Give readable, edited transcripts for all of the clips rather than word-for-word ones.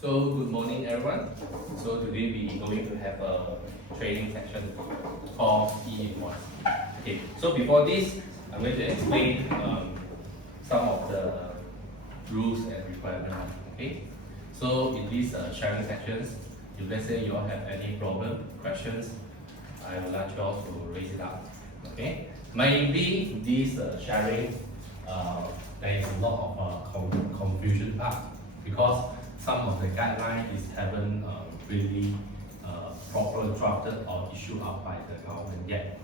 So good morning everyone. So today we are going to have a training section called e-invoice. Okay, so before this, I'm going to explain some of the rules and requirements. Okay, so in these sharing sections, if let's say you all have any problem, questions, I would like you all to raise it up. Okay, maybe this sharing, there is a lot of confusion part because some of the guidelines is haven't really properly drafted or issued out by the government yet.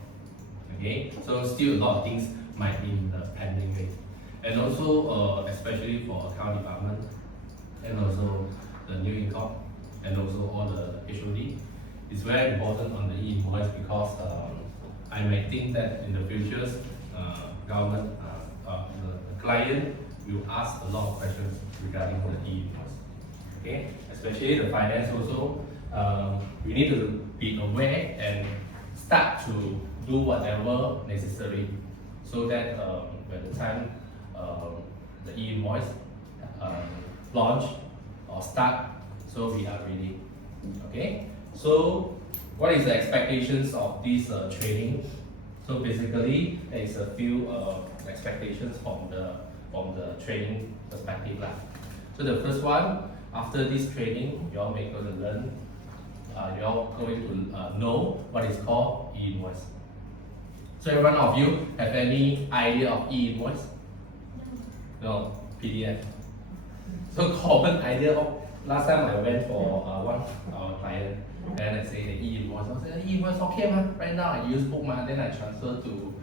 Okay, so still a lot of things might be in the pending phase, and also especially for account department, and also the new income, and also all the HOD, it's very important on the e-invoice because I may think that in the futures, government, the client will ask a lot of questions regarding the e-invoice. Okay, especially the finance also, we need to be aware and start to do whatever necessary so that by the time the e-invoice launch or start, so we are ready. Okay, so what is the expectations of this training? So basically, there is a few expectations from the training perspective lah. So the first one, after this training, you all may going to learn, you all going to know what is called e-invoice. So every one of you have any idea of e-invoice? No, PDF. So common idea of, last time I went for one our client, and I say the e-invoice. I said e-invoice okay ma. Right now I use book ma, then I transfer to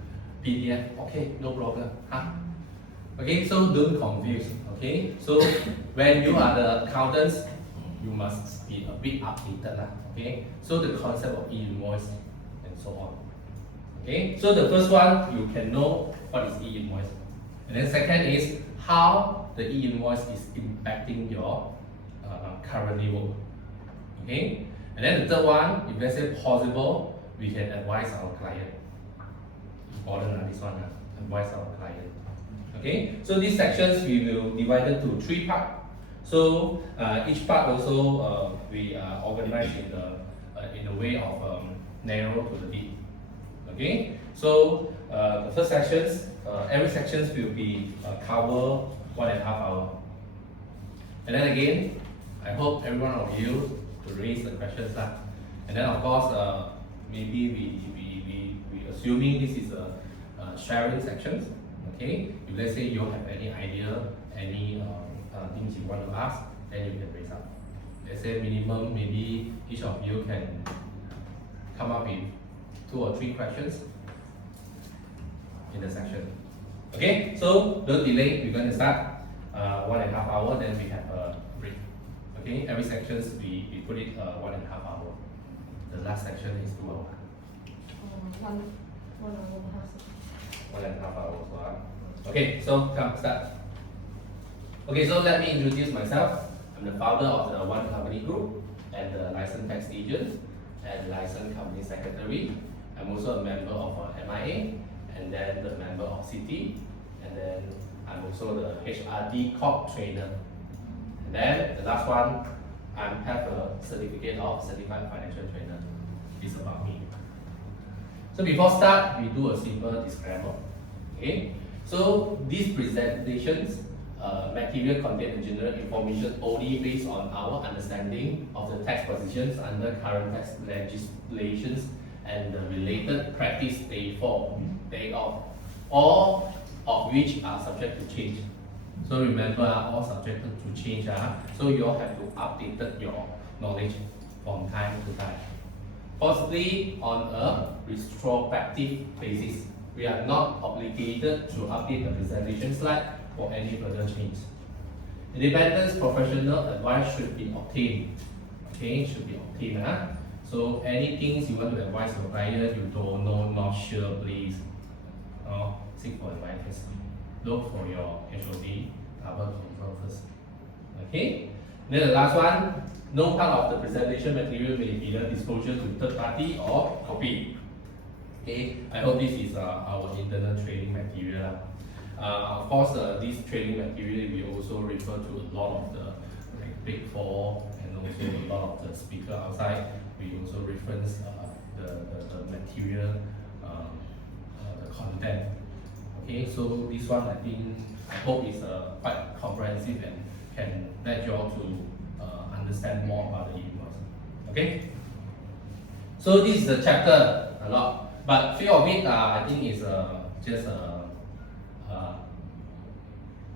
PDF. Okay, no problem. Huh? Okay, so don't confuse. Okay, so when you are the accountants, you must be a bit updated lah. Okay, so the concept of e-invoice and so on. Okay, so the first one you can know what is e-invoice, and then second is how the e-invoice is impacting your currently work. Okay, and then the third one, if let's say possible, we can advise our client. Important this one, advise our client. Okay, so these sections we will divide it to 3 parts. So each part also we organize in a way of narrow to the deep. Okay, so the first sections, every sections will be cover 1.5 hours. And then again, I hope every one of you to raise the questions lah. And then of course, maybe we assuming this is a sharing sections. Okay, if let's say you have any idea, any things you want to ask, then you can raise up. Let's say minimum, maybe each of you can come up with 2 or 3 questions in the section. Okay, so don't delay, we're going to start 1.5 hours, then we have a break. Okay, every sections we put it 1.5 hours. The last section is 2 hours. 1.5 hours. Okay, so come start. Okay, so let me introduce myself. I'm the founder of the One Company Group and the licensed tax agent and licensed company secretary. I'm also a member of MIA and then the member of CT, and then I'm also the HRD Corp trainer. And then the last one, I have a certificate of certified financial trainer. It's about me. So before start, we do a simple disclaimer. Okay, so these presentations material contain general information only based on our understanding of the tax positions under current tax legislations and the related practice thereof, all of which are subject to change. So remember, all subject to change. So you all have to update your knowledge from time to time. Firstly, on a retrospective basis, we are not obligated to update the presentation slide for any further change. Independent professional advice should be obtained. Okay, should be obtained. So any things you want to advise your client, you don't know, not sure, please seek for advice. Look for your HOD, cover control first. Okay. Then the last one, no part of the presentation material may be the disclosure to third party or copy. Okay, I hope this is our internal training material. Of course, this training material we also refer to a lot of the Big Four and also a lot of the speaker outside. We also reference the material, the content. Okay, so this one I hope is quite comprehensive and can let you all to understand more about the e-invoice. Okay, so this is the chapter a lot, but few of it I think is just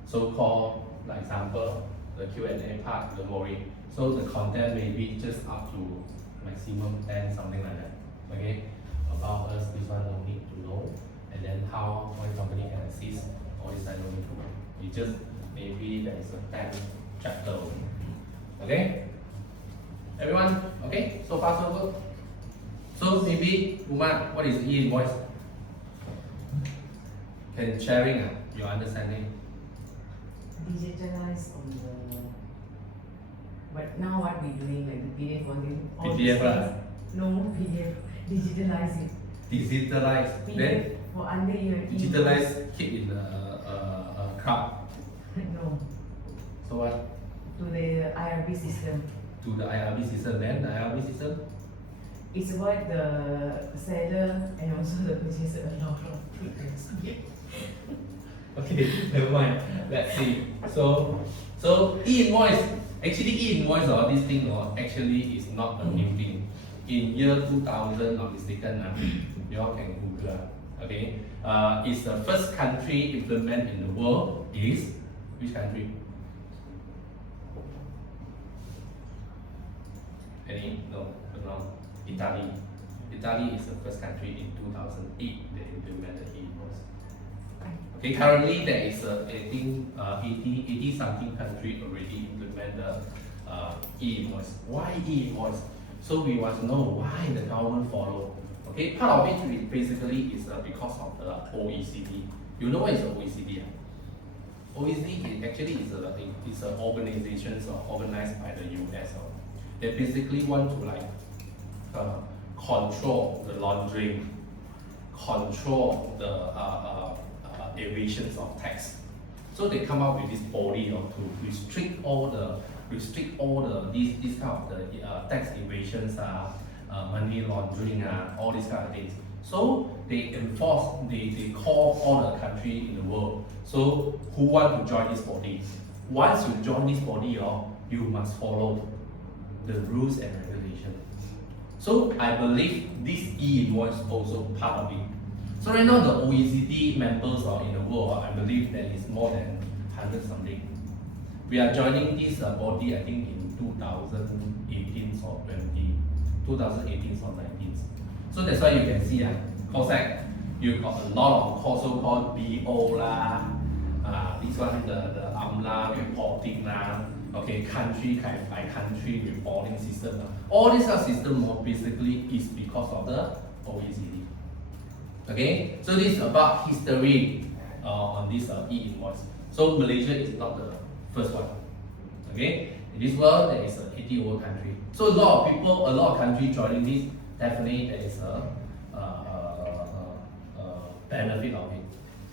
so-called, like example, the Q&A part, the worry. So the content may be just up to maximum 10, something like that. Okay, about us, this one no need to know, and then how one company can assist, all this I don't need to know. We just maybe there is a 10 chapter only. Okay, everyone, okay, so far so good. So maybe Uma, what is e-invoice? Can sharing your understanding? Digitalize on the, but now what we doing, like the PDF volume, all PDF these lah. things. No PDF, digitalize it. Digitalize, PDF then for under your digitalize, keep in a cloud. No, So what? to the IRB system. To the IRB system, then the IRB system? It's about the seller and also the purchaser, a lot of things. Okay, never mind. Let's see. So e-invoice, actually e-invoice or this thing actually is not a new thing. In year 2000, not mistaken, you all can Google. Okay, it's the first country implement in the world is which country? Any? No, wrong. Italy. Italy is the first country in 2008 they implemented e-invoice. Okay, currently there is I think 80 something country already implement the e-invoice. Why e-invoice? So we want to know why the government follow. Okay, part of it basically is because of the OECD. You know what is the OECD? OECD actually is an organization organized by the US. They basically want to like control the laundering, control the evasions of tax. So they come up with this body to restrict all the these kind of the tax evasions, money laundering, all these kind of things. So they enforce, they call all the country in the world. So who want to join this body? Once you join this body, you must follow the rules and regulations. So I believe this e-invoice also part of it. So right now the OECD members in the world, I believe there is more than 100 something. We are joining this body I think in 2018 or 2018 or 19. So that's why you can see COSAC, you got a lot of so-called BO lah, this one the AMLA reporting lah, okay, country by country reporting system. All this system basically is because of the OECD. Okay, so this is about history on this e-invoice. So Malaysia is not the first one. Okay, in this world there is 80 over country. So a lot of people, a lot of countries joining this, definitely there is a benefit of it.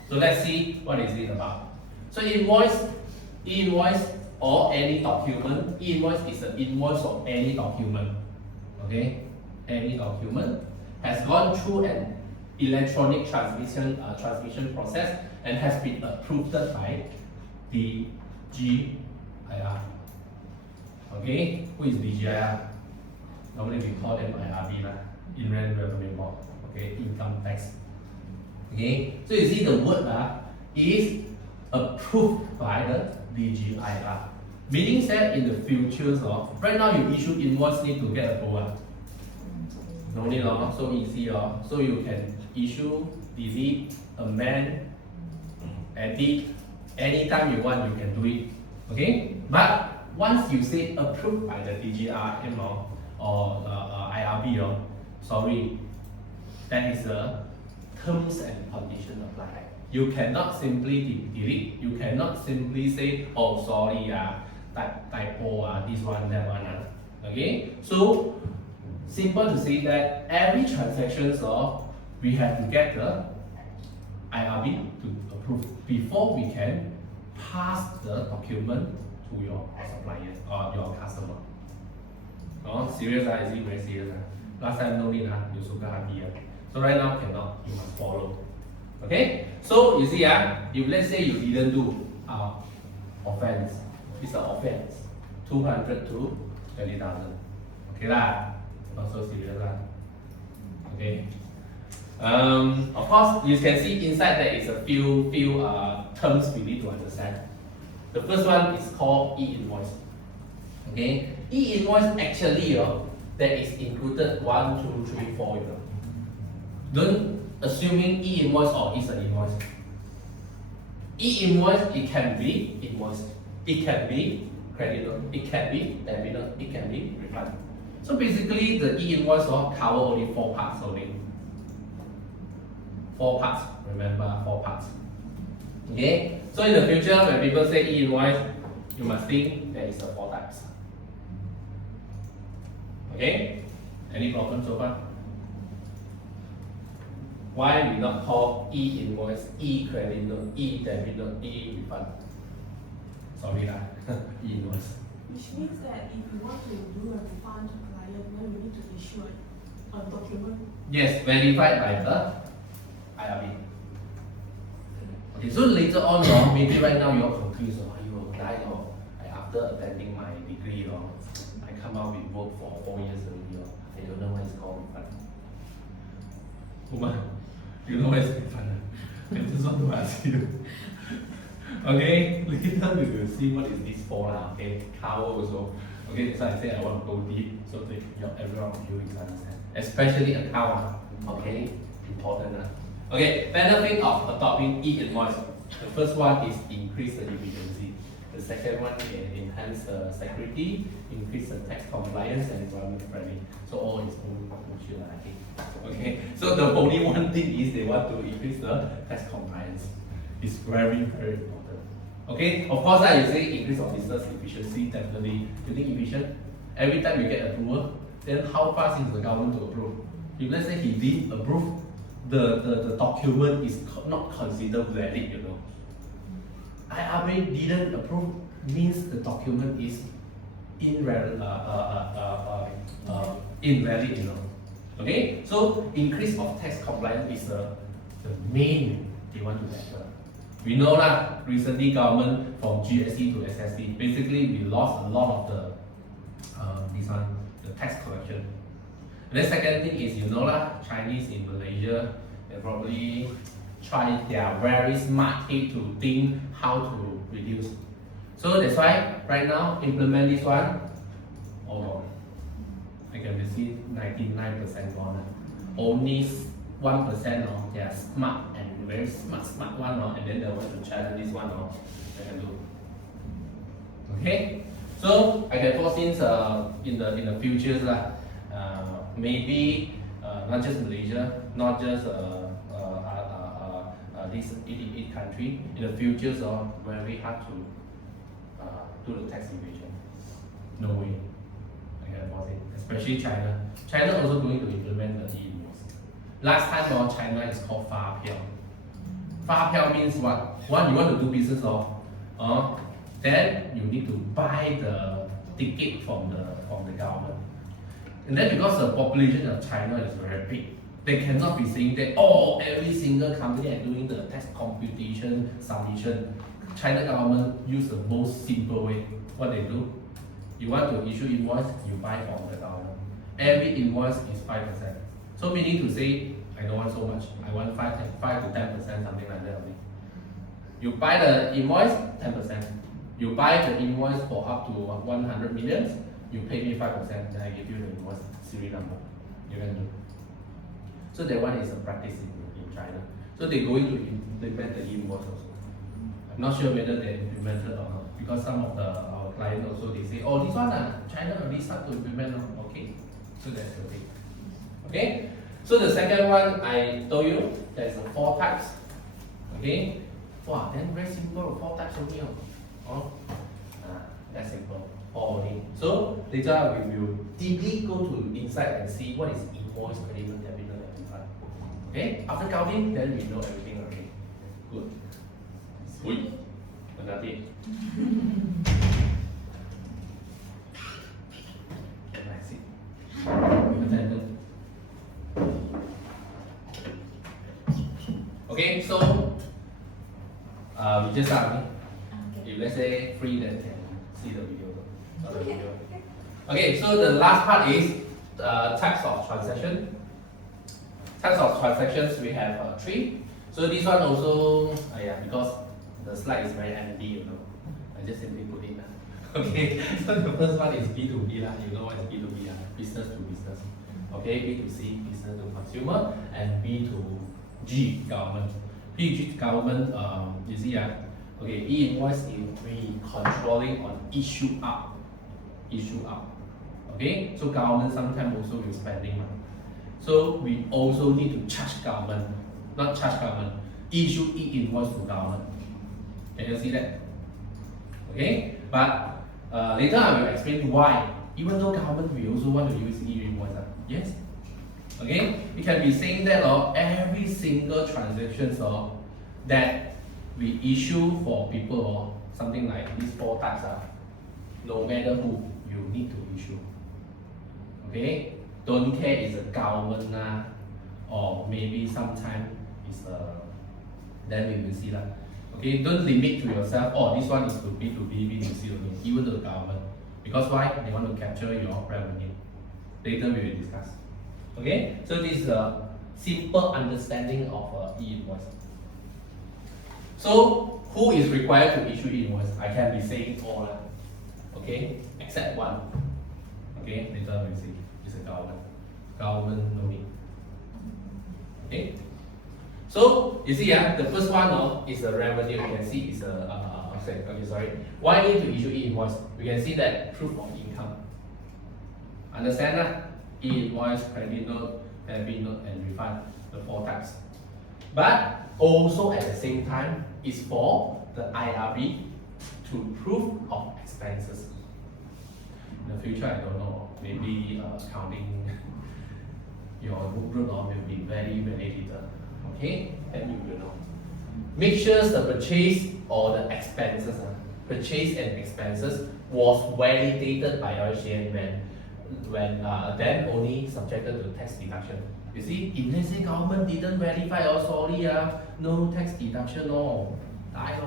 So let's see what is it about. So e-invoice or any document. E-invoice is an invoice of any document. Okay, any document has gone through an electronic transmission process and has been approved by the DGIR. Okay, who is DGIR? Normally we call them IRB, Inland Revenue Board. Okay, income tax. Okay, so you see the word is approved by the DGIR. Meaning that in the futures, right now you issue invoice need to get approval. No need, so easy. So you can issue, delete, amend, edit, anytime you want you can do it. Okay, but once you say approved by the DGRM or IRB, sorry, that is the terms and conditions apply. You cannot simply delete. You cannot simply say, oh sorry, typo, this one, that one. Okay, so simple to say that every transactions we have to get the IRB to approve before we can pass the document to your suppliers or your customer. Oh, serious, is it very serious? Last time no need, you super happy. So right now cannot, you must follow. Okay? So you see, if let's say you didn't do offense, it's an offense. 200 to 20,000. Okay lah, not so serious lah. Okay. Of course, you can see inside there is a few terms we need to understand. The first one is called e-invoice. Okay, e-invoice actually that is included 1, 2, 3, 4. Don't assuming e-invoice or is an invoice. E-invoice, it can be invoice, it can be credit note, it can be debit note, it can be refund. So basically, the e-invoice cover only 4 parts only. 4 parts, remember 4 parts. Okay, so in the future, when people say e-invoice, you must think there is 4 types. Okay, any problem so far? Why we not call e-invoice, e-credit note, e-debit note, e-refund? Sorry lah, e-invoice. Which means that if we want to do a refund to client, then we need to issue a document. Yes, verified by the IRB. Okay, so later on, maybe right now you're confused, you will die, after attending my degree, I come out with work for 4 years already, I don't know what it's called refund. Uma, you know what is refund? I just want to ask you. Okay, later we will see what is this for, okay, cover also. Okay, that's why I say I want to go deep, so that everyone of you is understand. Especially account, okay, important. Okay, benefit of adopting e-invoice. The first one is increase the efficiency. The second one is enhance the security, increase the tax compliance and environment friendly. So all is bullshit, I think. Okay, so the only one thing is they want to increase the tax compliance. It's very, very important. Okay, of course, you say increase of business efficiency, definitely. You think efficient? Every time you get approval, then how fast is the government to approve? If let's say he didn't approve, the document is not considered valid, IRB didn't approve means the document is invalid, Okay, so increase of tax compliance is the main they want to measure. We know that recently government from GST to SST, basically we lost a lot of the the tax collection. And the second thing is Chinese in Malaysia, they probably try their very smart way to think how to reduce. So that's why right now implement this one, I can receive 99% gone. Only 1% they are smart and very smart one, and then they want to challenge this one, they can do. Okay, so I can foresee in the futures maybe not just Malaysia, not just this 88 country. In the futures, very hard to do the tax evasion. No way. I can foresee, especially China. China also going to implement the e-invoice. Last time, China is called 发票. 发票 means what? One, you want to do business, then you need to buy the ticket from the government. And then because the population of China is very big, they cannot be saying that every single company are doing the tax computation submission. China government use the most simple way. What they do? You want to issue invoice, you buy from the government. Every invoice is 5%. So meaning to say, I don't want so much. I want 5 to 10%, something like that only. You buy the invoice, 10%. You buy the invoice for up to 100 million, you pay me 5%, then I give you the invoice serial number. You can do. So that one is a practice in China. So they're going to implement the invoice also. I'm not sure whether they implemented or not, because some of our clients also they say, this one China already start to implement. Okay, so that's okay. Okay, so the second one I told you there's 4 types. Okay, wow, then very simple, 4 types only. That's simple, 4 only. So later we will deeply go to inside and see what is invoice, credit note, debit note, and refund. Okay, after counting, then we know everything already. Good. Sweet. Another. Okay, so we just start. Okay. If let's say free, then can see the video. Not the video. Okay, so the last part is types of transaction. Types of transactions we have three. So this one also, yeah, because the slide is very empty, you know. I just simply put it. Okay, so the first one is B2B lah. You know what is B2B lah? Business to business. Okay, B2C, business to consumer, and B2G, government. B2G government, you see okay, e-invoice is we controlling on issue up. Okay, so government sometimes also will spending money. So we also need to charge government, not charge government, issue e-invoice to government. Can you see that? Okay, but later I will explain why. Even though government we also want to use e-invoice, yes. Okay, we can be saying that every single transactions that we issue for people something like these four types no matter who you need to issue. Okay, don't care is a government or maybe sometime is then we will see that. Okay, don't limit to yourself. Oh, this one is to B2B, B2C only, even to the government. Because why? They want to capture your revenue. Later we will discuss. Okay, so this is a simple understanding of e-invoice. So who is required to issue e-invoice? I can be saying all, okay, except one. Okay, later we'll see. It's a government. Government no need. Okay. So you see, the first one is the revenue. You can see it's sorry. Why need to issue e-invoice? We can see that proof of income. Understand that? E-invoice, credit note, debit note, and refund, the four types. But also at the same time, is for the IRB to proof of expenses. In the future, I don't know. Maybe accounting, your group will be very, very little. Okay, then you will know. Make sure the purchase or the expenses, purchase and expenses was validated by RHN when then only subjected to tax deduction. You see, if let's say government didn't verify, sorry, no tax deduction, die.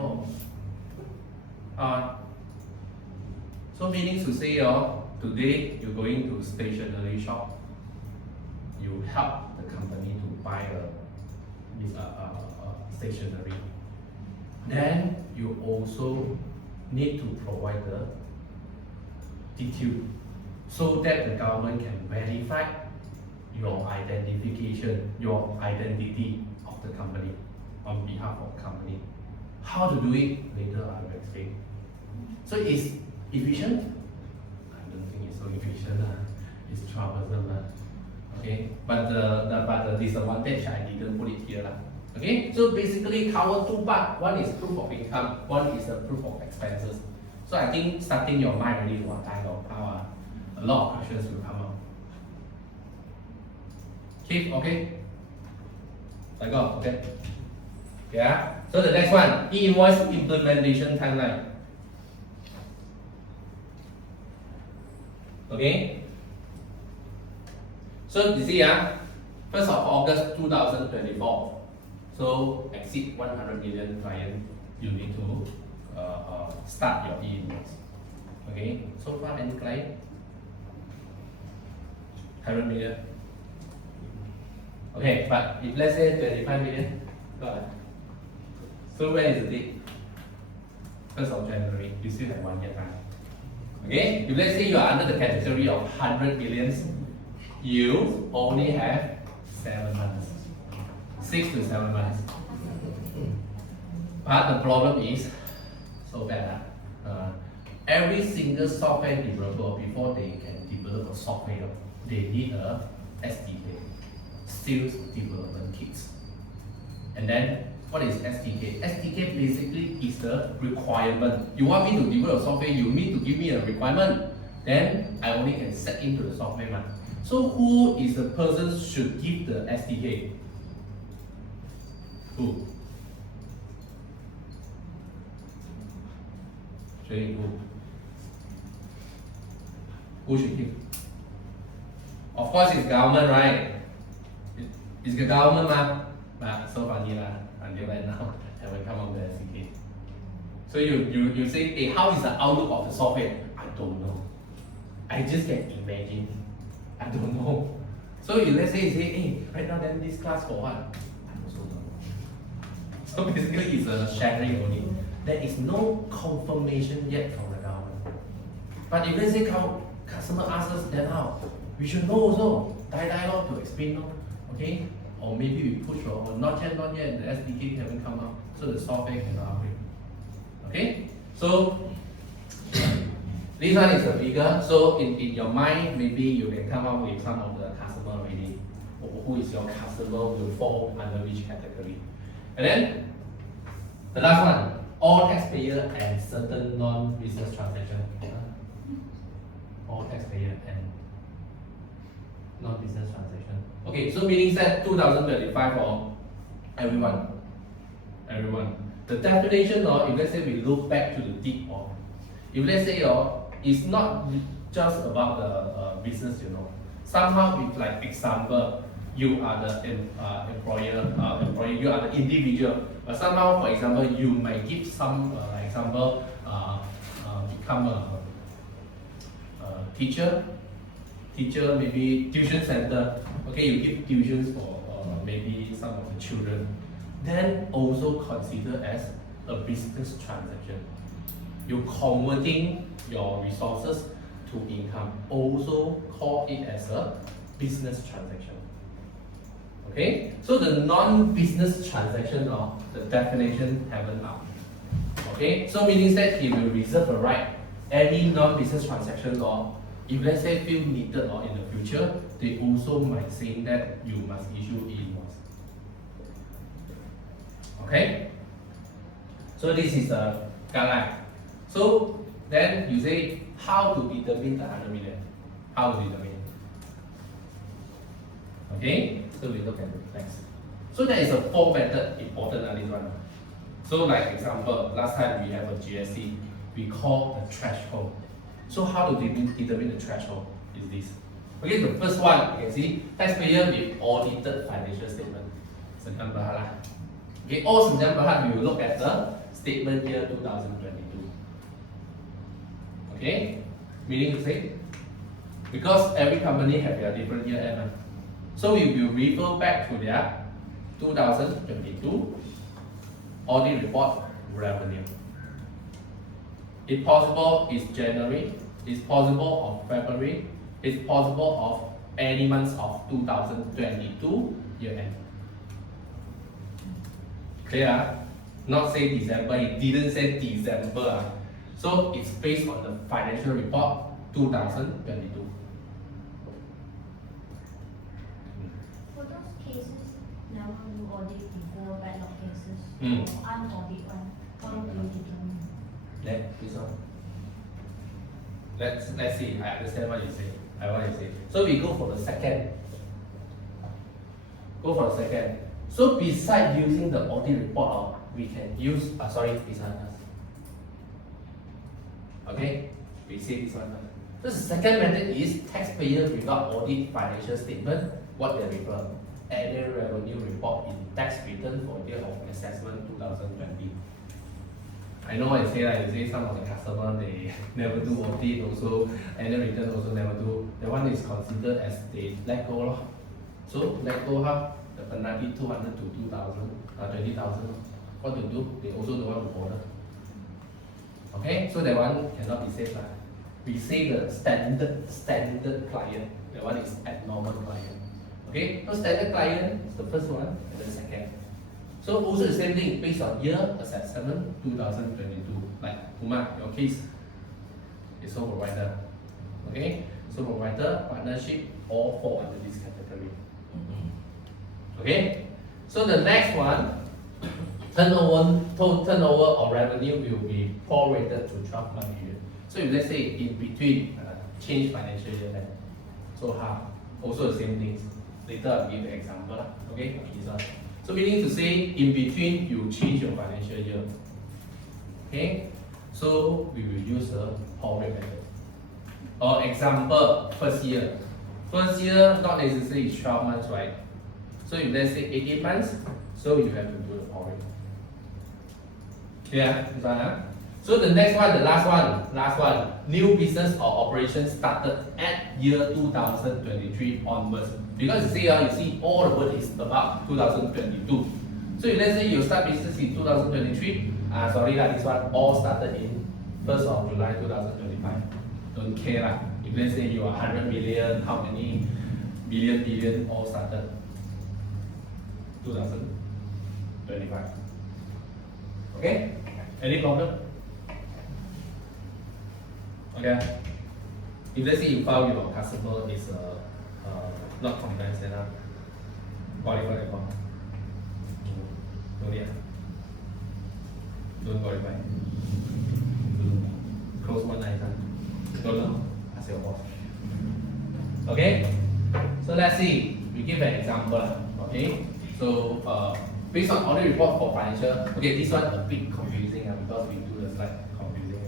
So meaning to say, today you're going to stationery shop, you help the company to buy stationery. Then you also need to provide the detail so that the government can verify your identification, your identity of the company on behalf of the company. How to do it, later I will explain. So is efficient? I don't think it's so efficient. It's troublesome. Okay, but the disadvantage I didn't put it here. Okay, so basically cover two parts. One is proof of income, one is the proof of expenses. So I think starting your mind already one time of how a lot of questions will come up. Okay? I got okay. Yeah. So the next one, e-invoice implementation timeline. Okay. So you see, 1st of August 2024. So exceed 100 million client, you need to start your e-invoice. Okay. So far, any client? 100 million. Okay, but if let's say 25 million, go ahead. So when is the date? 1st of January. You still have 1 year time. Okay. If let's say you are under the category of 100 millions, you only have 7 months. 6 to 7 months. But the problem is so bad. Every single software developer, before they can develop a software, they need a SDK, Sales Development Kits. And then what is SDK? SDK basically is the requirement. You want me to develop software, you need to give me a requirement. Then I only can set into the software. So who is the person should give the SDK? Who? Who should give? Of course, it's government, right? It's the government, but so funny lah. until right now, haven't come out with the SDK. So you say, hey, how is the outlook of the software? I don't know. I just can imagine. I don't know. So you let's say, hey, right now then this class for what? I also don't know. So basically it's a sharing only. There is no confirmation yet from the government. But if let's say customer asks us, then how? We should know also. Dialogue to explain, no? Okay? Or maybe we push or not yet, the SDK haven't come out. So the software cannot upgrade. Okay? So this one is a figure. So in your mind, maybe you can come up with some of the customer already. Who is your customer will fall under which category. And then the last one, all taxpayer and certain non-business transaction. All taxpayer and non-business transaction. Okay, so meaning that 2025 for everyone. The definition, or if let's say we look back to the deep, or if let's say it's not just about the business, somehow it's like example, you are the employer, you are the individual, but somehow, for example, you might give some example, become a teacher, maybe tuition center. Okay, you give tuitions for maybe some of the children. Then also consider as a business transaction. You're converting your resources to income. Also call it as a business transaction. Okay, so the non-business transaction or the definition haven't out. Okay, so meaning that it will reserve a right. Any non-business transaction or if let's say feel needed or in the future, they also might say that you must issue invoice. Okay, so this is a guideline. So then you say how to determine the 100 million. How to determine? Okay, so we look at the next. So there is a 4 method important on this one. So like example, last time we have a GSC, we call the threshold. So how to determine the threshold is this. Okay, the first one you can see taxpayer with audited financial statement. Okay, all we will look at the statement year 2022. Okay, meaning to say because every company have their different year end. So we will refer back to their 2022 audit report revenue. If possible, it's January. It's possible of February. It's possible of any months of 2022 year end. Clear? Not say December. It didn't say December. So it's based on the financial report 2022. For those cases, never do audit before backlog cases or unaudited one, how do you determine? This one. Let's see. I understand what you say. So we go for the second. So besides using the audit report, we can use this one first. Okay, we see this one first. So the second method is taxpayer without audit financial statement. What they refer? Annual revenue report in tax return for year of assessment 2020. I know what you say, like you say some of the customer they never do audit also, annual return also never do. The one is considered as they let go. So let go how? The penalty 200 to 20,000. What to do? They also don't want to bother. Okay, so that one cannot be saved. We say the standard client. That one is abnormal client. Okay, so standard client is the first one and the second. So also the same thing based on year assessment 2022. Like Umar, your case is sole provider. Okay, sole provider, partnership, all fall under this category. Okay, so the next one, turnover or revenue will be prorated to 12-month period. So if let's say in between change financial year then, so how? Also the same things. Later I'll give the example. Okay, this one. So meaning to say in between you change your financial year. Okay, so we will use the prorate method. Or example, first year not necessarily 12 months, right? So if let's say 18 months, so you have to do the following. Yeah, this one, huh? So the next one, the last one, new business or operation started at year 2023 onwards. Because you see all the word is about 2022. So if let's say you start business in 2023, this one all started in 1st of July 2025. Don't care lah. If let's say you are 100 million, how many billion all started 2025. Okay? Any problem? Okay. If let's say you found your customer is not compliant enough, qualified for. Don't qualify. Close one eye. Don't know. Ask your boss. Okay. So let's see. We give an example. Okay. So based on audit report for financial. Okay, this one a bit confusing because we do the slide confusing.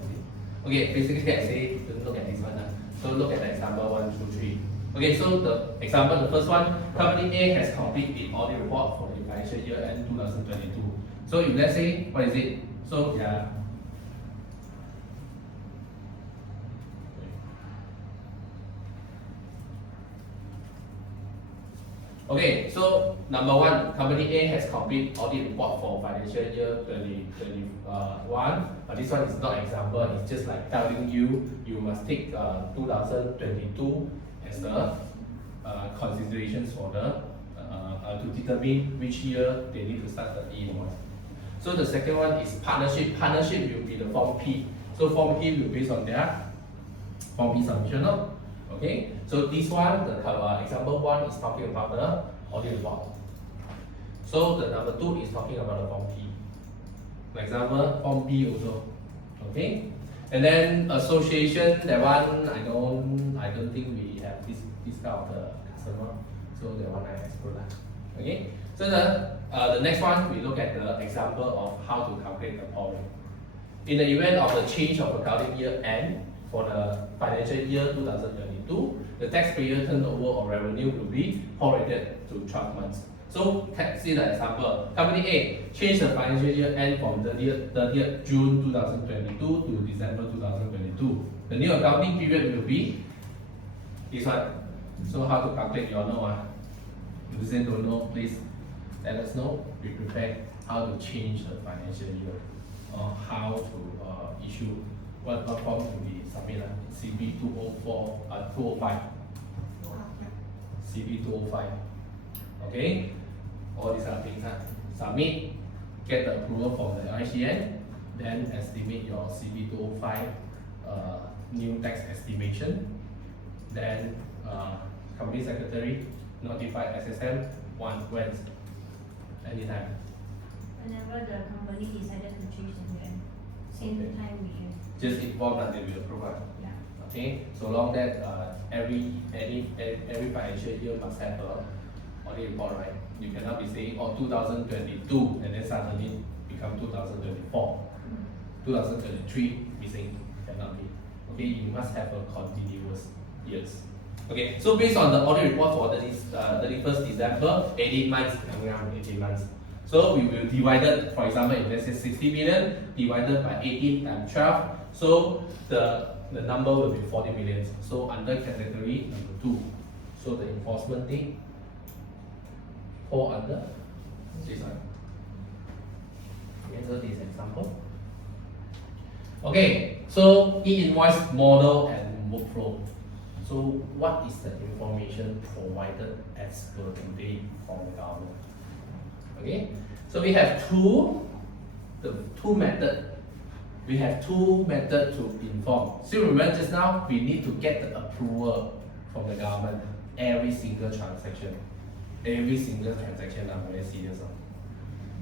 Okay, basically I say don't look at this one. So look at the example 1, 2, 3. Okay, so the example, the first one, company A has completed the audit report for the financial year end 2022. So if let's say, what is it? So yeah. Okay, so number one, company A has completed audit report for financial year 2021. But this one is not example, it's just like telling you, you must take 2022 as the considerations for the to determine which year they need to start the invoice. So the second one is partnership. Partnership will be the form P. So form P will be based on their form P submission. Okay. So this one, the example 1 is talking about the audit report. So the number 2 is talking about the form P. For example, form B also. Okay. And then association, that one I don't think we have this kind of the customer. So that one I exclude that. Okay. So the next one we look at the example of how to calculate the following. In the event of the change of accounting year end for the financial year 2022, the taxpayer turnover or revenue will be prorated to 12 months. So see the example. Company A changed the financial year end from 30th June 2022 to December 2022. The new accounting period will be this one. So how to calculate, you all know. If you don't know, please let us know. We prepare how to change the financial year or how to issue what form to be submitted. CB 205. CB 205. Okay, all these are things. Submit, get the approval from the ICN, then estimate your CB 205 new tax estimation. Then company secretary notify SSM when anytime. Whenever the company decided to change the year, same Okay. time we Just inform that they will approve. yeah. Okay, so long that every financial year must have a audit report, right? You cannot be saying 2022 and then suddenly become 2024, 2023 missing. Cannot be. Okay, you must have a continuous years. Okay, so based on the audit report for the 31st December, 18 months, 18 months. So we will divide it, for example, if let's say 60 million divided by 18 times 12, so the number will be 40 million. So under category number 2, so the enforcement date fall under this one. Okay, so this example. Okay, so e-invoice model and workflow. So what is the information provided as per today from the government? Okay, so we have two methods. We have two methods to inform. So remember just now, we need to get the approval from the government every single transaction. Every single transaction, I'm very serious.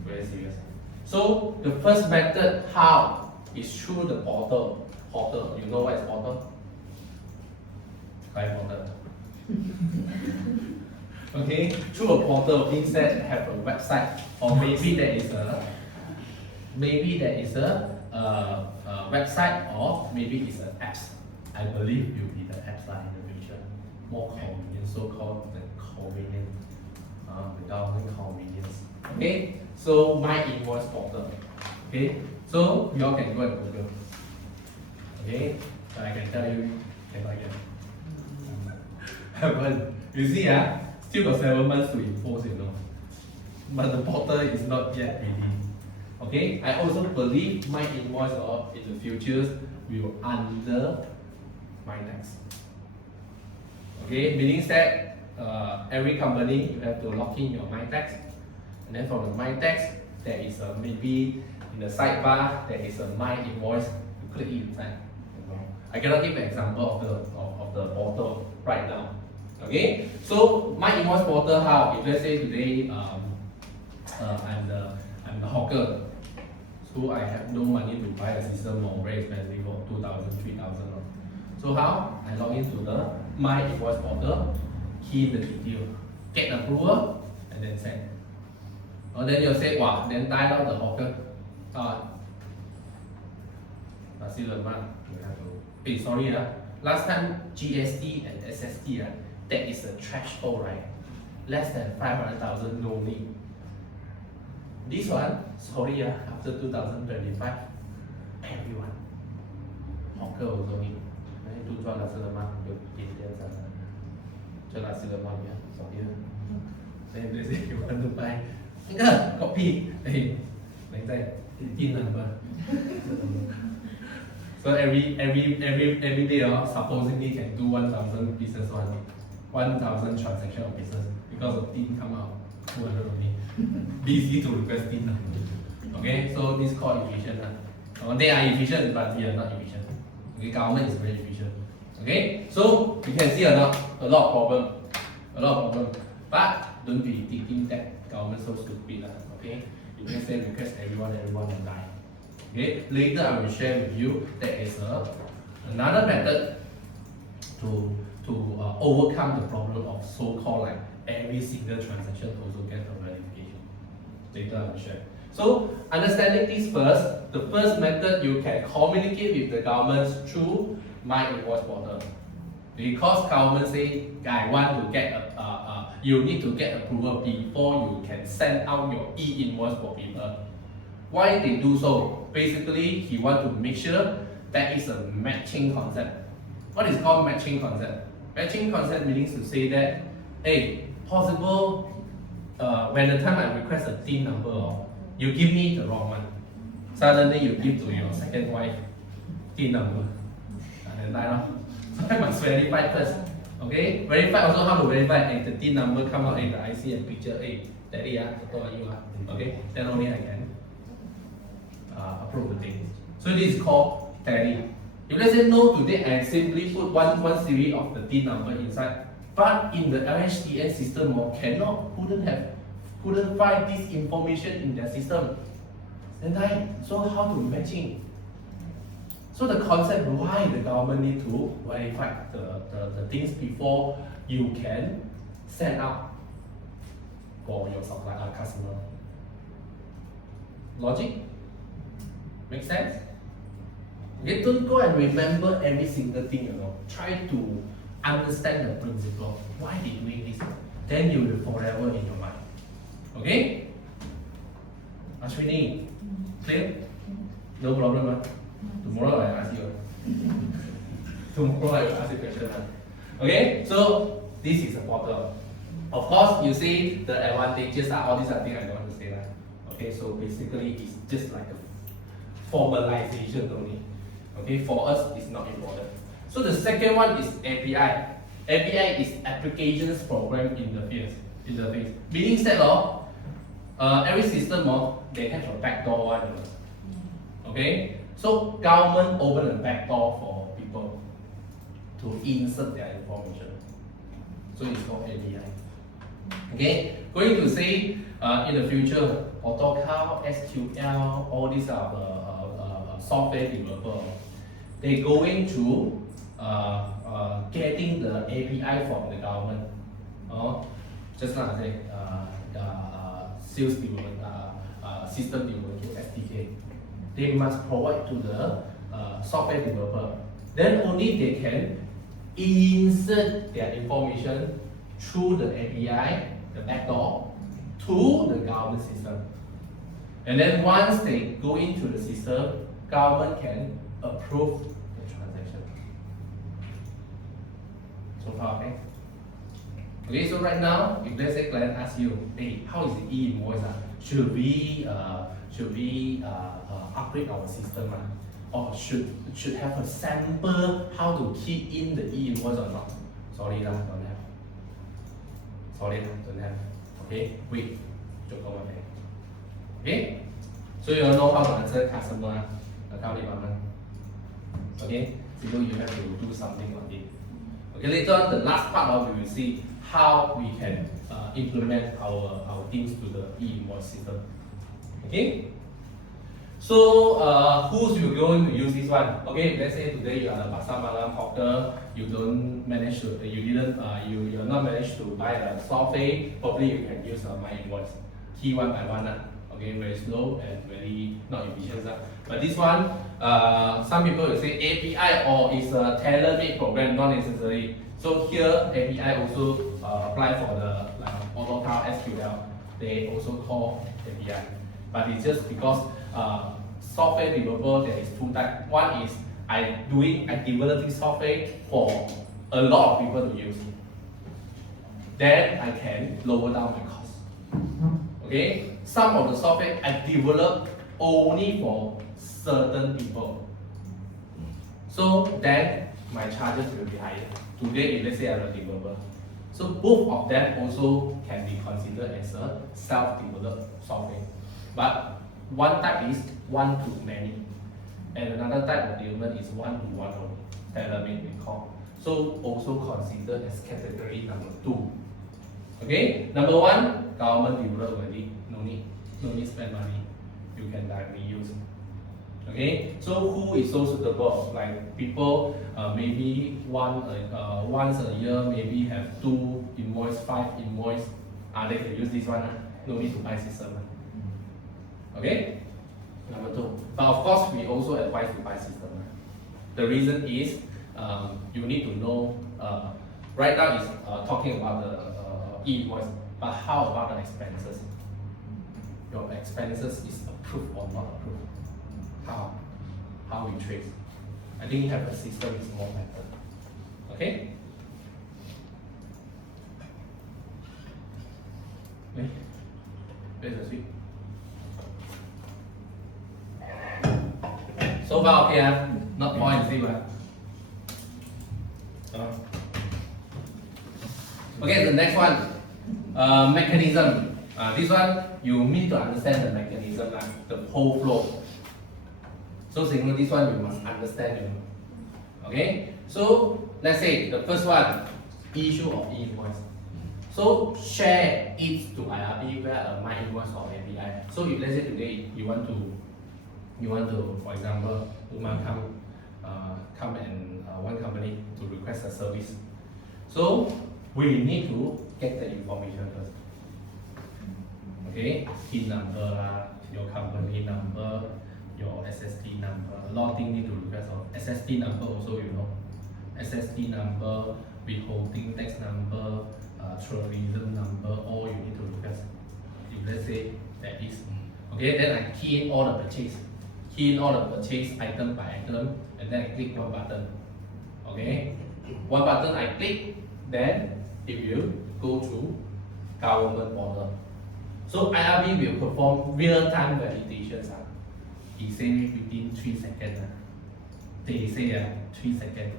Very serious. So the first method, how, is through the portal. Portal, you know what is portal? Portal. Okay, through a portal means that have a website, or maybe there is a website, or maybe it's an apps. I believe it will be the apps in the future. More convenient, so-called the convenient. the government convenience. Okay, so my invoice portal. Okay, so you all can go and Google. Okay, but I can tell you, cannot yet. Haven't. You see, still got 7 months to enforce, you know. But the portal is not yet ready. Okay, I also believe my invoice or in the futures will under my tax. Okay, meaning that every company you have to lock in your my tax, and then from the my tax there is a maybe in the sidebar there is a my invoice. You click it inside. I cannot give an example of the portal right now. Okay, so my invoice portal how? If let's say today I'm the hawker, so I have no money to buy a system or very expensive for 2,000, 3,000. So how? I log into the my invoice portal, key in the detail, get approval, and then send. Then you'll say, wow, then dial out the hawker. Nasi lemak, you have to. Sorry, last time GST and SST, that is a threshold, right? Less than 500,000, no need. This one, sorry, after 2025, everyone, hawker also need. Do jual nasi lemak, you pay them sana. Jual nasi lemak, sorry. Then they say you want to buy, copy, like that, PIN number. So every day, supposedly can do 1,000 business 1,000 transaction of business because of PIN come out 200 only. Busy to request PIN number. Okay, so this is called efficient. They are efficient, but we are not efficient. Okay, government is very efficient. Okay, so you can see a lot of problem. But don't be thinking that government so stupid. Okay, you can say request everyone and die. Okay, later I will share with you that is another method to overcome the problem of so-called like every single transaction also get a verification. Later I will share. So understanding this first, the first method you can communicate with the government through my invoice portal. Because government say I want to get you need to get approval before you can send out your e-invoice for people. Why they do so? Basically, he want to make sure that is a matching concept. What is called matching concept? Matching concept means to say that, hey, possible when the time I request a TIN number, you give me the wrong one. Suddenly you give to your second wife TIN number. And then so I must verify first. Okay? Verify also how to verify. Hey, the TIN number come out, hey, the IC and picture, hey, daddy, photo are you? Okay? Then only I can approve the thing. So this is called tally. If let's say no today, I simply put one series of the TIN number inside, but in the LHTN system couldn't find this information in their system. Then so how to matching? So the concept why the government need to verify the things before you can send out for your supplier customer. Logic? Make sense? Okay, don't go and remember every single thing, you know. Try to understand the principle. Why they doing this? Then you will forever in your mind. Okay? Ashwini, clear? No problem, Tomorrow I ask you. Tomorrow I will ask you question. Okay? So this is a portal. Of course, you see the advantages are all these are things I don't want to say. Okay, so basically it's just like a formalization only. Okay, for us it's not important. So the second one is API. API is applications program interface. Meaning that every system they have a backdoor one. Okay, so government open a backdoor for people to insert their information. So it's called API. Okay, going to say in the future, AutoCAD, SQL, all these are the software developer. They going to getting the API from the government. Just like I say, the sales development, system development, SDK. They must provide to the software developer. Then only they can insert their information through the API. the back door, to the government system. And then once they go into the system, government can approve the transaction. So far, okay? Okay, so right now, if let's say client asks you, hey, how is the e-invoice? Should we upgrade our system? Or should have a sample how to key in the e-invoice or not? Sorry, don't have. Sorry, don't have. Okay, wait. Okay, so you know how to answer customer account department. Okay, so you have to do something on it. Okay, later on the last part of we will see how we can implement our things to the e-invoice system. Okay, so who's you going to use this one? Okay, let's say today you are a pasar malam hawker, you don't manage to, you're not managed to buy the software. Probably you can use my invoice, key one by one. Okay, very slow and very not efficient. But this one, some people will say API or is a tailor-made program, not necessary. So here API also apply for the AutoCAD SQL. They also call API, but it's just because software developer there is two types. One is I developing software for a lot of people to use. Then I can lower down my cost. Okay, some of the software I develop only for certain people. So then my charges will be higher. Today, if let's say I'm a developer, so both of them also can be considered as a self-developed software. But one type is one to many, and another type of development is one to one only, tailor-made we call. So also considered as category number 2. Okay, number 1, government developed already, no need spend money, you can directly use. Okay, so who is so suitable? Like people maybe once a year maybe have 2 invoice, 5 invoice, they can use this one. No need to buy system. Okay, number 2. But of course, we also advise to buy system. The reason is you need to know. Right now is talking about the e-invoice, but how about the expenses? Your expenses is approved or not approved? How we trace? I think have a system is more better. Okay? Where's the switch? So far okay, not more and see. Okay, the next one, mechanism. This one you need to understand the mechanism, the whole flow. So similar this one you must understand. Okay, so let's say the first one, issue of e-invoice. So share it to IRB where my invoice or API. So if let's say today you want to, for example, woman come and one company to request a service. So we need to get the information first. Okay, PIN number, your company number, your SSD number. A lot of things need to request of SSD number also, SSD number, withholding tax number, tourism number, all you need to request. If let's say that is okay, then I key in all the purchase. Key in all the purchase item by item, and then I click one button. Okay, one button I click, then it will go to government portal. So IRB will perform real-time validations. He say within 3 seconds. They say 3 seconds.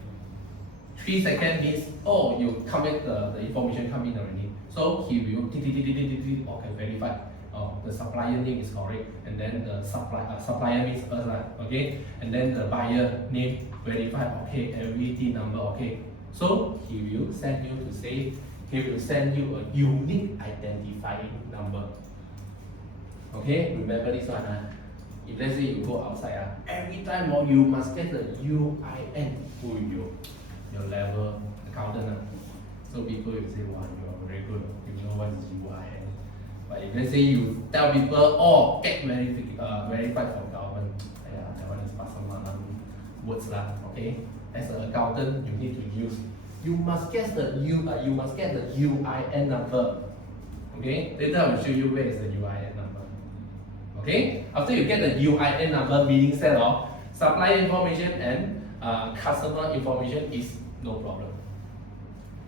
3 seconds means, oh, you commit the information come in already. So he will okay, verify. Oh, the supplier name is correct, and then the supplier means us, okay, and then the buyer name verify, okay, everything number, okay. So he will send you to say, he will send you a unique identifying number. Okay, remember this one. If let's say you go outside, every time you must get the UIN for your level accountant. So people will say, wow, you are very good, you know what is UIN. But if let's say you tell people, oh, get verified from government, that one is pasal words lah, okay? As an accountant, you need to use. You must get the UIN number. Okay, later I will show you where is the UIN number. Okay, after you get the UIN number, meaning set of supplier information and customer information is no problem.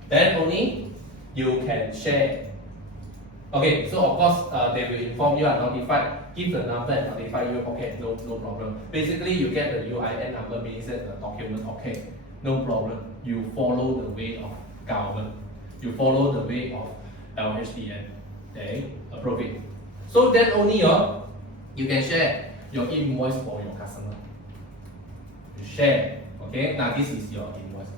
Then only you can share. Okay, so of course they will inform you and notify, give the number and notify you. Okay, no problem. Basically, you get the UIN number, means that the document. Okay, no problem. You follow the way of government. You follow the way of LHDN. They approve it. So then only you can share your invoice for your customer. You share. Okay, now this is your invoice.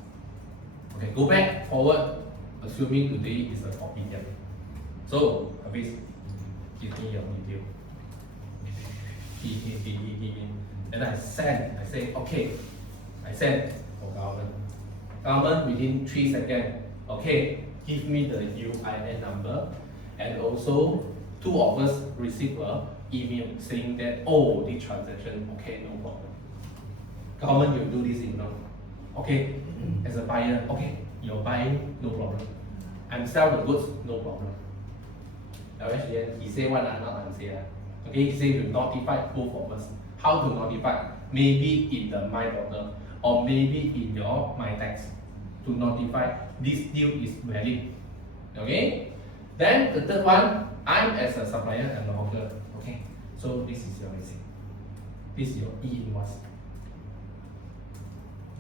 Okay, go back, forward, assuming today is a copy here. So, Habis, give me your detail. Then I send, I say, okay, I send for government. Government within 3 seconds, okay, give me the UIN number, and also 2 of us receive a email saying that, oh, the transaction, okay, no problem. Government, you do this, okay, as a buyer, okay, you're buying, no problem. I'm selling the goods, no problem. LHDN, he say what, not I say. Okay, he say to notify both of us. How to notify? Maybe in the My Portal or maybe in your My Tax to notify this deal is valid. Okay? Then the third one, I'm as a supplier and the hawker. Okay, so this is your receipt. This is your e-invoice.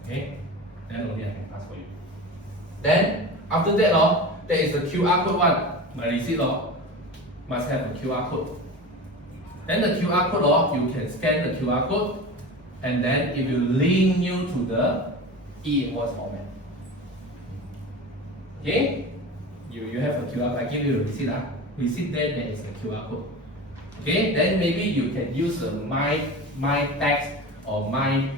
Okay? Then only I can pass for you. Then after that, there is a QR code one. My receipt must have a QR code. Then the QR code, you can scan the QR code, and then it will link you to the e-invoice format. Okay? You have a QR code. I give you a receipt. Receipt there is a QR code. Okay? Then maybe you can use the my tax or my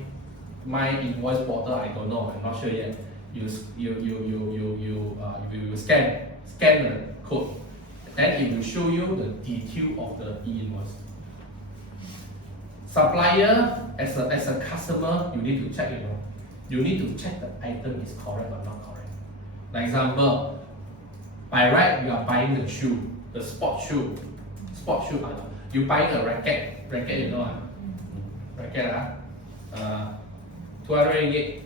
invoice portal. I don't know. I'm not sure yet. You scan the code. Then it will show you the detail of the e-invoice. Supplier, as a customer, you need to check it. You need to check the item is correct or not correct. For example, by right, you are buying the shoe, the sport shoe. You buying a racket, racket, 200 ringgit.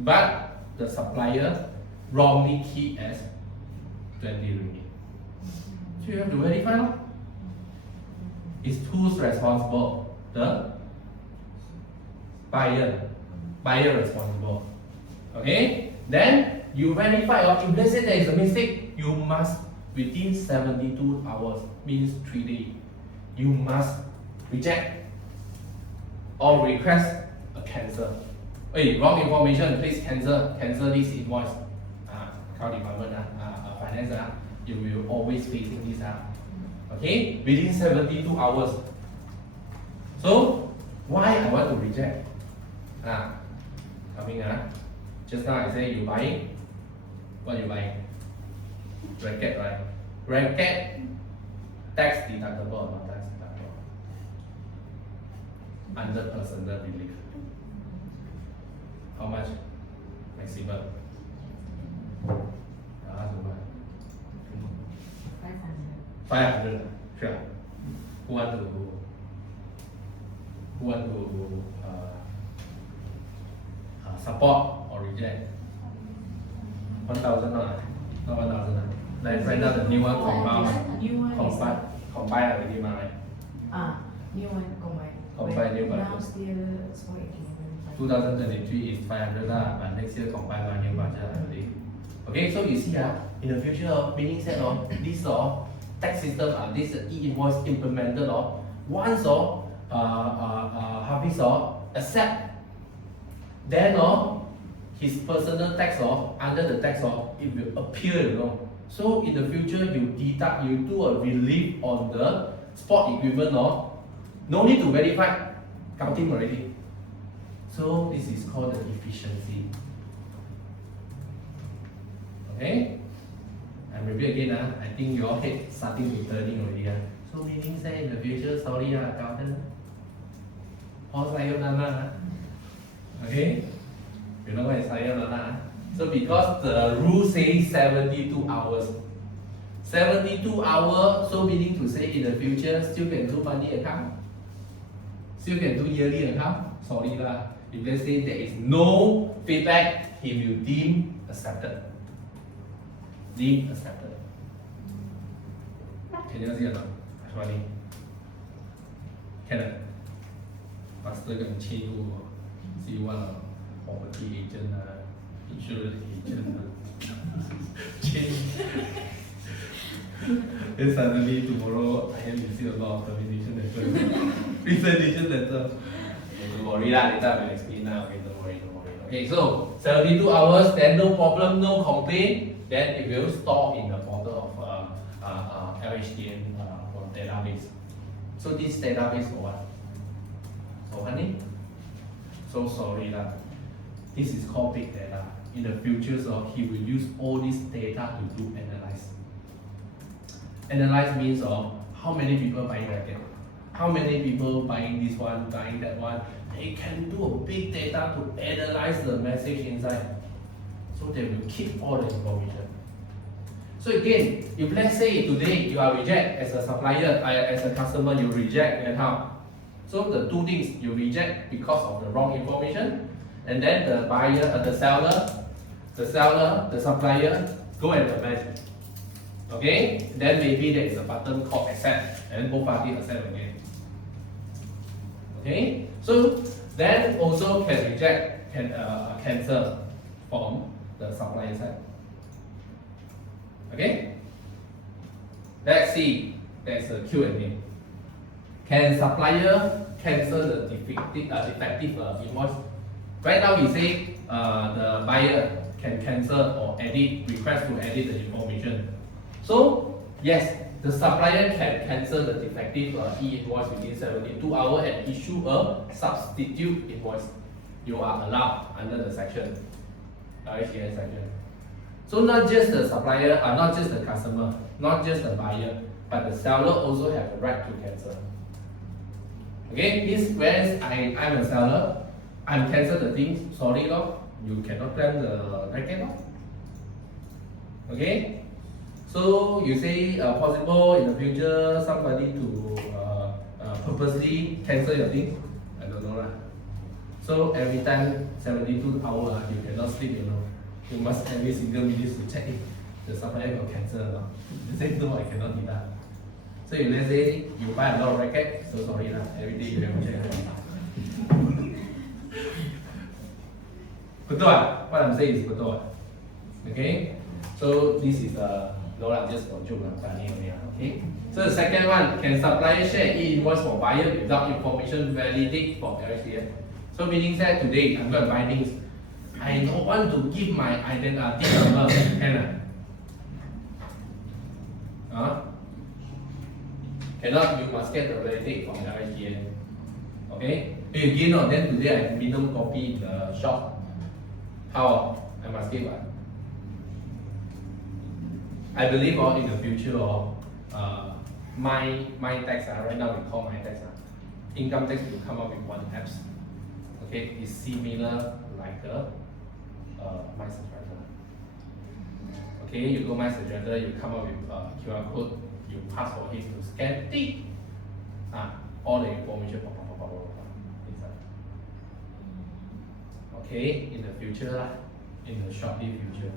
But the supplier wrongly key as 20 ringgit. So you have to verify. It's who's responsible? The buyer responsible. Okay? Then you verify, if let's say there is a mistake, you must within 72 hours, means 3 days, you must reject or request a cancel. Hey, wrong information, please cancel this invoice. Account department, finance, you will always facing this. Okay, within 72 hours. So why I want to reject? Coming just now I say you buying. What you buying? Racket, right? Racket tax deductible or not tax deductible? Under personal relief. How much? Maximum. 500. Sure. Who want to support or reject? 1,000 not 1,000. Like right now the new one compound. New one is Combine already, right? new one combined. Combine new Now budget. still small equipment. 2023 is 500 but next year combine by new budget already. Okay, so you see in the future, meaning that this tax system, this e-invoice implemented once Hafiz accept, then his personal tax under the tax it will appear, So in the future you do a relief on the sport equipment no need to verify, counting already. So this is called the efficiency. Okay? And maybe again, I think your head starting to turning already. So meaning say in the future, sorry, accountant. All sayonara. Okay? You know what is sayonara? So because the rule says 72 hours. 72 hours, so meaning to say in the future still can do monthly account, still can do yearly account. Sorry lah. If let's say there is no feedback, he will deem accepted. Deem accepted. Can you see or not? Ashwani? Can it? Faster can change. See one property agent, insurance agent, change. Then suddenly tomorrow I have received a lot of termination letter, resignation letter. Don't worry lah, later I will explain now. Okay, don't worry. Okay, so 72 hours, then no problem, no complaint. Then it will store in the portal of LHDN database. So this database for what? For honey? So sorry lah. This is called big data. In the future, so he will use all this data to do analyze. Analyze means how many people buying racket, how many people buying this one, buying that one. They can do a big data to analyze the message inside. So they will keep all the information. So again, if let's say today you are reject as a supplier, as a customer, you reject, and how? So the two things, you reject because of the wrong information, and then the buyer, the seller, the supplier go and amend. Okay, then maybe there is a button called accept, and both parties accept again. Okay, so then also can reject, can cancel from the supplier side. Okay, let's see. There's a Q&A. Can supplier cancel the defective invoice? Right now we say the buyer can cancel or edit, request to edit the information. So yes, the supplier can cancel the defective e-invoice within 72 hours and issue a substitute invoice. You are allowed under the section, LHDN section. So not just the supplier, not just the customer, not just the buyer, but the seller also have the right to cancel. Okay, means whereas I'm a seller, I'm cancel the thing, sorry lor, you cannot claim the racket lor. Okay, so you say possible in the future somebody to purposely cancel your thing? I don't know lah. So every time 72 hours, you cannot sleep, you know. You must every single minute to check if the supplier will cancel or not. You say no, I cannot do that. So if let's say you buy a lot of racket, so sorry lah, every day you have to check. Betul ah? What I'm saying is betul ah? Okay? So this is no lah, just for joke lah, funny only lah. Okay? So the second one, can supplier share e-invoice for buyer without information validate for LHDN? So meaning that today I'm going to buy things. I don't want to give my identity number. Can I? Cannot, you must get the validate from the LHDN. Okay? Again, then today I minimum copy the shop. How? I must give one. I believe in the future my tax, right now we call my tax. Income tax will come up with one apps. Okay, it's similar like my subscriber. Okay, you go my subscriber, you come up with QR code, you pass for him to scan, all the information inside. Okay, in the future, in the shortly future.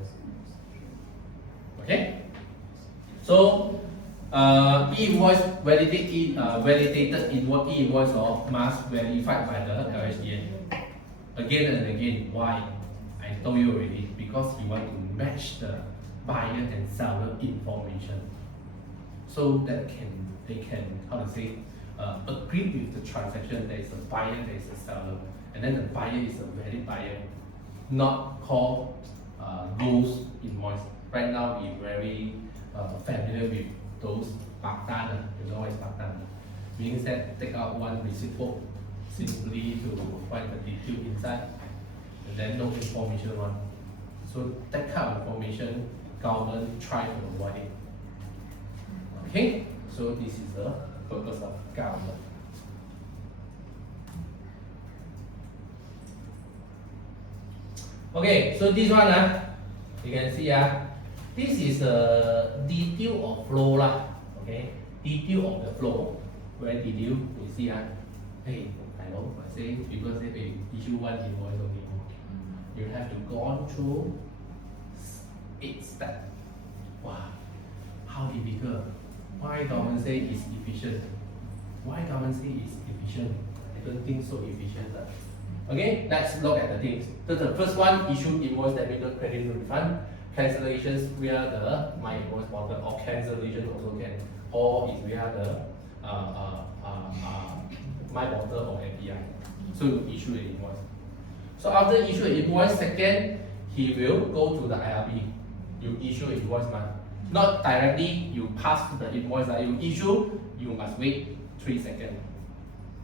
Okay, so e-invoice validated e-invoice must verified by the LHDN. Again and again, why? I told you already, because you want to match the buyer and seller information, so that they can agree with the transaction. There is a buyer, there is a seller, and then the buyer is a valid buyer, not called ghost invoice. Right now we very familiar with those baktan. You know what is baktan? Means that take out one receipt book simply to find the detail inside, and then no information one. So that kind of information, government try to avoid it. Okay, so this is the purpose of government. Okay, so this one you can see This is the detail of flow lah. Okay, detail of the flow. Where detail? You see hey, I know. I say people say, hey, issue one invoice only. You have to go through 8 steps. Wow, how difficult? Why government say it's efficient? Why government say it's efficient? I don't think so efficient. Okay, let's look at the things. So the first one, issue invoice, debit, credit, refund. Cancellations via the My Invoice portal, or cancellation also can, or is via the My portal or API. So you issue an invoice. So after issue an invoice, second, he will go to the IRB. You issue an invoice, not directly you pass the invoice. You issue, you must wait 3 seconds.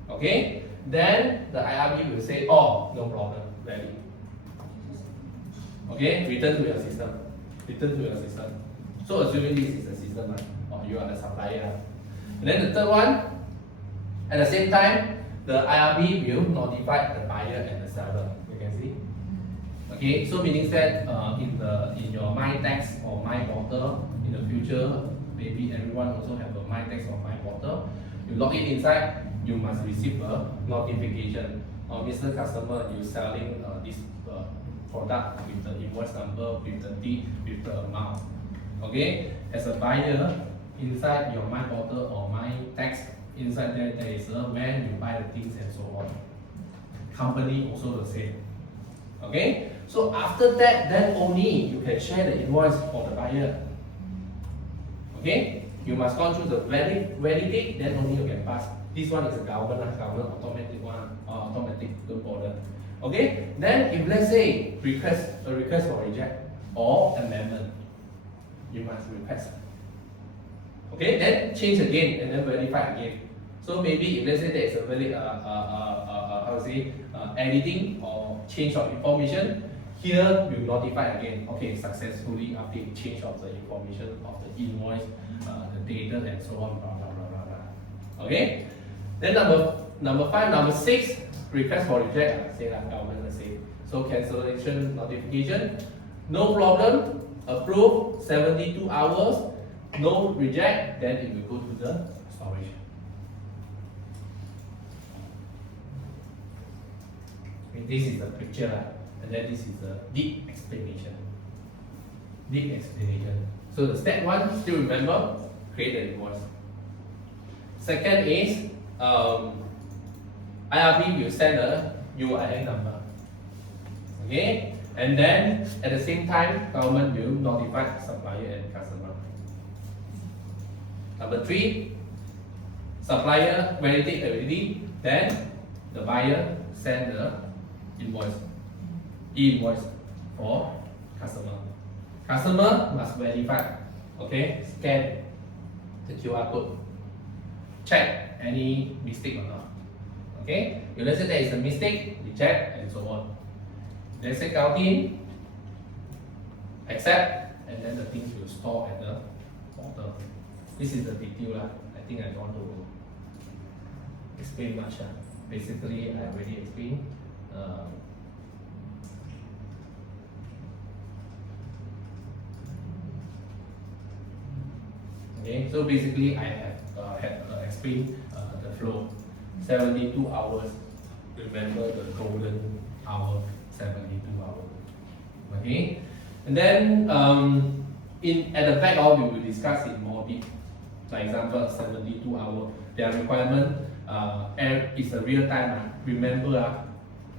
Okay? Then the IRB will say, oh, no problem, ready. Okay, return to your system. Return to your system. So assuming this is the system, or you are the supplier. And then the third one, at the same time, the IRB will notify the buyer and the seller. You can see. Okay, so meaning that in your My Tax or My Portal in the future, maybe everyone also have a My Tax or My Portal. You log in inside, you must receive a notification. Mr. Customer, you selling this product with the invoice number, with the date, with the amount. Okay, as a buyer, inside your My Portal or My Tax, inside there is when you buy the things and so on. Company also the same. Okay, so after that, then only you can share the invoice for the buyer. Okay, you must go through the validate, then only you can pass. This one is a government automatic one, automatic, don't bother. Okay, then if let's say a request for reject or amendment, you must request. Okay, then change again and then verify again. So maybe if let's say there is a valid editing or change of information, here you notify again. Okay, successfully update change of the information of the invoice, the data and so on. Blah, blah, blah, blah, blah. Okay. Then number 6, request for reject. Say that government the same. So cancellation notification, no problem. Approve 72 hours. No reject. Then it will go to the storage. This is the picture, and then this is the deep explanation. Deep explanation. So the step 1, still remember, create the invoice. Second is IRB will send a UIN number. Okay, and then at the same time, government will notify supplier and customer. Number 3, supplier validate already, then the buyer send the invoice, e-invoice for customer. Customer must verify, okay, scan the QR code, check any mistake or not. Okay, if let's say there is a mistake, reject and so on. Let's say count in, accept, and then the things will store at the portal. This is the detail. I think I don't want to explain much. Basically, I already explained. Okay, so basically I have explained the flow. 72 hours. Remember the golden hour, 72 hours. Okay, and then at the back we will discuss in more deep. For example, 72 hours. Their requirement is a real time. Remember,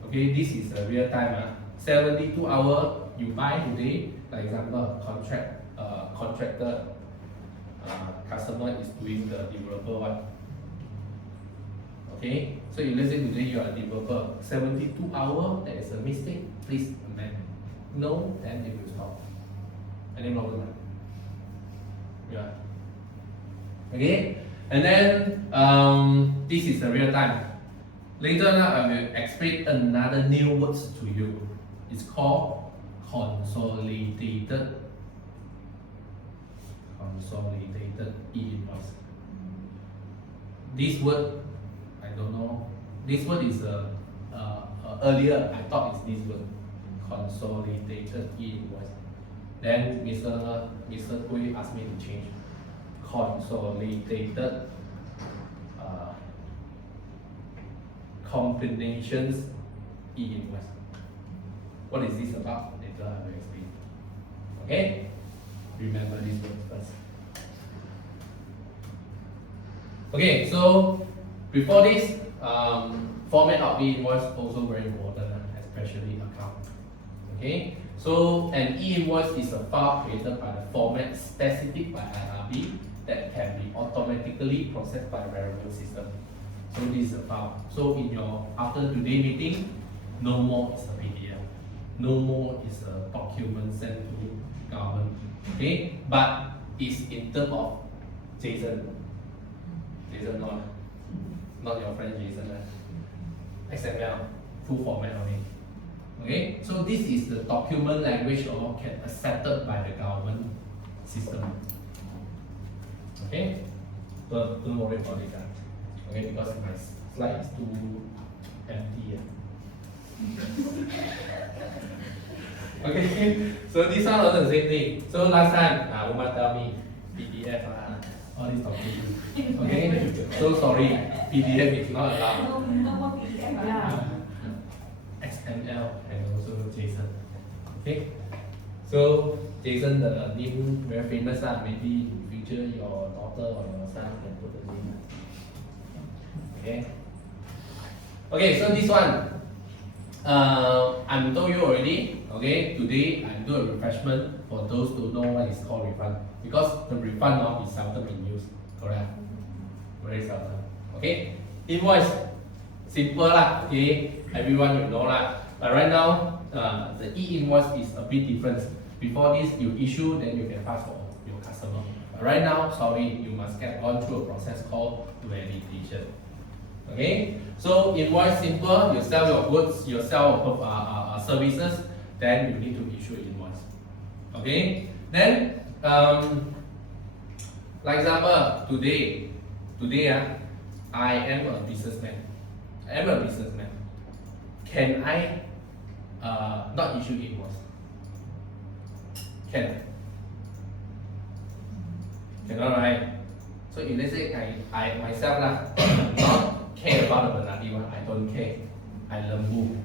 okay, this is a real time. 72 hours you buy today. For example, contractor, customer is doing the developer one. Okay, so if let's say today you are a developer, 72 hours, there is a mistake, please amend. No, then it will stop. Any problem? Yeah. Okay, and then this is the real time. Later now I will explain another new words to you. It's called consolidated e-invoice. This word, I don't know. This word is earlier I thought it's this word, consolidated e-invoice. Then Mr. Kui asked me to change consolidated combinations e-invoice. What is this about? Later I will explain. Okay? Remember this word first. Okay, so before this, format of e-invoice also very important, especially account. Okay, so an e-invoice is a file created by the format specific by IRB that can be automatically processed by a variable system. So this is a file. So in your after today meeting, no more is a PDF, no more is a document sent to government. Okay, but it's in terms of JSON. JSON not your friend JSON. XML, full format only. Okay, so this is the document language or can accepted by the government system. Okay, don't worry about it. Okay, because my slide is too empty. Okay, so this one also the same thing. So last time, Uma tell me PDF, all these documents. Okay, so sorry, PDF is not allowed. No more PDF. Yeah. XML and also JSON. Okay, so JSON the name very famous maybe in future your daughter or your son can put the name. Okay. Okay, so this one, I'm told you already. Okay, today I'm doing a refreshment for those who know what is called refund because the refund now is seldom in use. Correct? Very seldom. Okay, invoice simple lah. Okay, everyone will know lah. But right now, the e-invoice is a bit different. Before this, you issue, then you can pass for your customer. But right now, sorry, you must get on through a process called validation. Okay, so invoice simple. You sell your goods, you sell services, then you need to issue invoice. Okay, then like example, today, I am a businessman. Can I not issue invoice? Can I? Cannot, right? So if let's say I myself not care about the penalty one, I don't care. I lembu.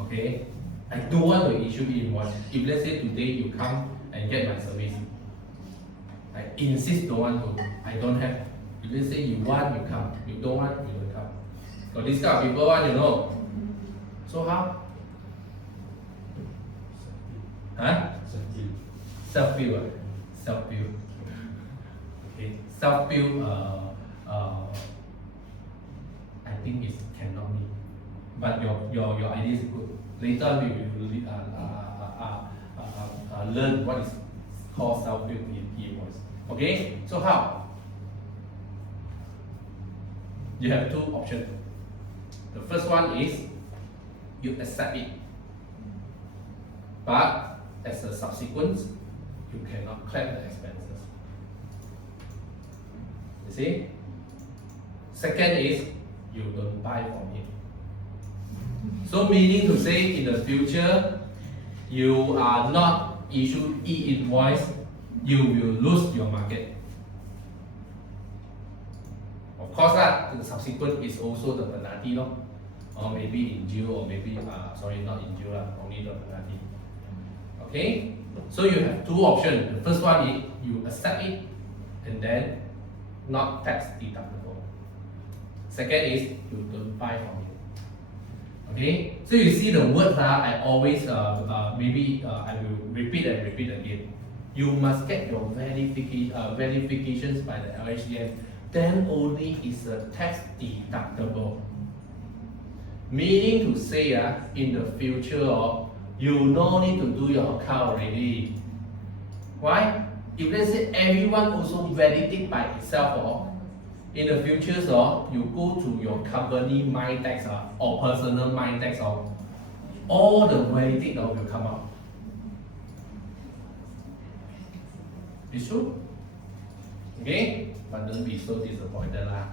Okay? I don't want to issue invoice. If let's say today you come and get my service, I insist don't want to. I don't have. If let's say you want, you come. You don't want, you don't come. So this kind of people want, you know. So how? Huh? Self-bill. Self-bill. Okay. Self-bill. I think it cannot be. But your idea is good. Later we will learn what is called self-bill in invoice. Okay. So how? You have two options. The first one is you accept it, but as a subsequent, you cannot claim the expenses. You see? Second is you don't buy from it. So meaning to say in the future, you are not issued e-invoice, you will lose your market. Of course, the subsequent is also the penalty, no? Or maybe in jail, or maybe, sorry, not in jail, only the penalty. Okay? So you have two options. The first one is you accept it and then not tax deductible. Second is you don't buy from it. Okay? So you see the words, I always, maybe I will repeat and repeat again. You must get your verifications by the LHDM. Then only is a tax deductible. Meaning to say, in the future, you no need to do your account already. Why? If let's say everyone also validate by itself, in the future, you go to your company mind tax or personal mind tax, all the validate will come out. It's true? Okay? But don't be so disappointed lah.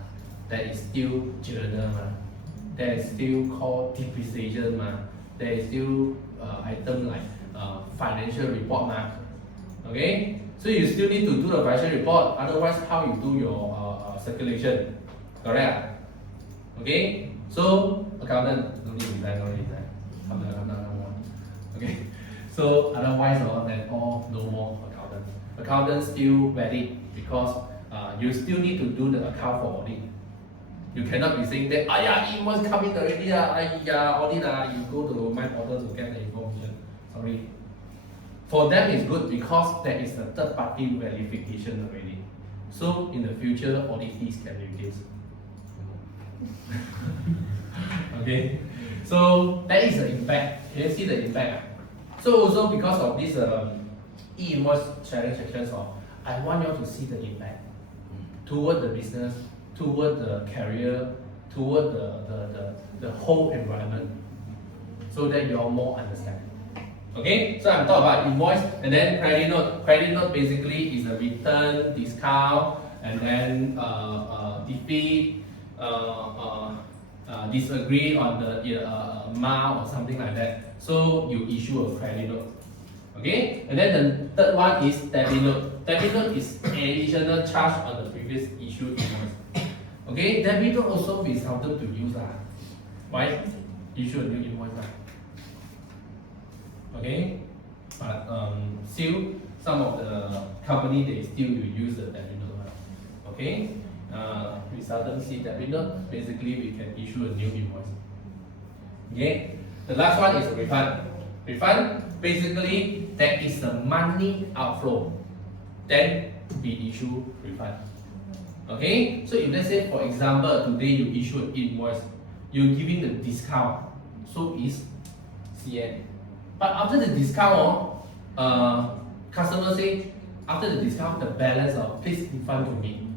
There is still journal there is still called depreciation there is still item like financial report Okay, so you still need to do the financial report. Otherwise, how you do your circulation? Correct? Okay, so accountant no need resign, no need resign. Come down. Okay, so otherwise, then all no more accountant. Accountant still valid because you still need to do the account for audit. You cannot be saying that, invoice coming already, audit, you go to my portal to get the information. Sorry. For them, it's good because there is a third party verification already. So in the future, audit fees can reduce. Okay, so that is the impact. Can you see the impact? So also because of this e-invoice sharing sections, I want you all to see the impact toward the business, toward the career, toward the whole environment, so that you all more understand. Okay, so I'm talking about invoice and then credit note. Credit note basically is a return, discount, and then defeat, disagree on the amount or something like that. So you issue a credit note. Okay, and then the third one is debit note. Debit note is additional charge on the previous issued invoice. Okay, debit note also be seldom to use. Why? Issue a new invoice. Okay, but still some of the company they still will use the debit note. Okay, we seldom see debit note. Basically, we can issue a new invoice. Okay, the last one is a refund. Refund basically that is the money outflow. Then we issue refund. Okay, so if let's say for example today you issue an invoice, you're giving the discount, so is CN. But after the discount, customer say after the discount the balance please refund to me.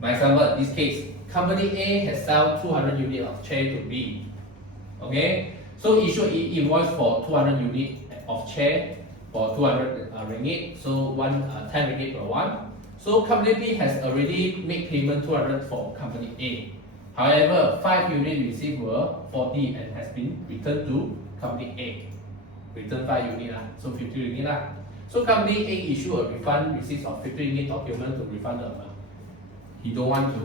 For example, this case, company A has sold 200 units of chair to B. Okay, so issue invoice for 200 units of chair for 200 ringgit. So 10 ringgit per one. So company B has already made payment 200 for company A. However, 5 units received were 40 and has been returned to company A. Return 5 units, so 50 ringgit. So company A issue a refund receipt of 50 ringgit document to refund the amount. He don't want to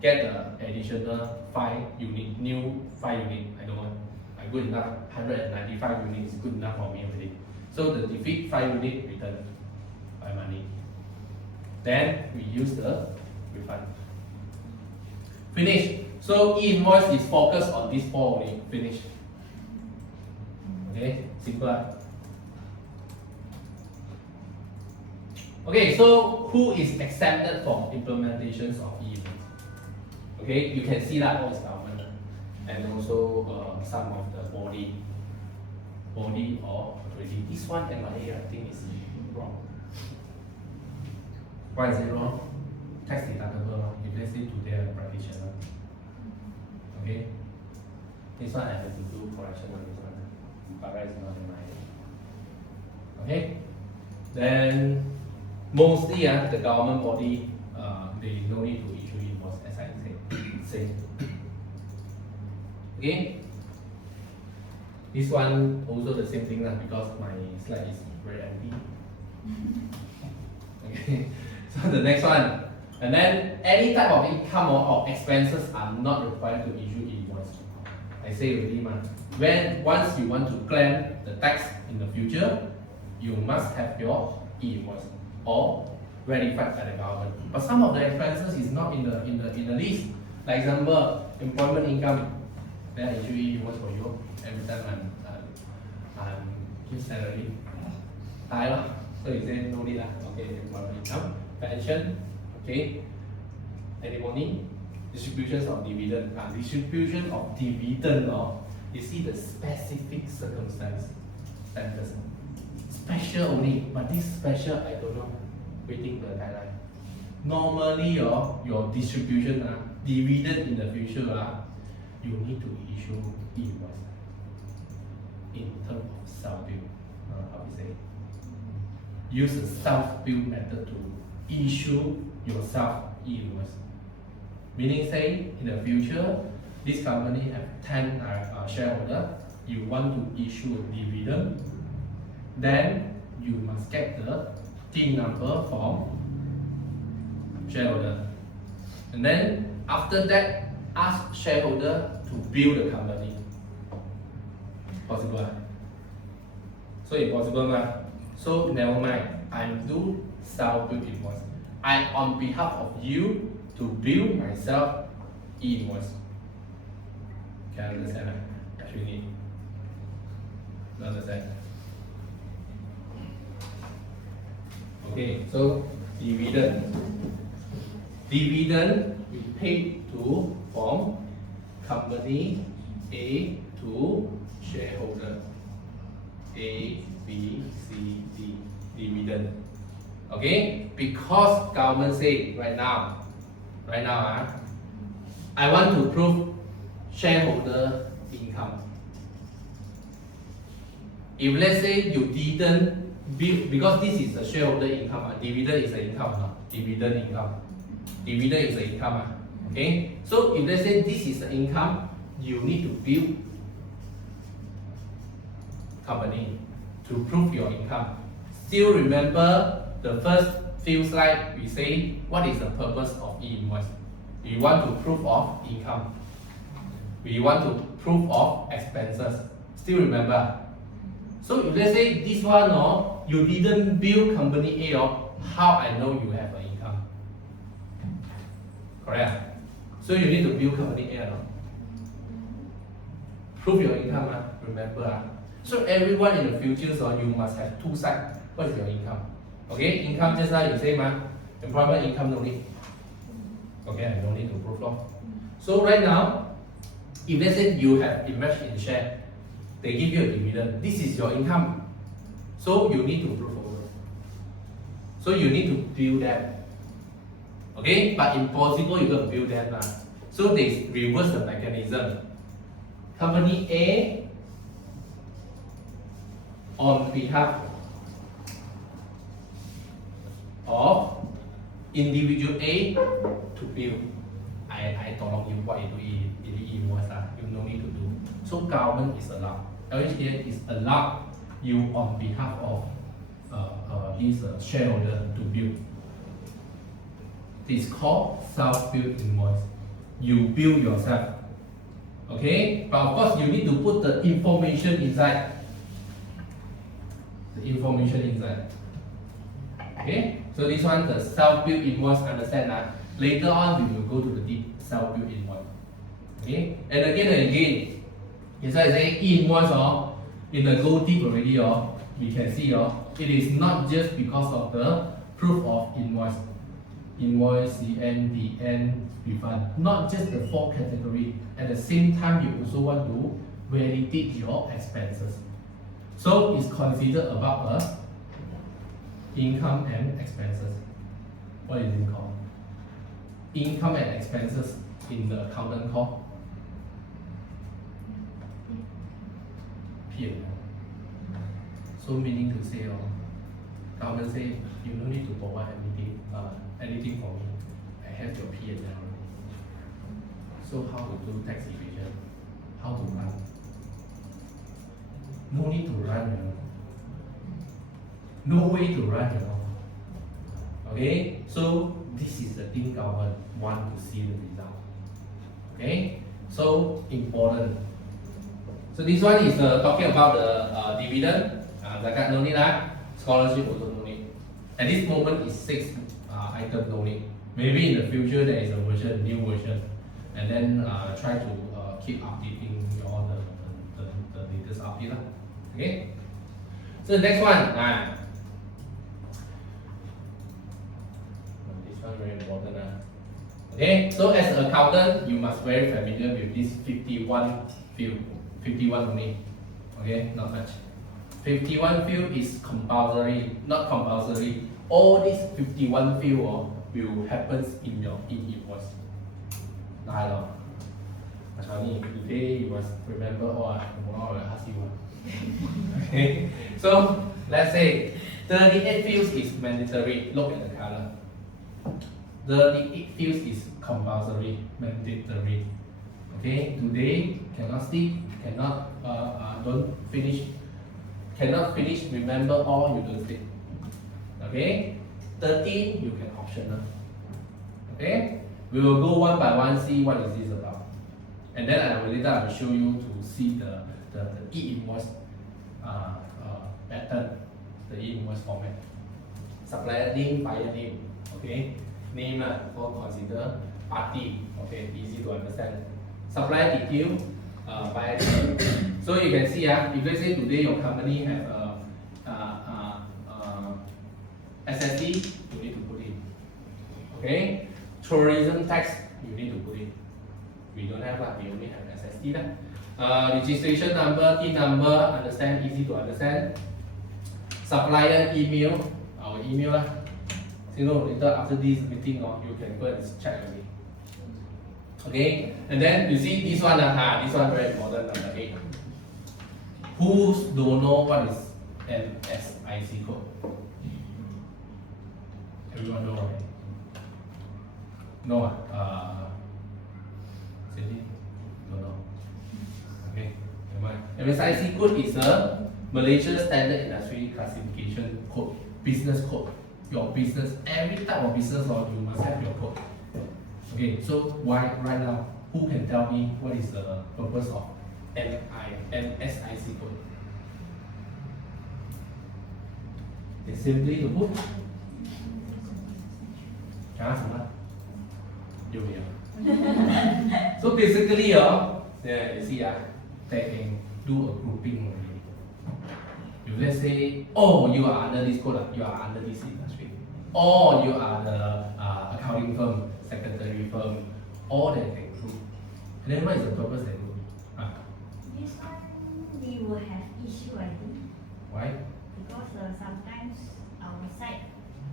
get the additional 5 unit, new 5 unit. I don't want. I'm good enough. 195 units is good enough for me already. So the defeat 5 unit return by money. Then we use the refund. Finish. So e-invoice is focused on these 4 only. Finish. Okay, simple. Okay, so who is exempted from implementations of e-invoice? Okay, you can see that all is government and also some of the body or authority. This one MIA I think is wrong. Why is it wrong? Tax deductible. If let's say today I'm a practitioner. Okay, this one I have to do correction on this one. But right is not MIA. Okay, then mostly the government body they no need to issue invoice as I say. Okay, this one also the same thing because my slide is very empty. Okay, so the next one, and then any type of income or expenses are not required to issue invoice. I say already once you want to claim the tax in the future, you must have your e-invoice or verified by the government. But some of the expenses is not in the list. Like example, employment income. Then I issue e-invoice for you every time I'm give salary. So you say no need Okay, employment income, pension, okay, alimony, distributions of dividend. Distribution of dividend, you see the specific circumstance standards. Special only, but this special I don't know. Waiting the guideline. Normally, your distribution, dividend in the future, you need to issue invoice in terms of self-bill. How to say? Use a self-bill method to issue yourself invoice. Meaning, say in the future, this company have 10 shareholder. You want to issue a dividend then you must get the TIN number from shareholder. And then after that, ask shareholder to bill the company. Possible? So impossible, ma? So never mind. I do self-bill invoice. I on behalf of you to bill myself invoice. Can you understand? Actually, understand? Okay, so dividend. Dividend we pay to from company A to shareholder. A, B, C, D. Dividend. Okay, because government say right now, I want to prove shareholder income. If let's say you didn't build, because this is a shareholder income, dividend is an income, dividend income. Dividend is an income. Okay, so if let's say this is the income, you need to build company to prove your income. Still remember the first few slides we say what is the purpose of e-invoice? We want to prove of income. We want to prove of expenses. Still remember? So if let's say this one you didn't build company A how I know you have an income? Correct? So you need to build company A Prove your income, remember. So everyone in the future you must have two sides. What is your income? Okay, income just like you say employment income no need. Okay, I don't need to prove law. So right now, if let's say you have invested in share, they give you a dividend. This is your income. So you need to prove over. So you need to build that. Okay, but impossible you can build that. So they reverse the mechanism. Company A on behalf of individual A to build. I told you what you do in the invoice, you no need to do. So government is allowed. LHDN is allowed you on behalf of his shareholder to build. It's called self-build invoice. You build yourself. Okay? But of course you need to put the information inside. The information inside. Okay? So this one, the self-build invoice, understand that? Later on, we will go to the deep self-build invoice. Okay? And again, inside say invoice in the go deep already we can see it is not just because of the proof of invoice. Invoice, CN, DN, refund. Not just the 4 category. At the same time, you also want to validate your expenses. So it's considered about income and expenses. What is it called? Income and expenses in the accountant call? P&L. So meaning to say, government say you don't need to provide anything for me. I have your P&L. So how to do tax evasion? How to run? No need to run, No way to run, Okay, so this is the thing government want to see the result. Okay, so important. So this one is talking about the dividend. Zakat no need, scholarship also no need. At this moment is 6 items no need. Maybe in the future there is a version, new version, and then try to keep updating all the latest update. Okay. So the next one, this one very important. Okay. So as an accountant, you must very familiar with this 51 field. 51 only. Okay, not much. 51 field is compulsory, not compulsory. All these 51 field will happen in your invoice. Today you must remember all. Tomorrow I will ask you. Okay, so let's say 38 fields is mandatory. Look at the color. 38 fields is compulsory, mandatory. Okay, today cannot sleep, cannot don't finish cannot finish, remember all, you don't stick. Okay? 13, you can optional. Okay? We will go one by one, see what is this about. And then I will show you to see the e-invoice pattern, the e-invoice format. Supplier name, buyer name. Okay? Name for consider party. Okay, easy to understand. Supplier detail, buyer detail. So you can see, if let's say today your company have SSD, you need to put in. Okay? Tourism tax, you need to put in. We don't have that, we only have SSD. Registration number, T number, understand, easy to understand. Supplier email, our email. You know, later after this meeting, you can go and check again. Okay? And then you see this one, this one very important. Okay? Who don't know what is MSIC code? Everyone know, right? No, Cindy? Don't know. Okay, never mind. MSIC code is a Malaysia Standard Industry Classification Code, business code. Your business, every type of business, you must have your code. Okay, so why right now, who can tell me what is the purpose of MSIC code? It's simply to put. So basically, yeah, you see, they can do a grouping already. If let's say, oh, you are under this code, you are under this industry, or you are the accounting firm, secretary firm, all that they group. And then what is the purpose they group? This one we will have issue, I think. Why? Because sometimes our side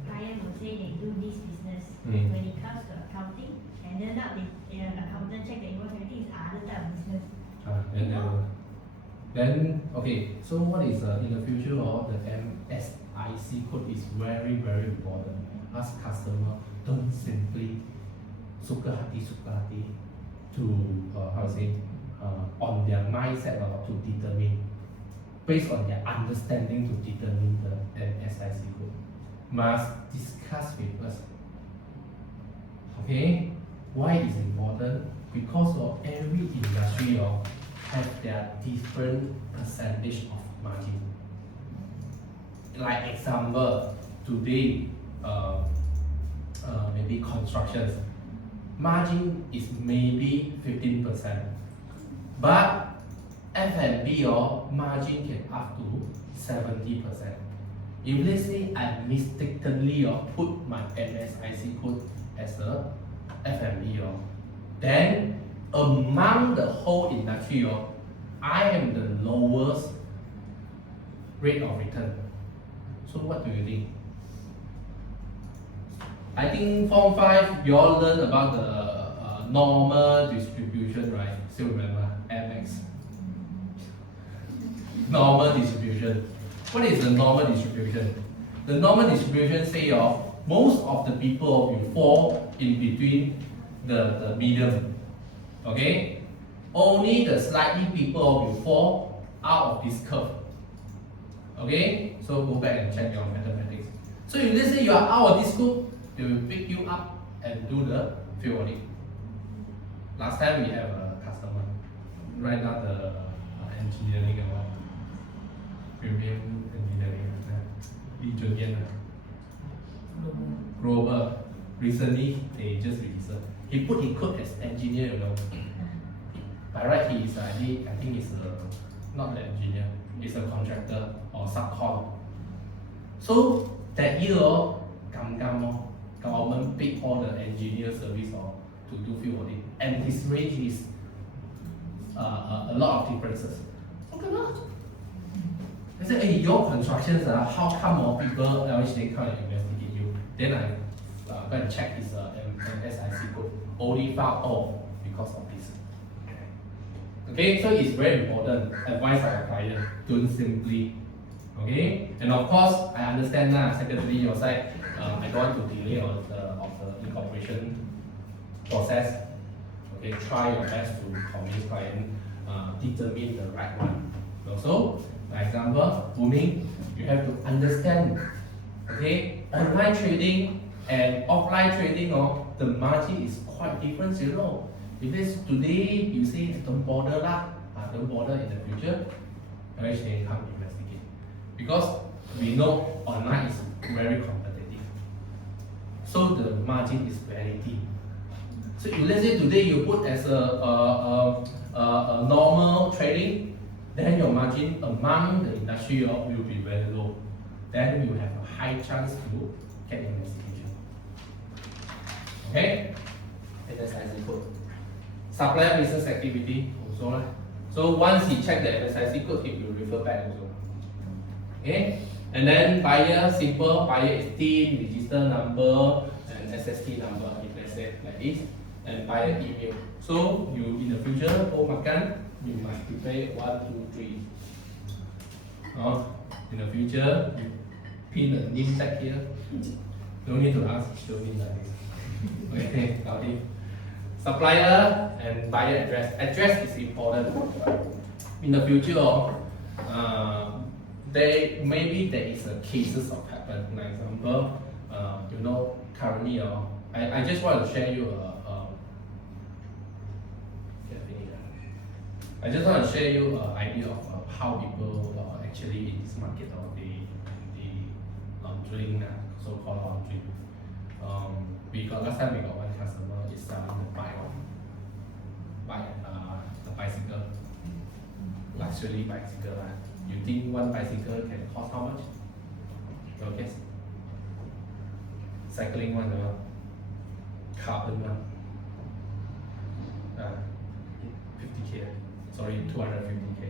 client will say they do this business Mm. when it comes to accounting, and then now they accountant check the invoice, everything is other type of business. Then okay, so what is in the future, the MSIC code is very, very important. Ask customer, don't simply suka hati to on their mindset to determine, based on their understanding to determine the MSIC code. Must discuss with us. Okay, why is it important? Because of every industry have their different percentage of margin. Like example, today, maybe constructions, margin is maybe 15%, but F&B margin can up to 70%. If let's say I mistakenly put my MSIC code as a F&B, then among the whole industry, I am the lowest rate of return. So what do you think? I think Form 5, you all learn about the normal distribution, right? Still remember, MX. Normal distribution. What is the normal distribution? The normal distribution say most of the people will fall in between the medium. Okay? Only the slightly people will fall out of this curve. Okay? So go back and check your mathematics. So if let's say you are out of this group, they will pick you up and do the field audit. Last time we have a customer. Right now the engineering and what? Premium engineering. Global. Recently they just released it. He put his code as engineer, By right he is I think he's not the engineer, he's a contractor or subcon. So that year government pick all the engineer service to do field audit, and his range is a lot of differences. Okay, I said, hey, your constructions, how come more people LHD come and investigate you? Then I go and check his MSIC code. Only found all because of this. Okay, so it's very important. Advise our client, don't simply. Okay, and of course, I understand secretary your side. I don't want to delay of the incorporation process. Okay, try your best to convince client determine the right one. Also, For example, booming, you have to understand, okay, online trading and offline trading, the margin is quite different, you know. If it's today, you say don't bother lah, don't bother in the future, actually come investigate. Because we know online is very competitive. So the margin is very deep. So if let's say today you put as a normal trading, then your margin among the industry will be very low. Then you have a high chance to get investigation. Okay? And that's SIC code. Supplier business activity also. So once he check the SIC code, he will refer back also. Okay? And then buyer, simple, buyer is TIN, register number, and SST number, if let's say like this, and buyer email. So you in the future, makan, you must prepare 1, 2, 3. In the future, you pin a name tag here. Don't need to ask, show me like this. Okay, got it. Supplier and buyer address. Address is important. In the future, maybe there is a cases of happen. For example, you know, currently, I just want to share you I just want to share you an idea of how people actually in this market they doing so-called laundry. Last time we got one customer is selling the bicycle, luxury bicycle. You think one bicycle can cost how much? Your guess? Cycling one, carbon one. 50k. Sorry, 250k.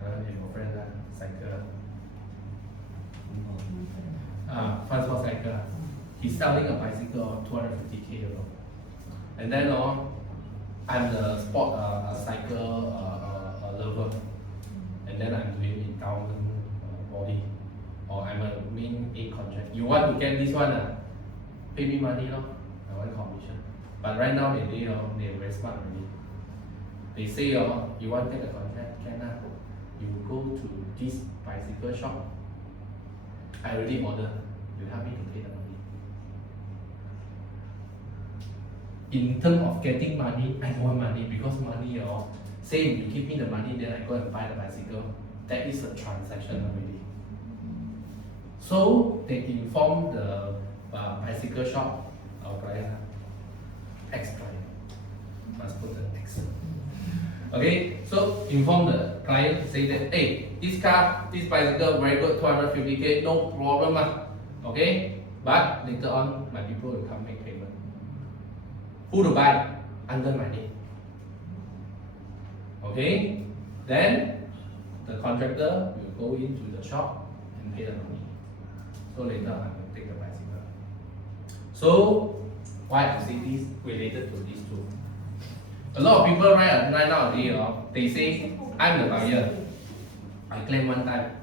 Your friend cycle. Fun for cycle. He's selling a bicycle 250k euro. And then I'm the sport cycle lover. And then I'm doing endowment body. Or I'm a main A contract. You want to get this one? Pay me money, I want commission. But right now they're very smart already. They say you want to take a contract, can you go to this bicycle shop. I already ordered. You help me to pay the money. In terms of getting money, I don't want money because money, say if you give me the money, then I go and buy the bicycle. That is a transaction already. So they inform the bicycle shop, our client, ex-client, must put the X. Okay, so inform the client, say that, hey, this bicycle very good, 250k, no problem. Okay, but later on, my people will come make payment. Who to buy? Under my name. Okay, then the contractor will go into the shop and pay the money. So later I will take the bicycle. So why I say this related to these two? A lot of people right nowadays, they say, I'm the buyer. I claim one time.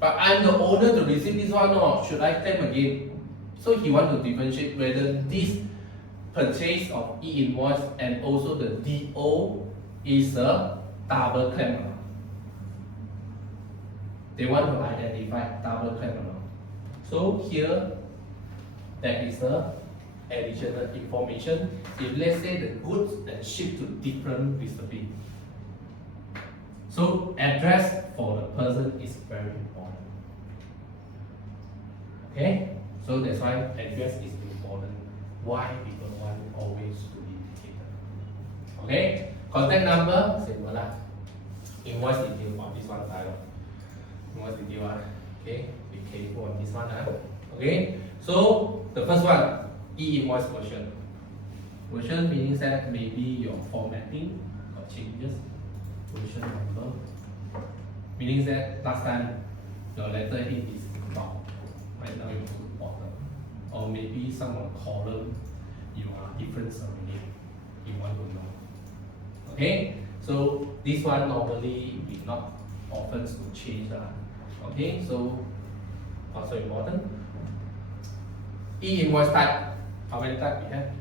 But I'm the owner to receive this one, should I claim again? So he wants to differentiate whether this purchase of e-invoice and also the DO is a double claim or not. They want to identify double claim or not. So here, there is a additional information. If let's say the goods that shipped to different recipient. So address for the person is very important. Okay? So that's why address is important. Why people want always to be indicated. Okay? Contact number, simple lah. Invoice detail, this one file. Invoice detail, okay? Be careful on this one. Okay? So the first one, e-invoice version. Version means that maybe your formatting got changes. Version number meaning that last time your letterhead is top, right now you put bottom, or maybe some of the column you are different already. You want to know. Okay, so this one normally we not often to change okay, so also important. E-invoice type. How many type we have?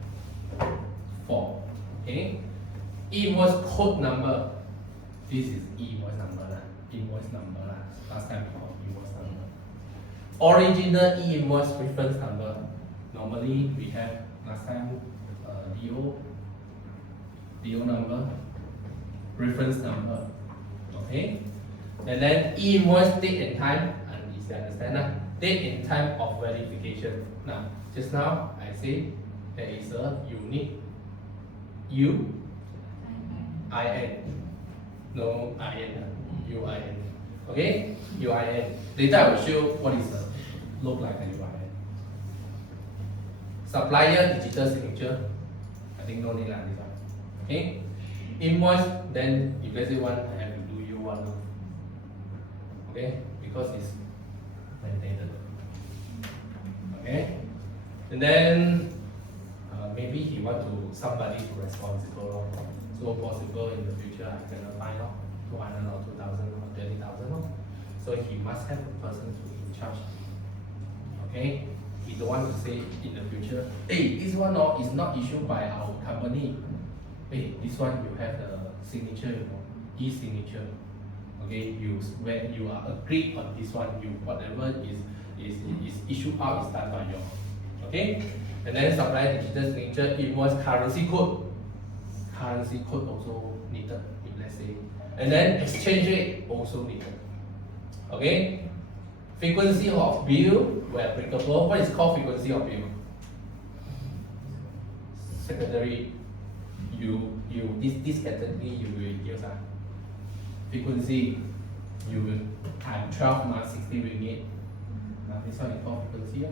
4. Okay. E-invoice code number. This is invoice number lah. Invoice number lah. Last time called invoice number. Original invoice reference number. Normally we have last time DO number, reference number. Okay. And then invoice date and time. And you understand lah. Date and time of verification. Now, just now I say there is a unique UIN. No IN, UIN. Okay? UIN. Later I will show what is look like a UIN. Supplier digital signature. I think no need lah this one. Okay? Invoice, then if let's say one, I have to do U1. Okay? Because it's mandated. Okay? And then maybe he want to somebody to responsible. So possible in the future I cannot find out 200 or 2,000 or 20,000. So he must have a person to in charge. Okay? He don't want to say in the future, hey, this one is not issued by our company. Hey, this one you have the signature, e-signature. Okay, when you are agreed on this one, whatever is issued out is done by you. Okay? And then supplier digital signature, invoice currency code. Currency code also needed, if let's say. And then exchange rate also needed. Okay? Frequency of bill where applicable. What is called frequency of bill? Secondary. This category you will use frequency. You will time 12 months 60 ringgit. This one is called frequency.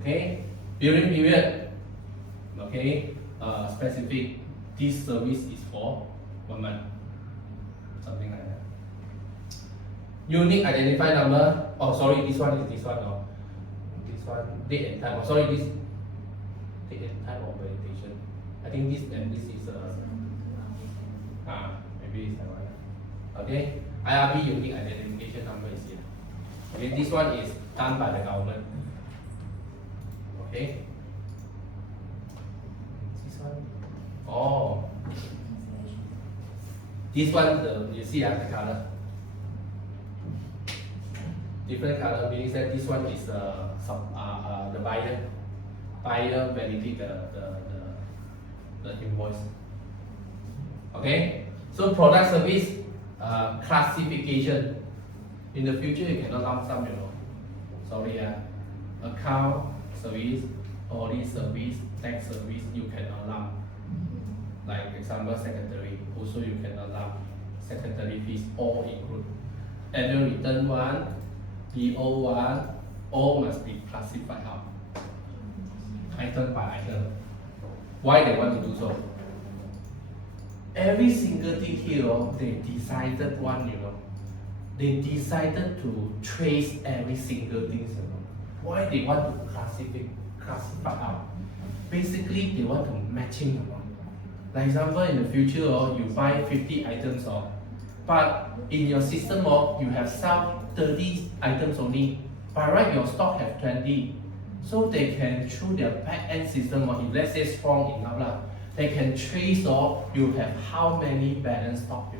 Okay? Billing period. Okay? Specific. This service is for 1 month. Something like that. Unique identifier number. Oh, sorry, this one is this one. No. This one, date and time. Oh, sorry, this date and time of validation. I think this and this is maybe it's that one. Okay, IRB unique identification number is here. Okay, this one is done by the government. Okay. This one. Oh. This one, you see the color. Different color means that this one is the buyer. Buyer validate the invoice. Okay, so product service classification. In the future, you cannot lump sum, Sorry, account service, audit service, tax service, you cannot lump. Like example, secretary. Also, you cannot lump. Secretary fees all include. Annual return one, PO one, all must be classified out. Item by item. Why they want to do so? Every single thing here, they decided one, They decided to trace every single thing, Why they want to classify out? Basically, they want to matching. Like example, in the future, you buy 50 items, but in your system, you have some 30 items only. By right, your stock have 20. So they can, through their back-end system, if let's say strong enough, they can trace you have how many balance stock,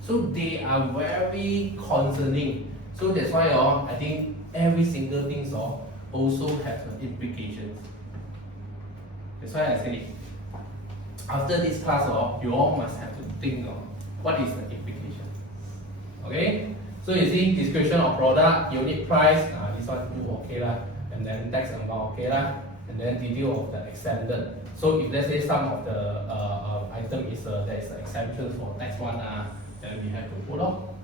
So they are very concerning. So that's why I think every single thing also have implications. That's why I say, after this class, you all must have to think what is the implication. Okay? So you see, description of product, unit price, this one okay lah, and then tax amount okay lah, and then detail of the extended. So if let's say some of the item is there is an exemption for tax one, then we have to put up.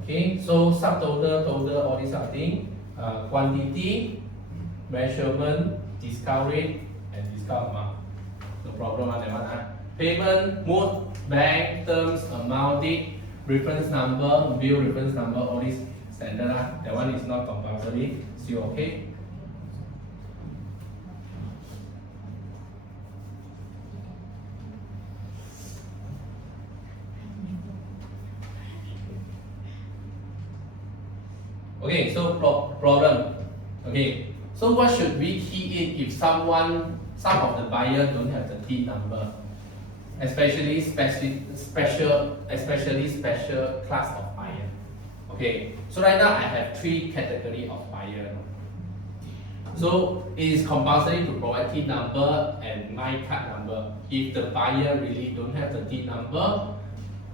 Okay, so subtotal, total, all these are things. Quantity, measurement, discount rate, and discount amount. No problem on that one. Payment, mode, bank, terms, amount, date, reference number, bill reference number, all these standard. That one is not compulsory. Still okay. Okay, so problem. Okay, so what should we key in if some of the buyer don't have the T number? especially special class of buyer. Okay, so right now I have 3 category of buyer. So it is compulsory to provide TIN number and my card number. If the buyer really don't have the TIN number,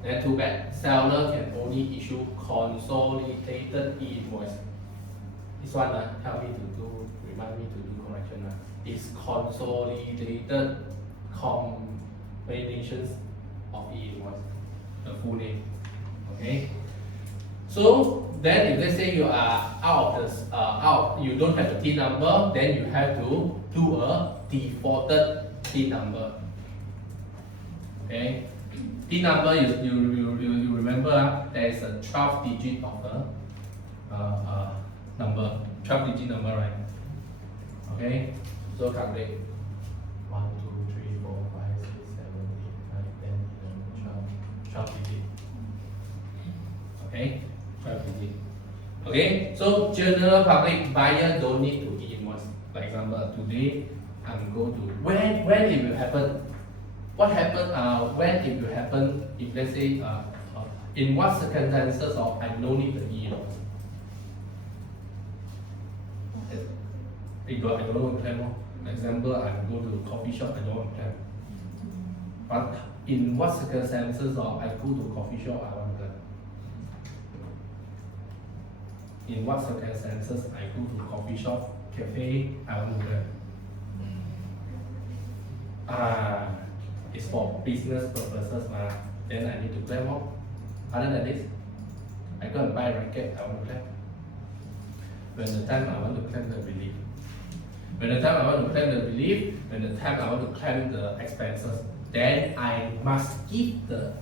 then too bad. Seller can only issue consolidated e-invoice. This one help me to do, remind me to do correction. It's consolidated combinations of e-invoice, the full name. Okay. So then, if let's say you are you don't have a TIN number, then you have to do a defaulted TIN number. Okay. TIN number, you remember there is a 12 digit of the number, 12 digit number, right? Okay. So calculate 1, 2, 3, 4, 5, 6, 7, 8, 9, 10, 11, 12 digit. Okay. 12 digit. Okay, so general public buyer don't need to e-invoice. For example, today I'm going to when it will happen. What happen? When it will happen? If let's say in what circumstances or I no need the e-invoice. I don't want to claim. For example, I go to a coffee shop. I don't want to claim. But in what circumstances or I go to a coffee shop, I want to claim. In what circumstances I go to coffee shop, cafe, I want to learn. It's for business purposes, then I need to claim more. Other than this, I go and buy a racket, I want to claim. When the time I want to claim the relief. When the time I want to claim the relief, when the time I want to claim the expenses, then I must give the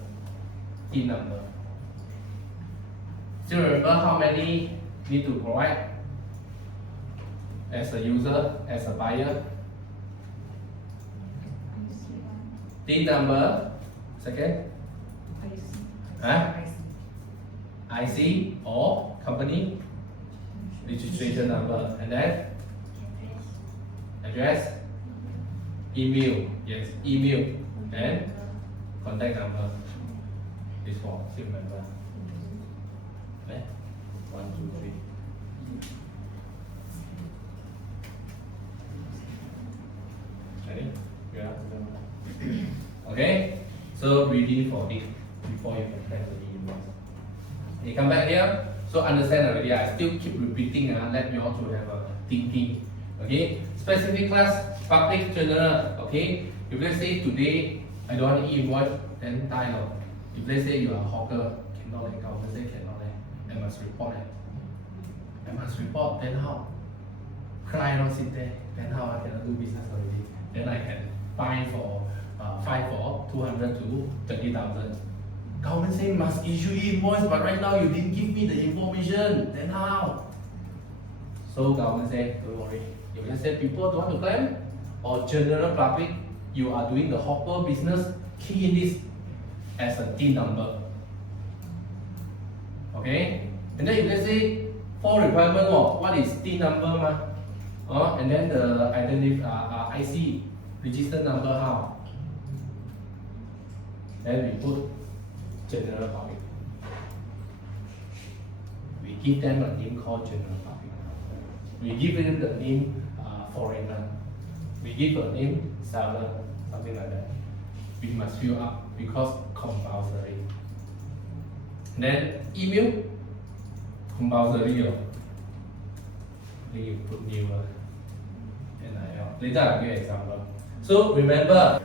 TIN number. Still remember how many need to provide as a user, as a buyer? TIN number, second, IC or company registration number, and then address, email, yes, email, and contact number. This four, still remember? Okay. 1, 2, 3. Ready? Yeah. Okay. So reading for this before you can press the invoice. You come back here. So understand already. I still keep repeating. Let you all to have a thinking. Okay. Specific class, public, general. Okay. If let's say today I don't want to invoice, then die now. If let's say you are a hawker, cannot let go. Let's say cannot let. I must report it. I must report, then how? Client not sit there, then how I cannot do business already? Then I can fine for 200 to 30,000. Government say must issue invoice, but right now you didn't give me the information, then how? So government say, don't worry. If let's say people don't want to claim, or general public, you are doing the hawker business, key in this as a TIN number. Okay? And then if let's say 4 requirement, what is TIN number? And then the IC register number, how? Then we put general public. We give them a name called general public. We give them the name foreigner. We give a name seller, something like that. We must fill up because compulsory. Then email, compulsory. Then you put new NIL. Later I'll give you an example. So remember.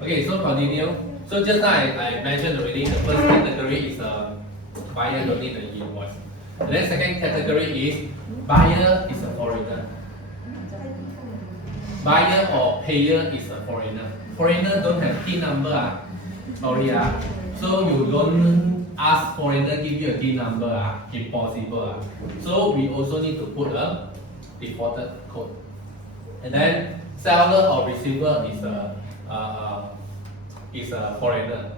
Okay, so continue. So just now I mentioned already, the first category is buyer don't need the invoice. The next second category is buyer is a foreigner. Buyer or payer is a foreigner. Foreigner don't have TIN number. Sorry. So you don't ask foreigner give you a TIN number. Impossible. So we also need to put a defaulted code. And then seller or receiver is a foreigner.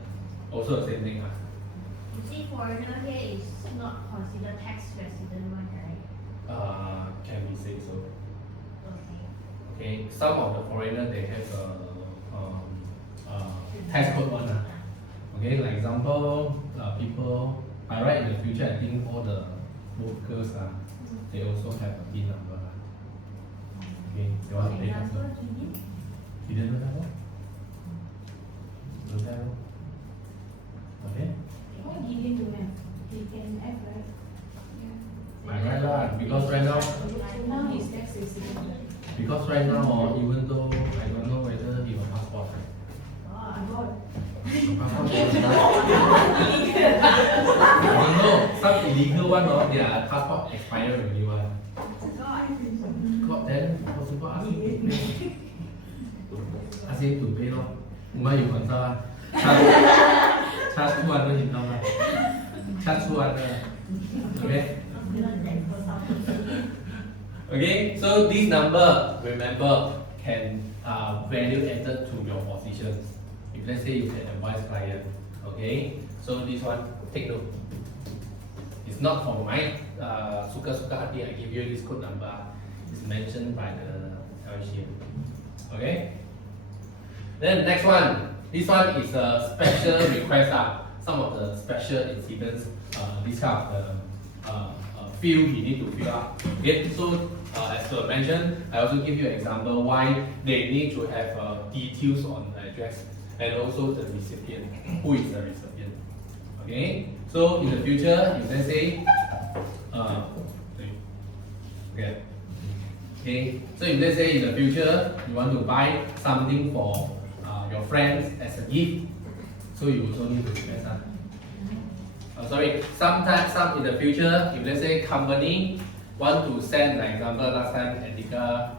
Also the same thing. You see, foreigner here is not considered tax resident one, right? Can we say so? Okay. Okay. Some of the foreigner they have test code one. Okay, like example, people, by right in the future, I think all the workers, they also have a PIN number. Okay, they want to take it. Example, he did. He didn't have one? Don't have one? Okay? Why did he do that? He can have, right? By right lah, because right now, Now his tax is different. because right now, even though I don't know whether he will passport. I got. Passport I don't know, some illegal one their passport expired already one. Got then possible ask him to pay. Ask him to pay lor. Why you want that? Charge 200 in now. Charge 200. Okay? Okay, so this number, remember, can value added to your positions. If let's say you can advise client, okay? So this one, take note. It's not for my suka hati. I give you this code number. It's mentioned by the LHDN. Okay? Then next one. This one is a special request. Some of the special incidents, this kind of field you need to fill up. Okay, so as I mentioned, I also give you an example why they need to have details on the address and also the recipient. Who is the recipient? Okay, so in the future, if let's say, okay, so if let's say in the future you want to buy something for your friends as a gift, so you also need to prepare some. Sometimes in the future, if let's say company want to send, like example, last time Etika,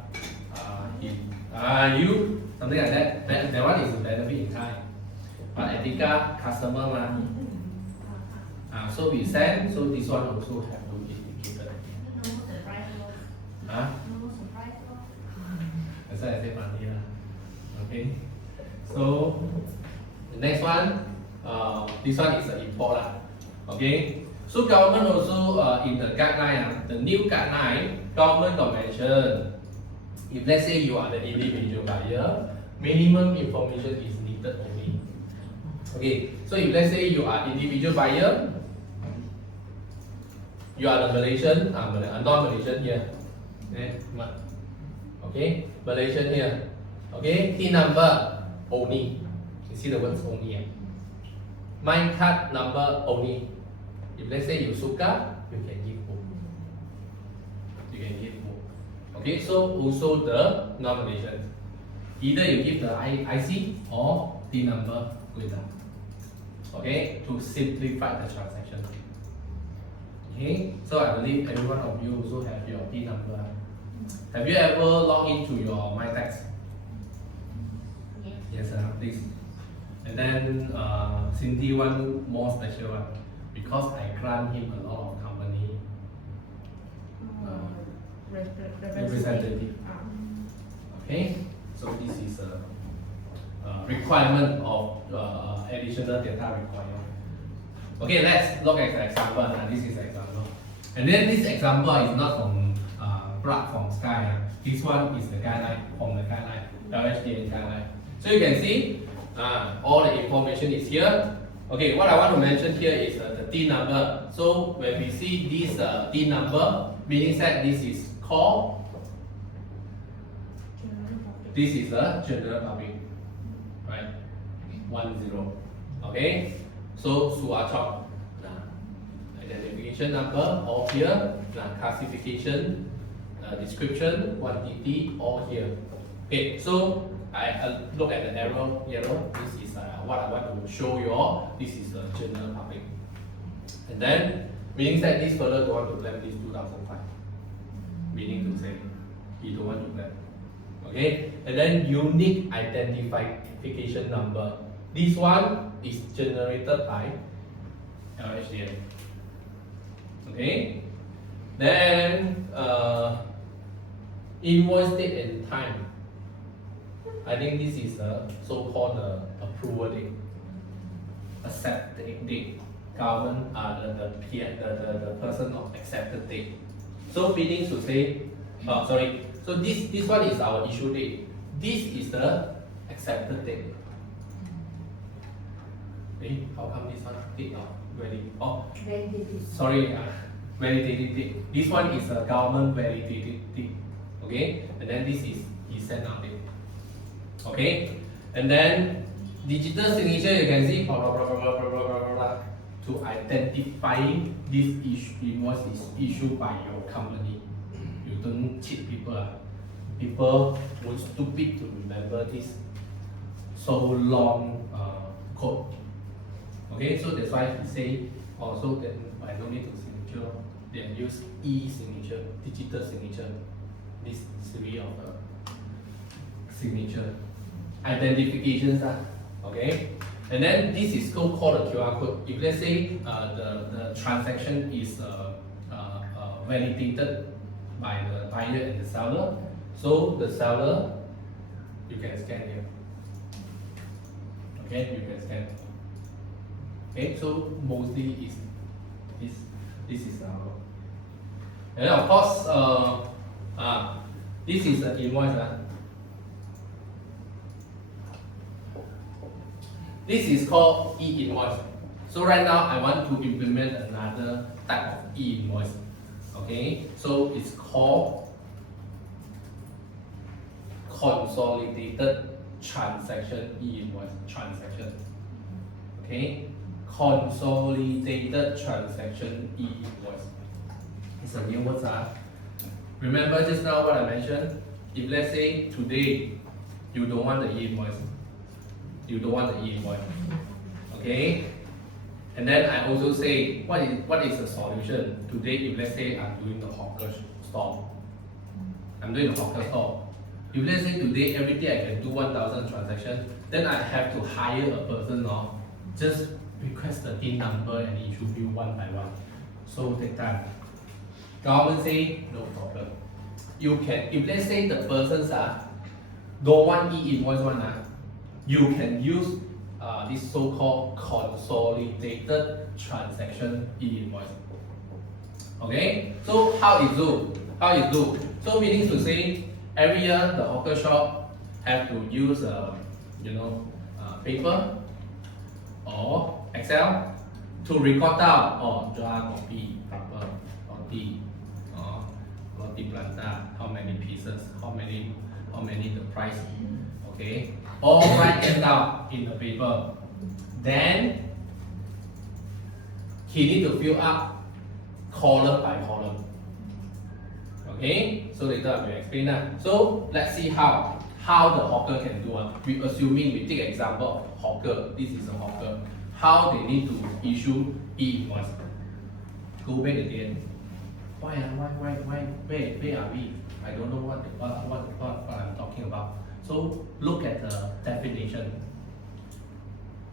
you, something like that, that one is a benefit in kind. But Etika, customer, so we send, so this one also have to be indicated. No surprise, Huh? no surprise. That's why I say money. Okay, so the next one, this one is an import. Okay, so government also in the guideline, the new guideline, government got mentioned, if let's say you are the individual buyer, minimum information is needed only. Okay, so if let's say you are individual buyer, you are the Malaysian, non-Malaysian here. Okay, Malaysian here. Okay, PIN number only. You see the words only. My card number only. If let's say you suka, you can give both. You can give both. Okay, so also the non-Malaysians. Either you give the IC or PIN number with them. Okay, to simplify the transaction. Okay, so I believe every one of you also have your PIN number. Have you ever logged into your MyTax? Yes, please. And then Cindy one more special one, because I grant him a lot of company representative. Okay, so this is a requirement of additional data requirement. Okay, let's look at the example. This is example, and then this example is not from plug from Sky. This one is the guideline from the guideline, LHDN guideline. So you can see all the information is here. Okay, what I want to mention here is the TIN number. So when we see this TIN number, meaning that this is called, this is a general public, right? 10. Okay, so Suachok, identification number all here, classification, description, quantity all here. Okay, so I look at the arrow yellow. This is what I want to show you all. This is the general public, and then meaning that this fellow don't want to claim this 2005. Meaning to say he don't want to claim. Okay, and then unique identification number. This one is generated by LHDN. Okay, then invoice date and time. I think this is the so-called approval date, accepted date. Government the person of accepted date. So meaning to say, sorry. So this one is our issue date. This is the accepted date. How come this one tick not very? Oh, Validated. sorry, validated tick. This one is a government validated tick. Okay, and then this is he sent out it. Okay, and then digital signature, you can see blah, blah, blah, blah, blah, blah, blah, blah, to identifying this invoice is issued by your company. You don't cheat people. People were stupid to remember this so long code. Okay, so that's why he say also that I don't need to signature. They use e-signature, digital signature. This series of signature identifications. Okay, and then this is called the QR code. If let's say the transaction is validated by the buyer and the seller, so the seller you can scan here. Okay, you can scan. Okay, so mostly is this is and then of course this is the invoice. This is called e-invoice. So right now I want to implement another type of e-invoice. Okay, so it's called consolidated transaction e-invoice transaction. Okay, consolidated transaction e-invoice. It's a new word. Remember just now what I mentioned? If let's say today you don't want the e-invoice, okay? And then I also say what is the solution? Today if let's say I'm doing the hawker store, if let's say today every day I can do 1,000 transactions, then I have to hire a person just request the PIN number and issue bill one by one. So take time. Government say no problem. You can, if let's say the persons don't want e-invoice one, you can use this so-called consolidated transaction e-invoice. Okay, so how it do? So meaning to say every year the hawker shop have to use paper or Excel to record down or draw copy paper roti planta, how many pieces, how many the price. Okay, all write it down in the paper. Then he need to fill up column by column. Okay, so later I will explain that. So let's see how the hawker can do. We assuming we take example of hawker. This is a hawker. How they need to issue e-invoice. Go back again. Why where are we? I don't know what I'm talking about. So look at the definition.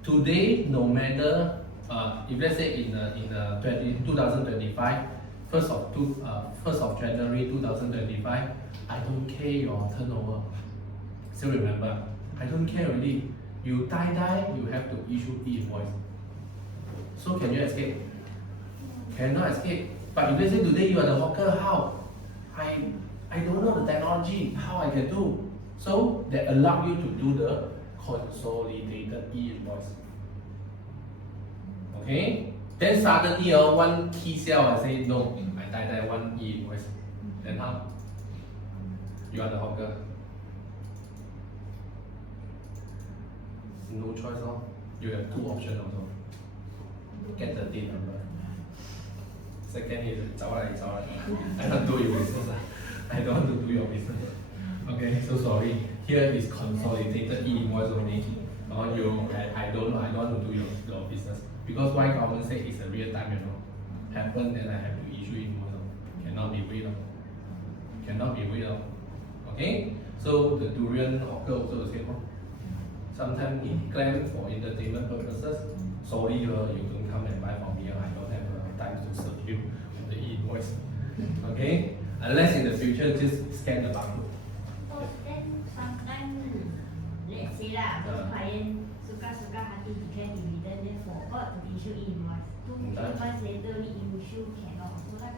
Today, no matter if let's say in 2025, 1st of January 2025, I don't care your turnover. Still remember, I don't care already. You die, you have to issue e-invoice. So can you escape? Cannot escape. But if let's say today you are the hawker, how? I don't know the technology, how I can do. So they allow you to do the consolidated e-invoice. Okay? Then suddenly one key cell I say no, I die one e-invoice. Then how? You are the hawker. No choice. You have two options also. Get the DIN number. Second is 找来. I don't do your business. I don't want to do your business. Okay, so sorry. Here is consolidated e-invoice only. I don't want to do your business. Because why government say it's a real time, happen, then I have to issue invoice. Cannot be weird. Okay? So the durian hawker also the same. Sometimes he claim for entertainment purposes. Sorry, you don't come and buy from me. I don't have time to serve you with the e-invoice. Okay? Unless in the future, just scan the barcode. So then sometimes, let's say those client suka hati declare dividend, then forgot to issue e-invoice. 2 months later, issue cannot also lah.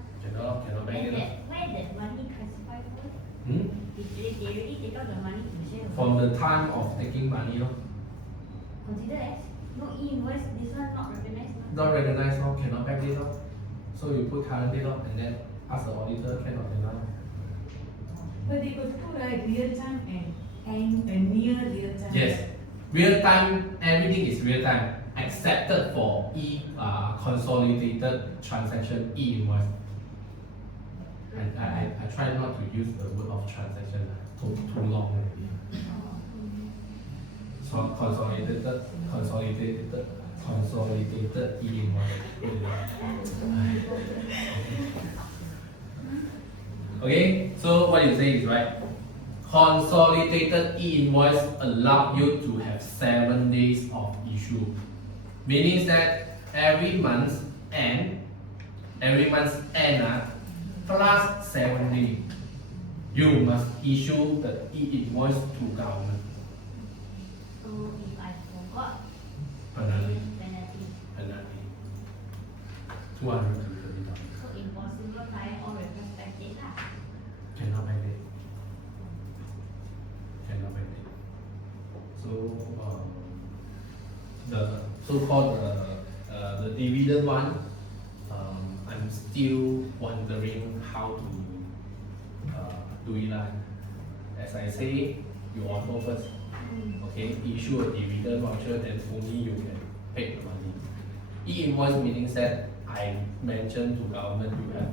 Cannot bank it. Where that money classified for? They already take out the money to share. From the time of taking money, Consider as? No invoice, this one not recognized. No? Not recognized, no, cannot backdate, no. So you put current date, no, and then ask the auditor cannot deny. But they could put like real time and near real time. Yes, real time, everything is real time, excepted for consolidated transaction e-invoice. And I try not to use the word of transaction, too long already. So consolidated e-invoice. Okay, so what you say is right. Consolidated e-invoice allow you to have 7 days of issue. Meaning that every month end plus 7 days, you must issue the e-invoice to government. So if I forgot, Penalty. penalty. $230. So impossible client or retrospective lah. Cannot backdate. Cannot backdate. So the so-called the dividend one, I'm still wondering how to do it lah. As I say, you auto first. Okay, issue a dividend voucher, then only you can pay the money. E-invoice meaning that I mentioned to government you have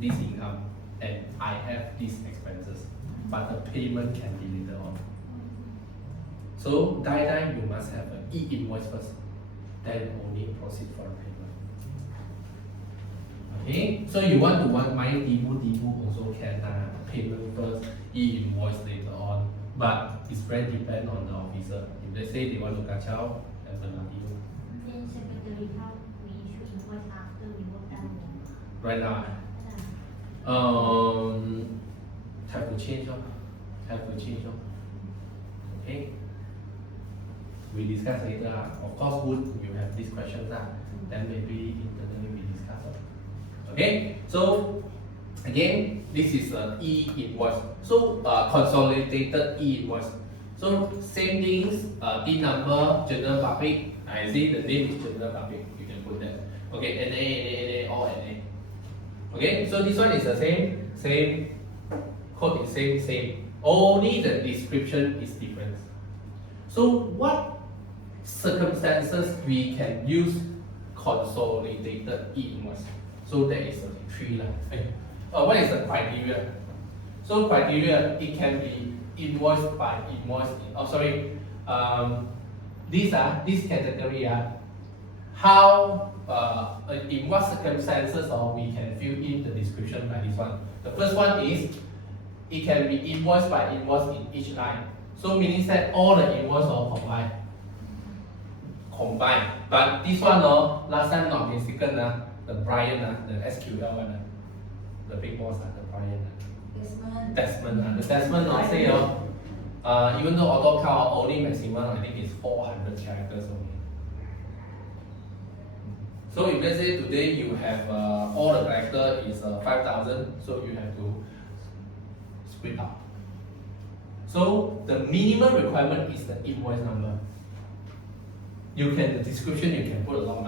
this income and I have these expenses, but the payment can be later on. So you must have an e-invoice first, then only proceed for the payment. Okay, so you want to mind dibu also can payment first, e-invoice later on, but it's very depend on the officer. If they say they want to kacau, then penalty. Then secretary how we issue invoice after we work done. Right now, have to change, okay? We discuss later. Of course, good you have these questions, then maybe internally we discuss. Okay, so again, this is an e-invoice. So consolidated e-invoice. So same things, PIN number, general public. I see the name is general public. You can put that. Okay, NA, all NA. Okay, so this one is the same code is same. Only the description is different. So what circumstances we can use consolidated e-invoice? So there is a 3 lah. What is the criteria? So criteria, it can be invoice by invoice. This category how in what circumstances we can fill in the description by this one. The first one is it can be invoice by invoice in each line. So meaning that all the invoice are combined. But this one last time not mistaken the Brian the SQL one the big boss the Brian Desmond. The Desmond not say even though auto count only maximum I think is 400 characters only. So if let's say today you have all the character is 5,000, so you have to split up. So the minimum requirement is the invoice number. The description you can put along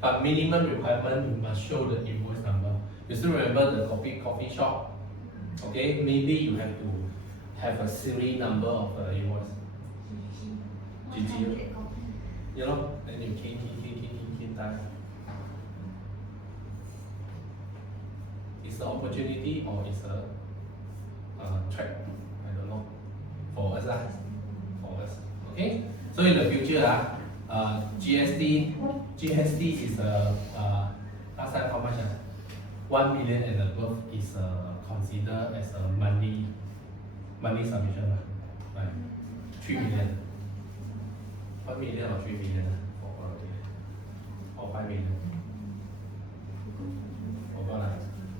but minimum requirement you must show the invoice number. You still remember the coffee shop? Okay, maybe you have to have a serial number of the invoice. GG. You know, then you key time. It's an opportunity or it's a threat? I don't know. For us. Okay? So in the future, GST is last time how much? 1 million and above is considered as a money submission. Right? 3 million. 1 million or 3 million? Or 5 million?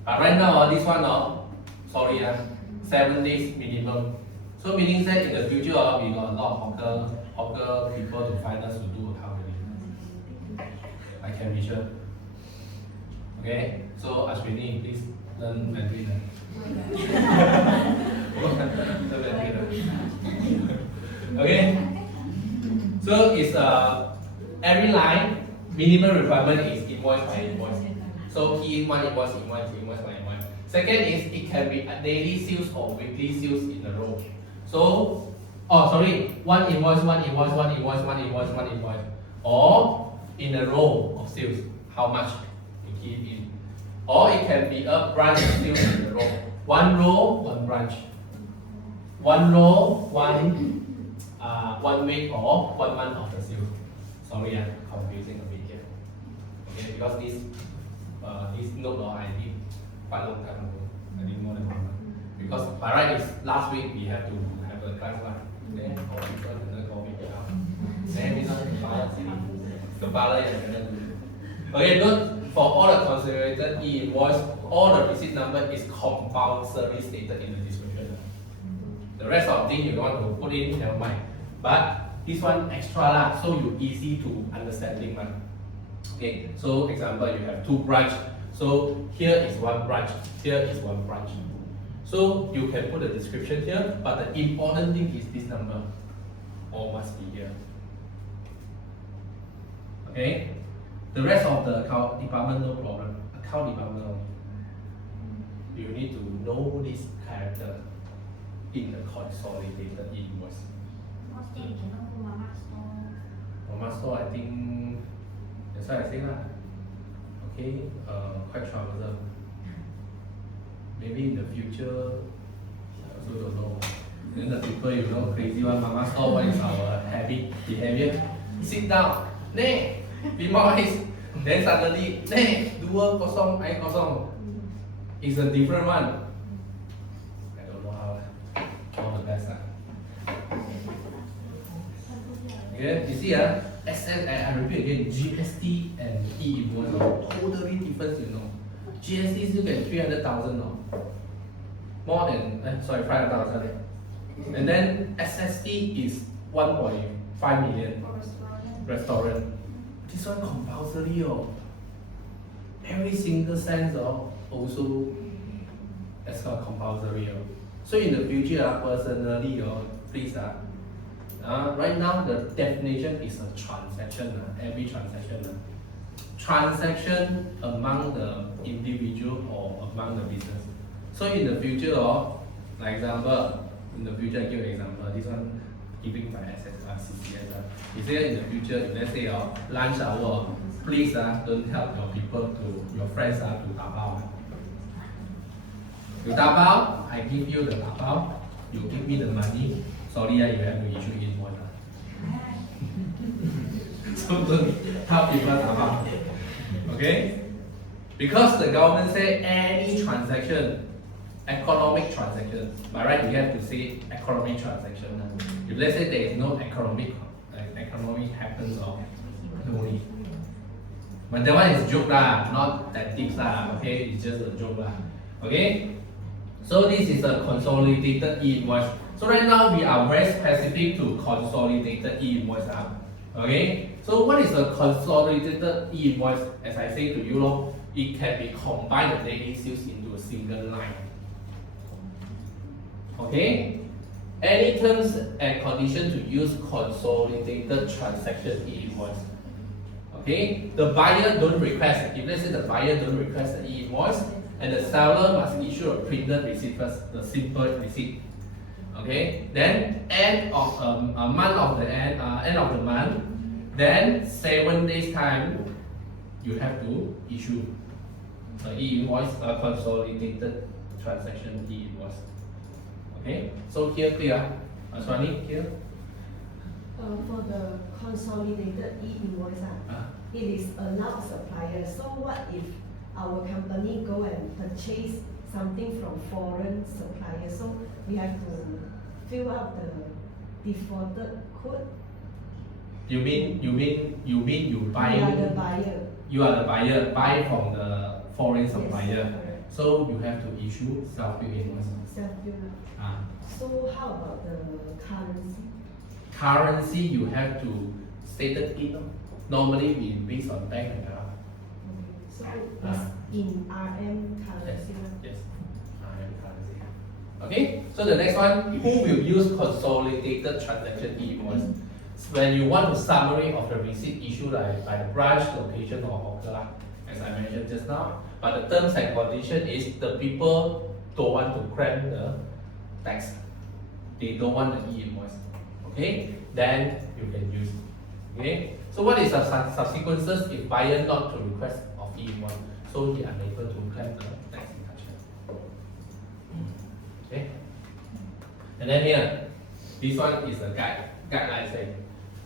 But right now, this one, 7 days minimum. So meaning that in the future, we got a lot of hawker people to find us to do account already. I can be sure. Okay, so Ashwini, please learn Mandarin. Okay, so it's every line, minimum requirement is invoice by invoice. So key in one invoice, invoice by invoice. Second is it can be a daily sales or weekly sales in a row. So, one invoice, or in a row of sales, how much you key it in. Or it can be a branch of sales in a row. One row, one branch. One row, one week or 1 month of the sales. Sorry, I'm confusing a bit here. Okay, because this note I did quite a long time ago. I didn't know the number. Because by right, it's last week we have to have a class line. Then or people another call me out. Then this one kepala yang kena dulu. Okay, note for all the consolidated e-invoice, all the receipt number is compulsory stated in the description. The rest of things you don't want to put in, never mind. But this one extra lah, so you easy to understanding one. Okay, so example you have 2 branch. So here is 1 branch, here is 1 branch. So you can put the description here, but the important thing is this number. All must be here. Okay, the rest of the account department no problem. Account department only. You need to know this character in the consolidated invoice. Most day cannot go mama store. Mama store, I think that's why I say lah. Okay, quite troublesome. Maybe in the future, I also don't know. Then the people you know crazy one, mama store, what is our habit, behavior? Sit down, ne, be more nice. Then suddenly, ne, 2 kosong, I kosong. It's a different one. I don't know how. All the best lah. Yeah, you see I repeat again, GST and e-invoice are totally different, you know. GST still get 300,000 no? More than, 500,000. And then SST is 1.5 million. Restaurant. This one compulsory every single cent also as compulsory. So in the future, personally, please right now the definition is a transaction. Every transaction. Transaction among the individual or among the business. So in the future, like example, in the future I give an example. This one giving by CCS. You say in the future, if let's say lunch hour, please don't help your people your friends to dabao. You dabao, I give you the dabao. You give me the money. Sorry, you have to issue invoice. So don't help people dabao. Okay? Because the government say any transaction, economic transaction. By right, you have to say economic transaction. If let's say there is no economic happens no need. But that one is joke lah, not that deep lah. Okay, it's just a joke lah. Okay? So this is a consolidated e-invoice. So right now we are very specific to consolidated e-invoice. Okay? So what is a consolidated e-invoice? As I say to you, it can be combined the daily sales into a single line. Okay? Any terms and conditions to use consolidated transaction e-invoice. Okay? The buyer don't request. If let's say the buyer don't request the e-invoice, and the seller must issue a printed receipt first, the simple receipt. Okay? Then end of a month of the end of the month. Then 7 days time, you have to issue an e-invoice, a consolidated transaction e-invoice. Okay, so here clear. Aswani, clear? For the consolidated e-invoice, it is allowed supplier. So what if our company go and purchase something from foreign supplier? So we have to fill out the defaulted code. You mean you buy? You are the buyer. You are the buyer. Buy from the foreign supplier. Yes, so you have to issue self-bill invoice. Self-bill. So how about the currency? Currency you have to state it. Normally we based on bank account. So it's in RM currency. Yes. RM currency. Okay. So the next one, who will use consolidated transaction e-invoice? when you want to summary of the receipt issued by the branch, location or hawker lah, as I mentioned just now. But the terms and condition is the people don't want to cram the tax. They don't want the e-invoice. Okay, then you can use. Okay, so what is the subsequences if buyer not to request of e-invoice? So he unable to claim the tax deduction. Okay, and then here, this one is a guideline saying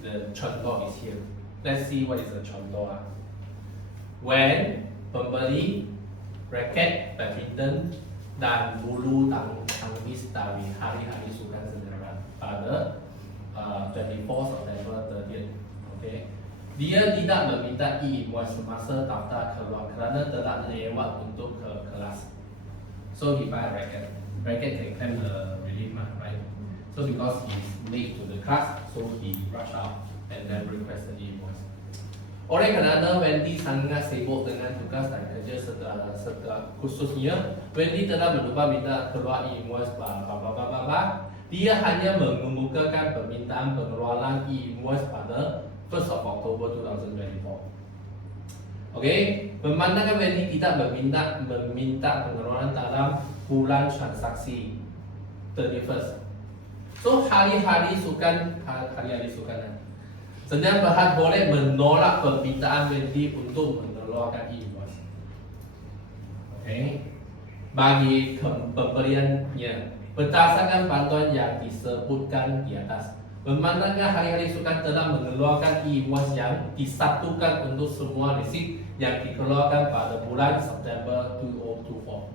the contour is here. Let's see what is the contour. When pembeli raket, badminton, dan bulu tangkis dari hari-hari sukan sederhana pada 24 September 30th. Okay. Dia tidak meminta e-invoice semasa daftar keluar kerana telah lewat untuk ke kelas. So he buy a racket. Racket can claim the relief, right? So because he's late to the class, so he rush out and then requested e-invoice. Oleh kerana Wendy sangat sibuk dengan tugas dan kerja setelah khususnya, Wendy telah berlupa minta keluar e-invoice dia hanya mengemukakan permintaan pengeluaran e-invoice pada 1st of October 2024. Okay, memandangkan Wendy tidak meminta pengeluaran dalam bulan transaksi 31st. So hari-hari sukan. Sedang berhad boleh menolak permintaan Wendy untuk mengeluarkan e-invoice. Okay, bagi pemberiannya berdasarkan bantuan yang disebutkan di atas. Memandangkan hari-hari sukan telah mengeluarkan e-invoice yang disatukan untuk semua resit yang dikeluarkan pada bulan September 2024.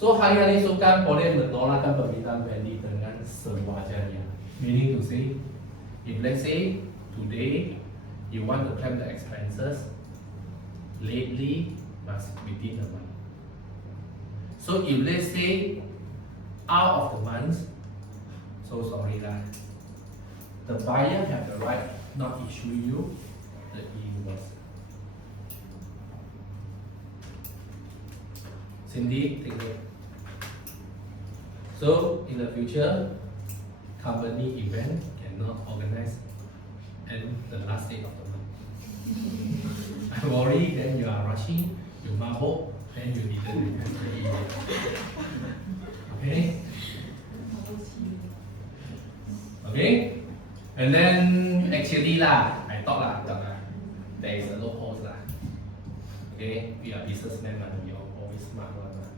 So hari-hari sukan boleh menolakkan permintaan Wendy dengan sewajarnya. Meaning to say, if let's say today you want to claim the expenses, lately must within the month. So if let's say out of the month, so sorry lah, the buyer have the right not issue you the e-invoice. Cindy, take note. So in the future, company event cannot organize and the last day of the month. I worry then you are rushing, you mabok, and you didn't request the e-invoice. Okay? Okay? And then actually lah, I thought lah, there is a loophole lah. Okay, we are businessmen lah, we are always smart one lah.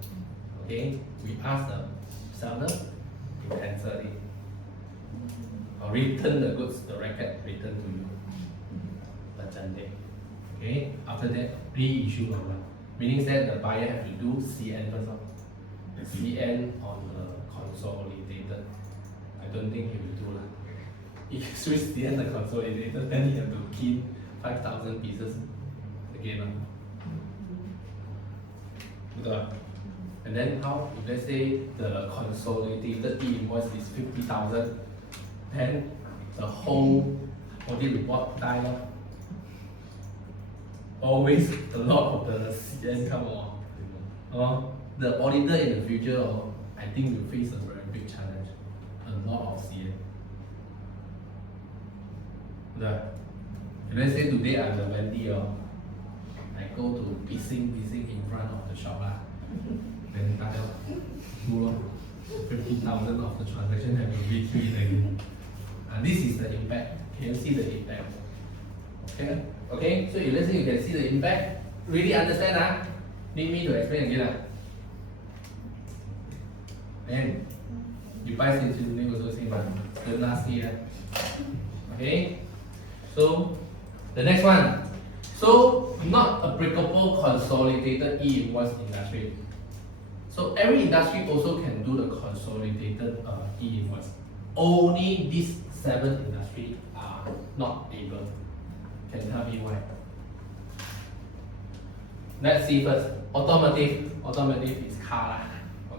Okay, we ask the seller to cancel it or return the goods, the racket return to you. Okay, after that reissue one, meaning that the buyer have to do CN first of. CN on the consolidated. I don't think he will do lah. If you switch CN the consolidated, then you have to key 5,000 pieces again. And then how? If let's say the consolidated e-invoice is 50,000, then the whole audit report die. Always a lot of the CN come on. The auditor in the future, I think will face a very big challenge. A lot of CN. Let's say today I'm the Wendy, I go to pissing in front of the shop lah. Then I do 50,000 of the transaction have to be keyed again. This is the impact. Can you see the impact? Okay. So if let's say you can see the impact, really understand need me to explain again And you buy sensitivity also same the last year. Okay. So the next one. So not applicable consolidated e-invoice industry. So every industry also can do the consolidated e-invoice. Only these 7 industries are not able. Can you tell me why? Let's see first. Automotive is car.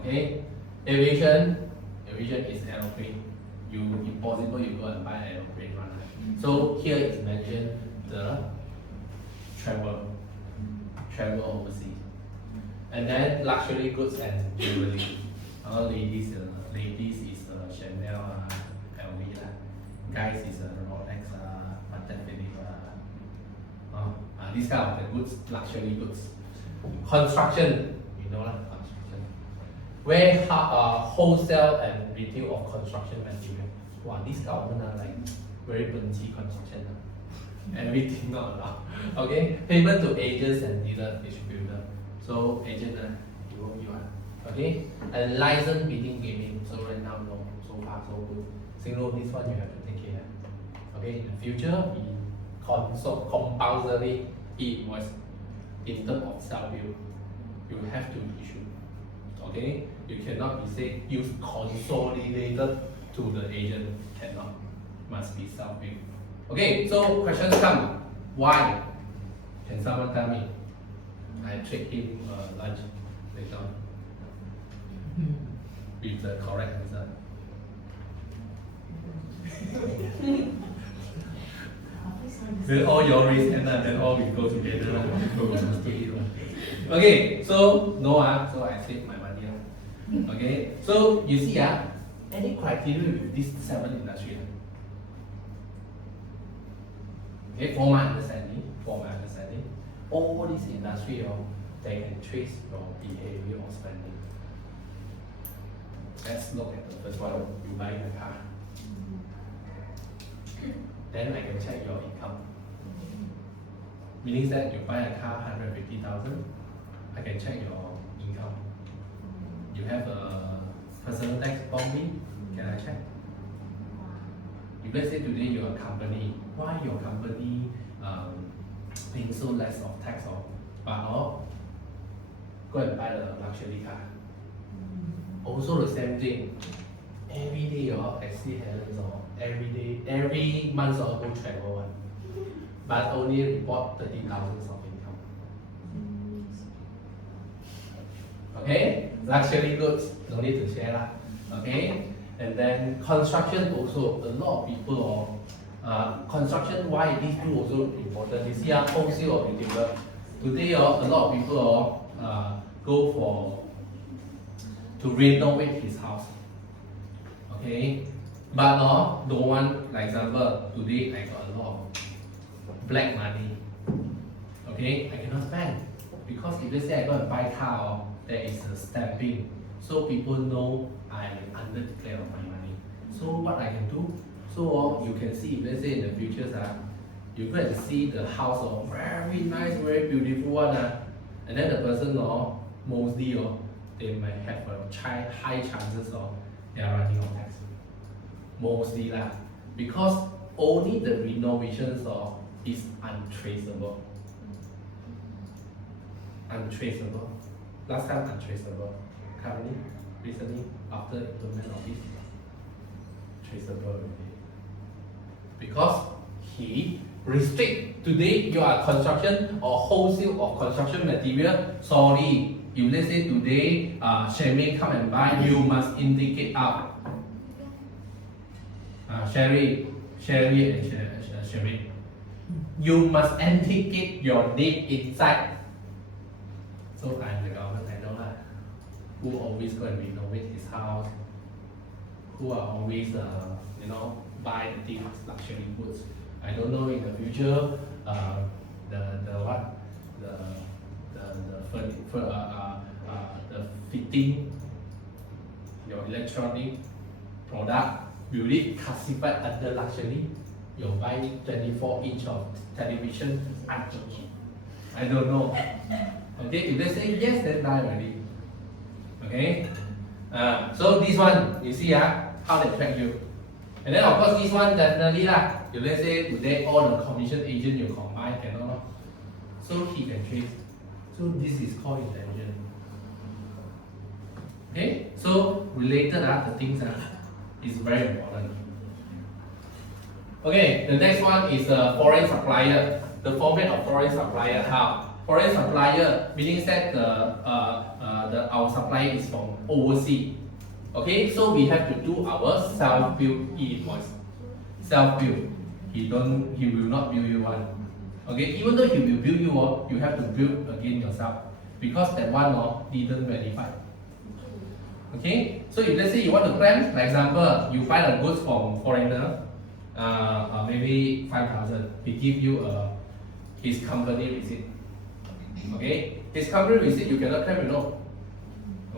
Okay. Aviation is aeroplane. Impossible you go and buy an aeroplane one. So here is mentioned the travel overseas. And then luxury goods and jewelry. Ladies is Chanel, LV lah. guys is a Rolex, Patek Philippe, this kind of the goods, luxury goods. Construction, you know lah, construction. Where wholesale and retail of construction material. Wow, this government are like very punchy construction. Everything not allowed. Okay, payment to agents and dealer distributor. So agent, you are. Okay, and license bidding gaming. So right now no, so far so good. Single this one you have to take care. Okay, in the future we compulsory e-invoice in terms of self bill. You have to issue. Okay, you cannot be say use consolidated to the agent. Cannot. Must be self bill. Okay, so questions come. Why? Can someone tell me? I treat him lunch later on with the correct answer. Then all your raise and then all we go together. Okay, so no, so I save my money. Okay, so you see, any criteria with these 7 industries? Okay, for my understanding, all these industries, they can trace your behavior or spending. Let's look at the first one. You buy a car. Then I can check your income. Meaning that you buy a car 150,000, I can check your income. You have a personal tax probably, can I check? If let's say today you're a company, why your company paying so less of tax but go and buy the luxury car. Also the same thing. Every day I see Helen's every month go travel one. But only report 30,000 of income. Okay? Luxury goods, no need to share lah. Okay? And then construction also, a lot of people construction, why these two also important? You see wholesale or retailer. Today a lot of people go for to renovate his house. Okay? But don't want, like example, today I got a lot of black money. Okay? I cannot spend. Because if let's say I go and buy car, there is a stamping. So people know I under declare of my money. So what I can do? So you can see, let's say in the futures, you go and see the house very nice, very beautiful one, and then the person mostly they might have a high chances they are running on tax. Mostly lah, because only the renovations is untraceable. Untraceable. Last time untraceable. Currently, recently, after implement of this, traceable already. Because he restrict today you are construction or wholesale of construction material. Sorry, if let's say today Sherry come and buy, you must indicate out. Sherry and Sherry, you must indicate your name inside. So I'm the government, I know lah. Who always go and renovate his house? Who are always buy the things, luxury goods. I don't know in the future the fitting, your electronic product, will it classified under luxury? You buy 24-inch of television, I don't know. Okay, if they say yes, then die already. Okay, so this one, you see how they track you. And then of course this one definitely lah. If let's say today all the commission agent you combine cannot, so he can trace. So this is called intention. Okay, so related the things is very important. Okay, the next one is foreign supplier. The format of foreign supplier, how? Foreign supplier meaning that our supplier is from overseas. Okay, so we have to do our self-bill e-invoice. Self-bill. He will not bill you one. Okay, even though he will bill you, you have to bill again yourself because that one didn't verify. Okay, so if let's say you want to claim, like example, you buy the goods from foreigner, maybe 5,000. We give you his company receipt. Okay, his company receipt you cannot claim, you know.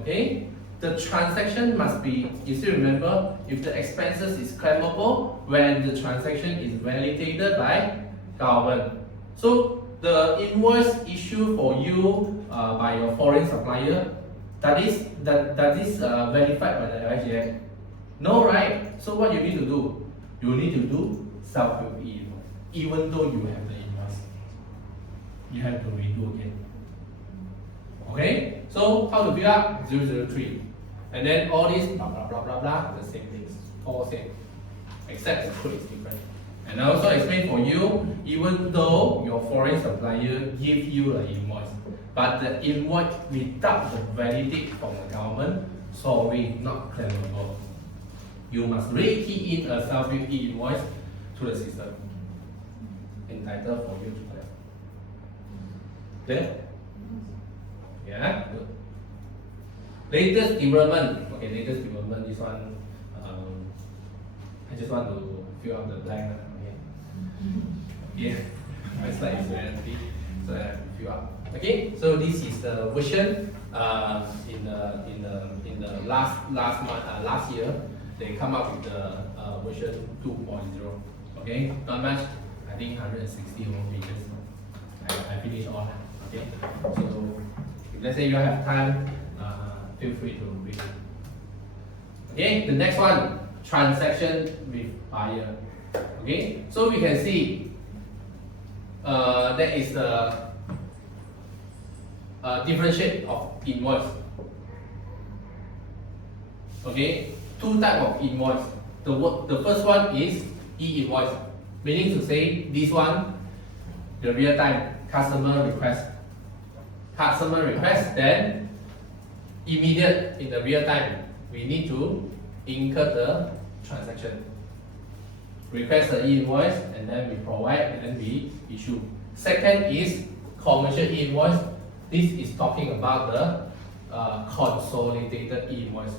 Okay, the transaction must be. You still remember if the expenses is claimable when the transaction is validated by government. So the invoice issued for you by your foreign supplier, that is verified by the IGN? No, right? So what you need to do? You need to do self-bill e-invoice. Even though you have the invoice, you have to redo again. Okay? So how to fill up? 003. And then all these blah blah blah blah blah, the same things. All same. Except the code is different. And I also explain for you, even though your foreign supplier give you an invoice, but the invoice without the validate from the government, sorry, not claimable. You must re-key in a self-bill e-invoice to the system. Entitled for you to claim. Clear? Yeah, good. Latest development. Okay, latest development. This one, I just want to fill up the blank. Okay. Yeah, my slide is very empty, so I have to fill up. Okay, so this is the version. In the last year, they come up with the version 2.0. Okay, not much. I think 160 more pages. I finished all. Okay, so if let's say you have time, feel free to read it. Okay, the next one, transaction with buyer. Okay, so we can see there is a differentiate of invoice. Okay, two type of invoice. The first one is e-invoice, meaning to say this one, the real time customer request. Customer request, then immediate in the real time, we need to incur the transaction. Request the e-invoice and then we provide and then we issue. Second is commercial e-invoice. This is talking about the consolidated e-invoice.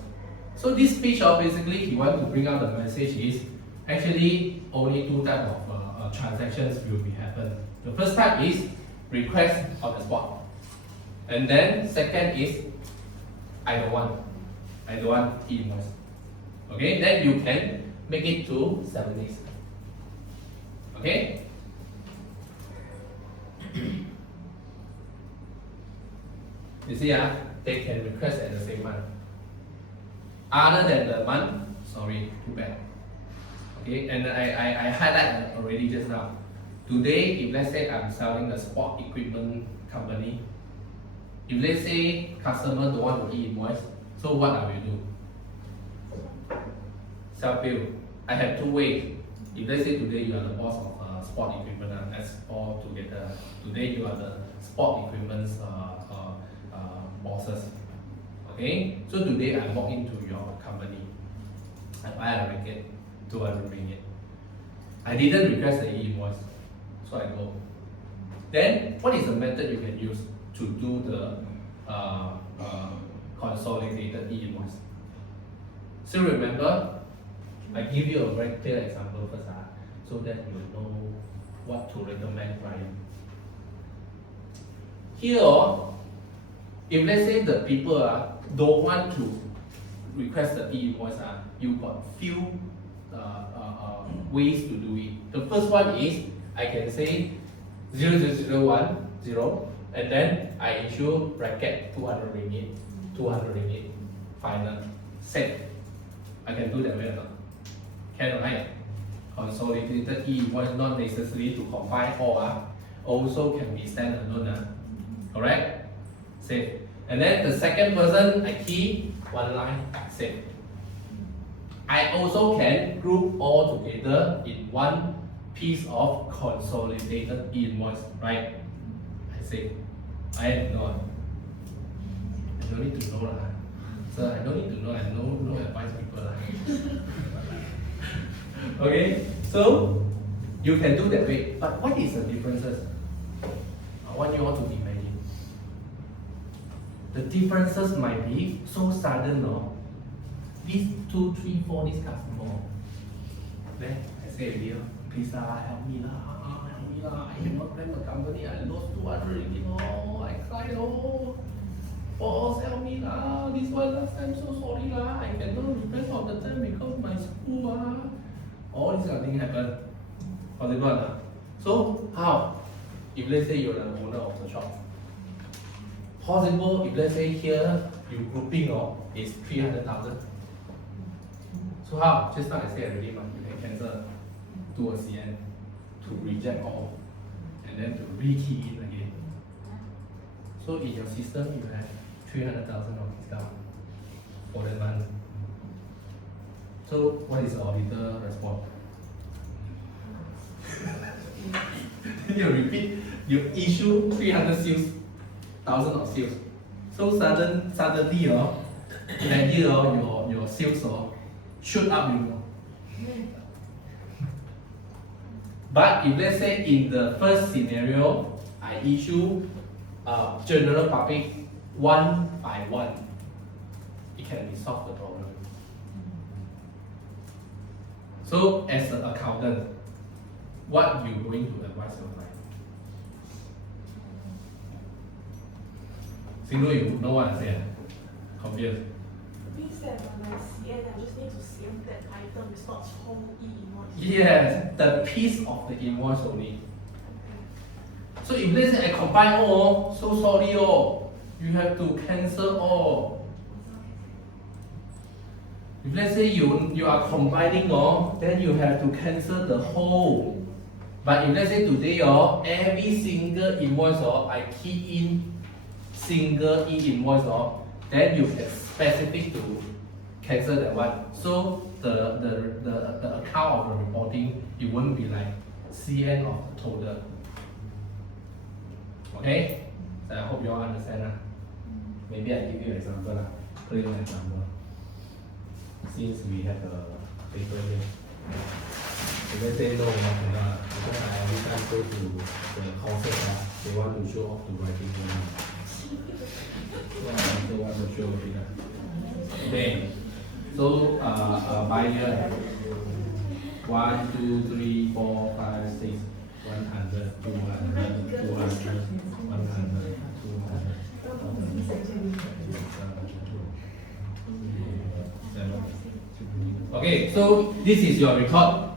So this picture basically he wants to bring out the message is actually only two types of transactions will be happen. The first type is request on the spot. And then second is I don't want e-invoice. Okay, then you can make it to 7 days. Okay? You see, they can request at the same month. Other than the month, sorry, too bad. Okay, and I highlight already just now. Today, if let's say I'm selling a sport equipment company, if let's say customer don't want to e-invoice, so what I will do? Self-bill. I have two ways. If let's say today you are the boss of sport equipment, that's all together. Today you are the sport equipment's bosses. Okay? So today I walk into your company. I buy a racket, 200 ringgit. I didn't request the e-invoice, so I go. Then what is the method you can use to do the consolidated e-invoice? Still remember, I give you a very clear example first, so that you know what to recommend client. Here, if let's say the people don't want to request the e-invoice, you got few ways to do it. The first one is I can say 00010 and then I issue bracket 200 ringgit, final, set. I can do that way or not? Can, right? Consolidated e-invoice not necessary to combine all, also can be standalone, correct? Save. And then the second person, I key one line, save. I also can group all together in one piece of consolidated e-invoice, right? I say, I know. I don't need to know. So I don't need to know. I no advice people. Okay, so you can do that way. But what is the differences? I want you all to imagine. The differences might be so sudden, no? These 2, 3, 4, this customer. Then I say already, please help me lah, I cannot rent the company, I lost 200 ringgit, I cry, boss help me lah, this one last time so sorry lah, I cannot repent all the time because my school all these kind of things happen, possible so how, if let's say you're the owner of the shop, possible if let's say here, you grouping is 300,000, so how, just now I said already, you can cancel to a CN, to reject all, and then to re-key in again. So in your system, you have 300,000 of discount for that month. So what is the auditor response? You repeat, you issue 300,000 of sales. So suddenly that year your sales shoot up, But if let's say in the first scenario, I issue general public one by one, it can resolve the problem. So as an accountant, what you going to advise your client? Single, you know what I say? Confused. Means that when I CN, I just need to save that item, it's not whole e-invoice. Yes, the piece of the invoice only. So if let's say I combine all, so sorry you have to cancel all. If let's say you are combining then you have to cancel the whole. But if let's say today every single invoice I key in single e-invoice then you can specific to cancel that one. So the account of the reporting, it won't be like CN of total. Okay? So I hope you all understand. Maybe I give you an example, plain example. Since we have a paper here. If let's say no, cannot, because I every time go to the concert, they want to show off the writing. So I also want to show it. Okay. So buyer 1, 2, 3, 4, 5, 6, 100, 200, 200, 100, 200. Okay, so this is your record.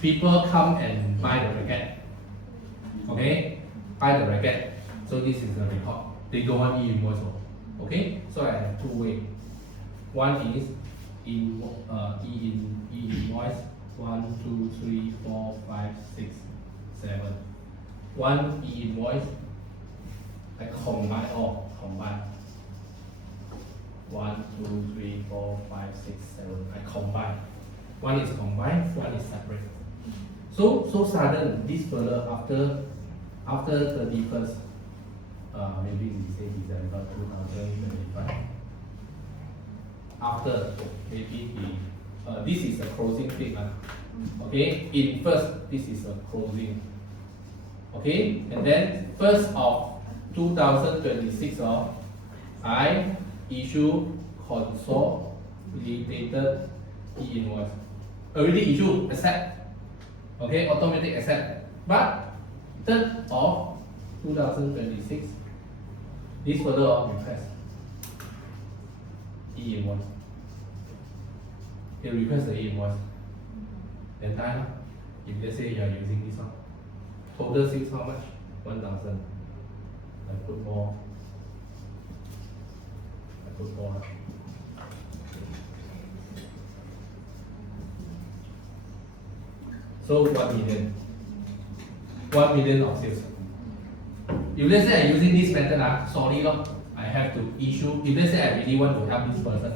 People come and buy the racket. Okay, buy the racket. So this is the record. They don't want e-invoice. Okay, so I have two ways. One is e-invoice 1, 2, 3, 4, 5, 6, 7. One e-invoice, I combine all. 1, 2, 3, 4, 5, 6, 7. I combine. One is combined, one is separate. So sudden this further after 31st, maybe we say December 2025. After maybe this is a closing date. Okay, in first this is a closing. Okay, and then 1st of 2026 I issue consolidated e-invoice. Already issue, accept. Okay, automatic accept. But 3rd of 2026, this further request e-invoice. They request the e-invoice. Then time, if let's say you are using this one, total sales how much? 1,000. I put more. So 1 million. 1 million of sales. If let's say I'm using this method, sorry, I have to issue. If let's say I really want to help this person,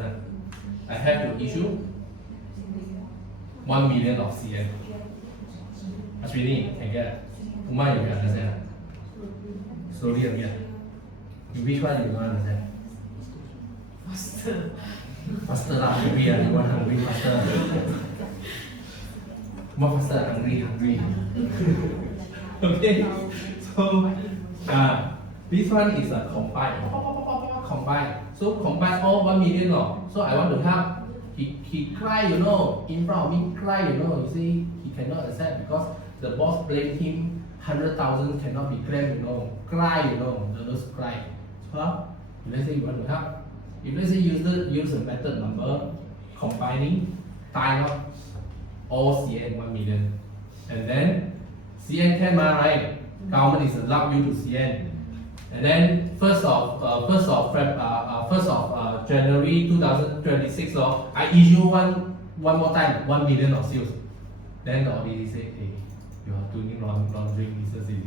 I have to issue 1 million of CN. Ashwini, can get. Uma, you can understand. Slowly again. Which one you don't understand? Faster lah, hungry you want hungry faster. More faster, hungry. Okay, so this one is a combine. So combine all 1 million. So I want to help he cry, you know, in front of me cry, you know, you see, he cannot accept because the boss blame him 100,000 cannot be claimed, you know, cry, you know, those cry. So, let's say you want to help. If let's say use a method number, combining, time up all CN 1 million. And then CN 10 right? Government is allowed you to CN. And then first of January 2026, I issue one more time 1 million of sales. Then the auditor say, hey, you are doing laundering business, is it?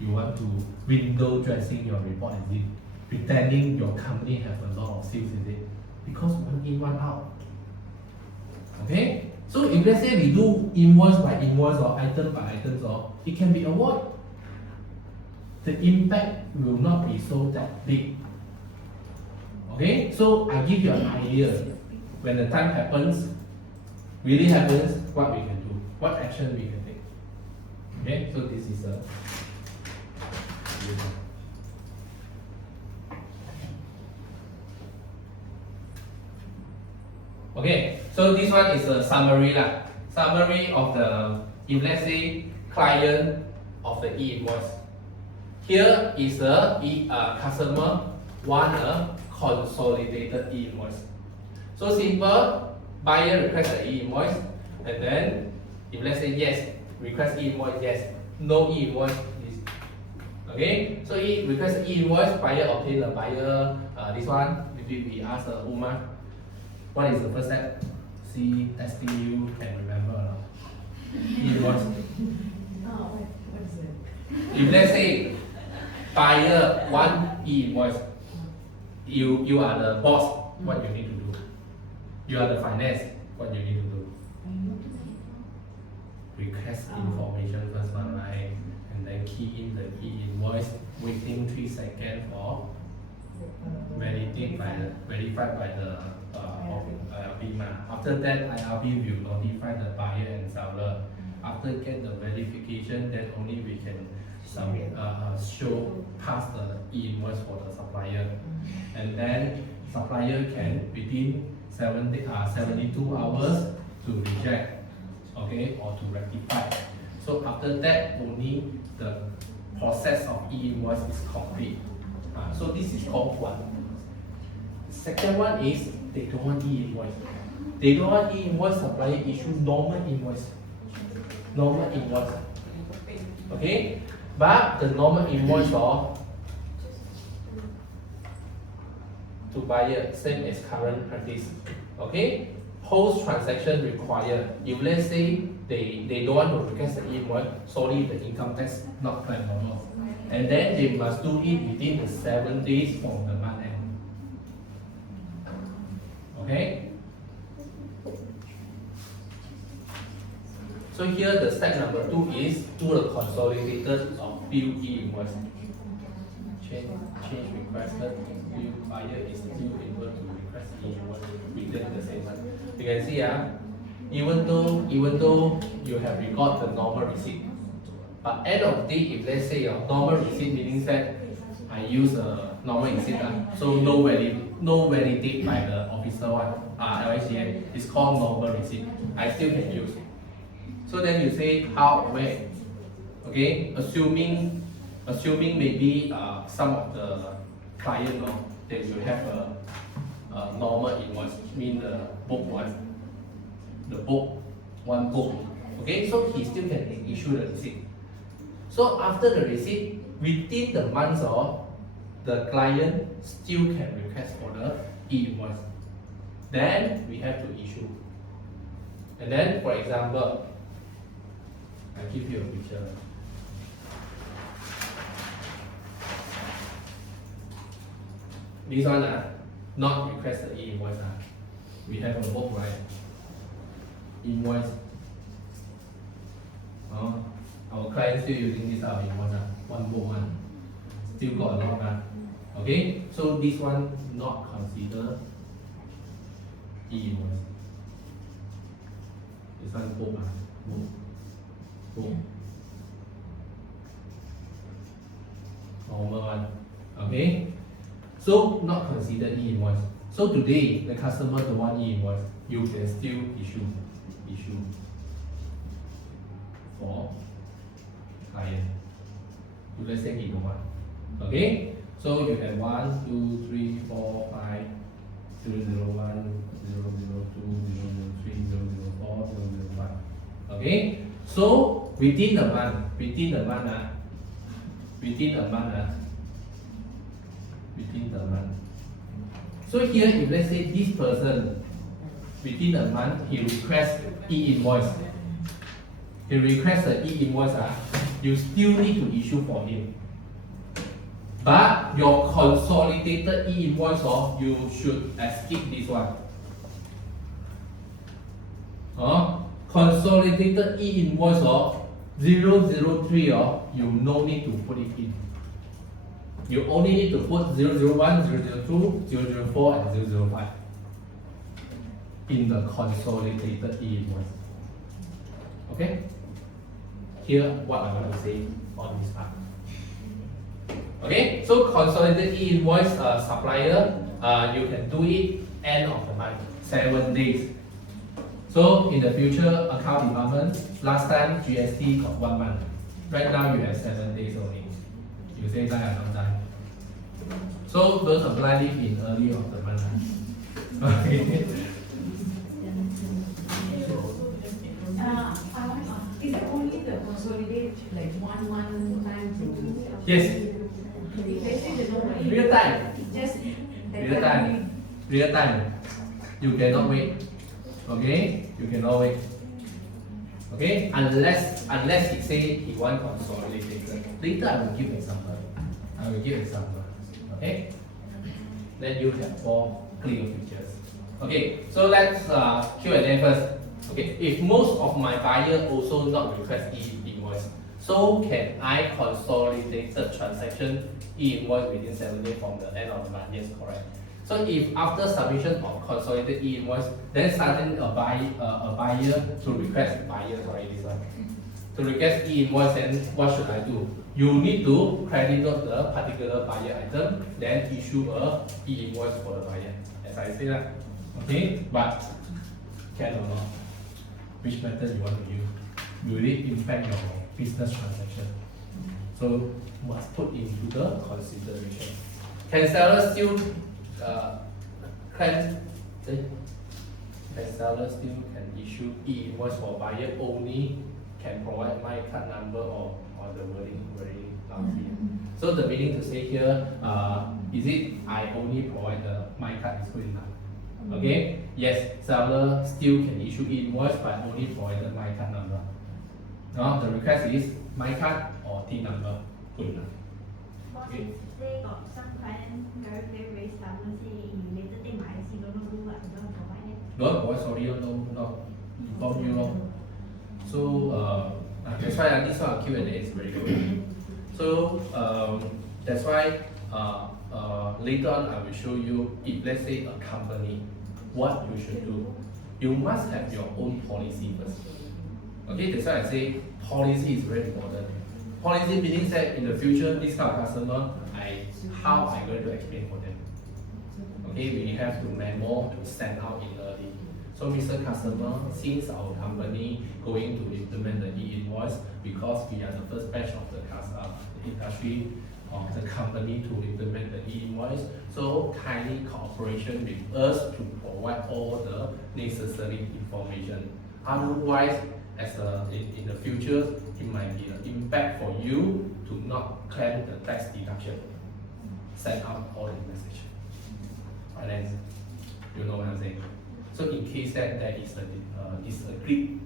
You want to window dressing your report, is it? Pretending your company has a lot of sales, is it? Because one in, one out. Okay? So if let's say we do invoice by invoice or item by items, it can be avoided. The impact will not be so that big. Okay? So I give you an idea. When the time happens, really happens, what we can do, what action we can take. Okay? So this is a okay, so this one is a summary lah. Summary of the, if let's say client of the e-invoice. Here is a customer want a consolidated e-invoice. So simple, buyer request an e-invoice, and then if let's say yes, request e-invoice, yes, no e-invoice, okay. So he request an e-invoice, buyer obtain the buyer. This one, maybe we ask Uma. What is the first step? See, testing you can remember. E-invoice. Oh, what is it? If let's say buyer want e-invoice, you are the boss, what you need to do? You are the finance, what you need to do? Request information first one, right? And then key in the e-invoice, waiting 3 seconds for verified by the IRB. After that, IRB will notify the buyer and seller. After get the verification, then only we can submit, show pass the e-invoice for the supplier. And then supplier can within 72 hours to reject, okay, or to rectify. So after that, only the process of e-invoice is complete. So this is called one. Second one is they don't want e-invoice. They don't want e-invoice, supplier issue normal invoice. Normal invoice. Okay? But the normal invoice to buyer, same as current practice. Okay? Post transaction required. If let's say they don't want to request the invoice, sorry, the income tax not claimable. And then they must do it within the 7 days from the month end. Okay? So here the step number 2 is do the consolidated of bill e-invoice. Change requested, bill buyer is still able to request e-invoice within the same month. You can see even though you have record the normal receipt, but end of the day, if let's say your normal receipt meaning that I use a normal receipt, so no validate by the officer one, LICN, it's called normal receipt. I still can use. So then you say how, where, okay? Assuming maybe some of the client they will have a normal invoice, mean the book one, one book. Okay, so he still can issue the receipt. So after the receipt, within the months the client still can request for the e-invoice. Then we have to issue. And then, for example, I give you a picture. This one, not request the e-invoice. We have a book, right? Invoice. Our client still using this invoice, one book one. Still got a lot. Okay, so this one not consider e-invoice. This one book, book. Normal one. Okay, so not considered e-invoice. So today, the customer don't want e-invoice, you can still issue for client. So let's say he don't want. Okay? So you have 1, 2, 3, 4, 5, 001, 002, 003, 004, 001. Okay? So within a month, within the month. So here, if let's say this person within a month he requests e-invoice, you still need to issue for him. But your consolidated e-invoice, you should skip this one. Consolidated e-invoice 003, you no need to put it in. You only need to put 001, 002, 004, and 005 in the consolidated e-invoice. Okay? Here, what I want to say on this part. Okay, so consolidated e-invoice supplier, you can do it end of the month, 7 days. So in the future account department, last time GST got 1 month. Right now you have 7 days only. You say die or not die. So don't apply it in early of the month. Okay. Is it only the consolidate like 1 month time to? Yes. Let's say the normal. Real time. Just Real time. You cannot wait. Okay? You cannot wait. Okay? Unless he say he want consolidated. Later I will give example. Okay? Let you have 4 clear pictures. Okay, so let's Q&A first. Okay, if most of my buyer also not request e-invoice, so can I consolidate the transaction e-invoice within 7 days from the end of the month? Yes, correct. So if after submission of consolidated e-invoice, then suddenly a buyer to request to request e-invoice, then what should I do? You need to credit note the particular buyer item, then issue a e-invoice for the buyer. As I say that. Okay, but can or not? Which method you want to use? Will it impact your business transaction? So must put into the consideration. Can seller still can seller still can issue e-invoice for buyer only can provide my card number or the wording very lousy. So the meaning to say here, is it I only provide my card is good enough? Okay, yes, seller still can issue invoice but only provided my card number. Now the request is my card or T number, good enough. Boss, say got some client very stubborn, say you later take my IC, don't know do what, don't provide it. No, boy, sorry, no, inform you wrong. So that's why this one Q&A is very good. So that's why later on I will show you, if let's say a company, what you should do. You must have your own policy first. Okay, that's why I say policy is very important. Policy meaning that in the future, this kind of customer, how I going to explain for them. Okay, we have to memo to send out in early. So Mr. Customer, since our company going to implement the e-invoice, because we are the first batch of the industry of the company to implement the e-invoice, so kindly cooperation with us to provide all the necessary information. Otherwise, in the future, it might be an impact for you to not claim the tax deduction. Send out all the message. Finance, you know what I'm saying? So in case that there is a agreed,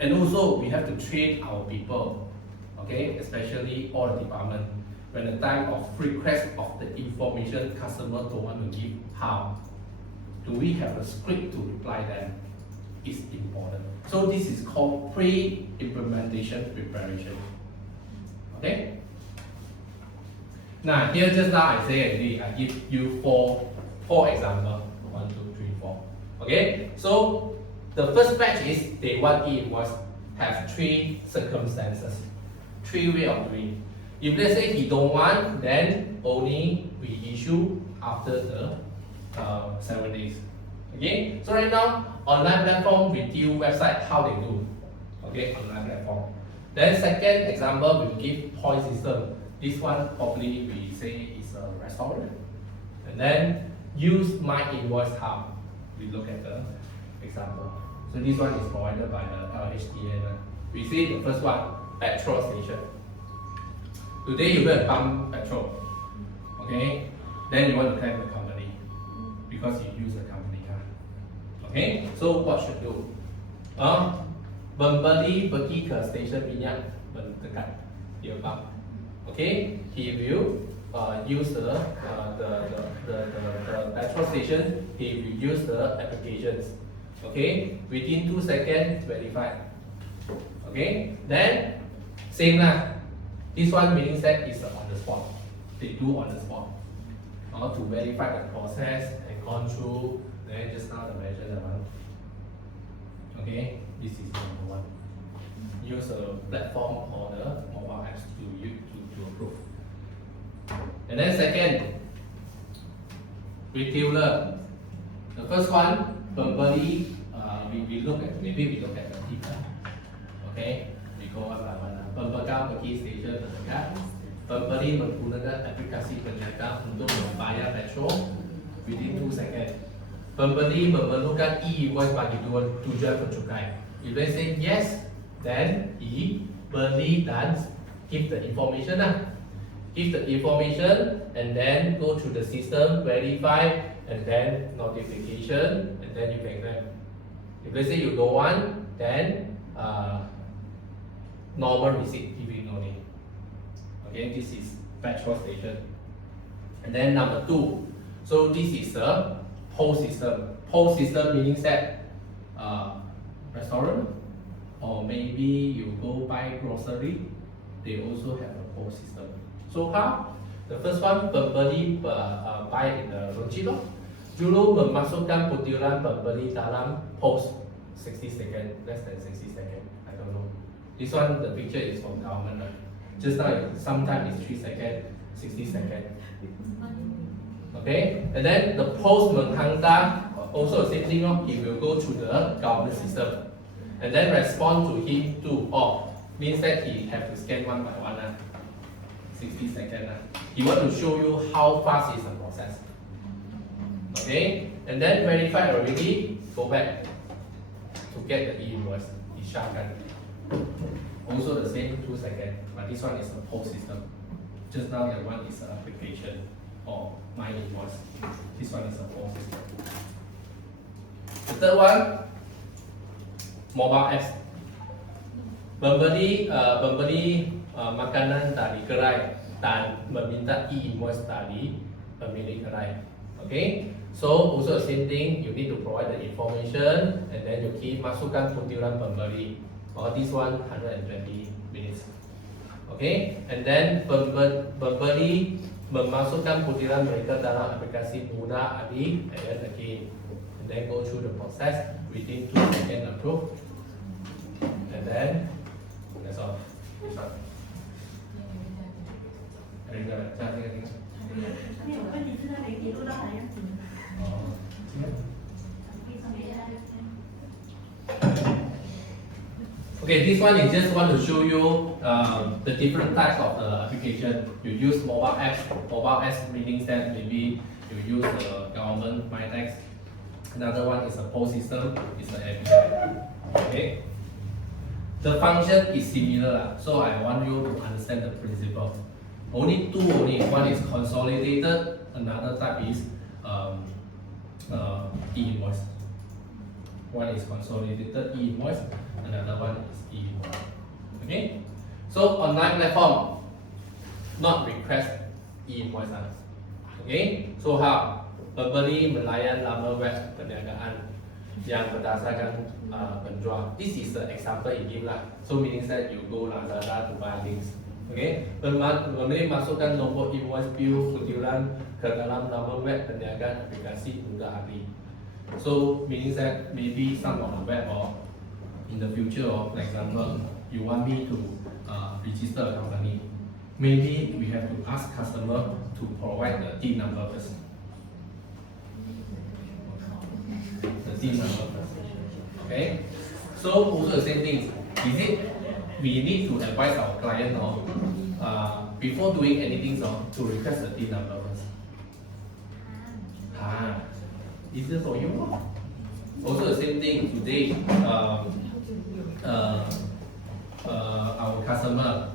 and also we have to train our people, okay, especially all the department. When the time of request of the information customer don't want to give, how do we have a script to reply them? It's important. So this is called pre-implementation preparation. Okay. Now here just now I say already, I give you four examples. 1, 2, 3, 4. Okay. So the first batch is they want e-invoice, have 3 circumstances, 3 ways of doing. If let's say he don't want, then only we issue after the 7 days. Okay, so right now, online platform review website, how they do. Okay, online platform. Then second example, we give point system. This one probably we say is a restaurant. And then use my invoice how. We look at the example. So this one is provided by the LHDN. We see the first one, petrol station. Today you go and pump petrol. Okay, then you want to claim the company because you use the company car. Okay, so what should do? Membeli pergi ke stesen minyak dekat dia pump. Okay, he will use the petrol station. He will use the applications. Okay, within 2 seconds verify. Okay, then same lah. This one meaning that is on the spot. They do on the spot. To verify the process and gone through. Then just now the measure the one. Okay, this is number one. Use a platform or the mobile apps to approve. And then second, retailer. The first one, pembeli. We look at the tip. Okay, we go one by one. Pembeli pergi stesen terdekat. Pembeli menggunakan aplikasi peniaga untuk membayar petrol within 2 seconds. Pembeli memerlukan e-invoice bagi tujuan pencukai. If they say yes, then he beli dan give the information lah. Give the information and then go through the system, verify, and then notification, and then you can claim. If they say you don't want, then normal receipt, giving no need. Okay, this is petrol station. And then number 2, so this is a POS system. POS system meaning that restaurant or maybe you go buy grocery, they also have a POS system. So how? The first one, pembeli buy in the lounge. Juru memasukkan butiran pembeli dalam POS 60 seconds, less than 60 seconds. I don't know. This one, the picture is from government. Just now, sometimes it's 3 seconds, 60 seconds. Okay, and then the POS menghantar also the same thing. He will go through the government system, and then respond to him too. Means that he have to scan one by one. 60 seconds. He want to show you how fast is the process. Okay, and then verify already, go back to get the e-invoice. Also the same 2 seconds, but this one is a POS system. Just now that one is an application or my invoice. This one is a POS system. The third one, mobile apps. Membeli makanan dari gerai dan meminta e-invoice dari pemilik gerai. Okay, so also the same thing. You need to provide the information and then you keep masukkan butiran pembeli. This one 120 minutes. Okay, and then pembeli memasukkan butiran mereka dalam aplikasi mudah adik and again, and then go through the process within 2 seconds approve, and then that's all. Okay, this one is just want to show you the different types of the application. You use mobile apps. Mobile apps meaning that maybe you use the government MyTax. Another one is a POS system. It's an API. Okay. The function is similar, so I want you to understand the principle. Only two only. One is consolidated. Another type is e-invoice. One is consolidated e-invoice. Another one is e-invoice. Okay. So online platform not request e-invoice. Okay. So how? Pembeli melayan laman web perniagaan yang berdasarkan penjual. This is the example he give lah. So meaning that you go Lazada to buy things. Okay. Pembeli masukkan nombor invoice bill butiran ke dalam laman web perniagaan aplikasi mudah hari. So meaning that maybe some of the web or in the future, or for example, you want me to register a company. Maybe we have to ask customer to provide the TIN number first. The team number first. Okay? So also the same thing. Is it we need to advise our client or before doing anything to request the team number first? Easier for you. Also the same thing today. Our customer.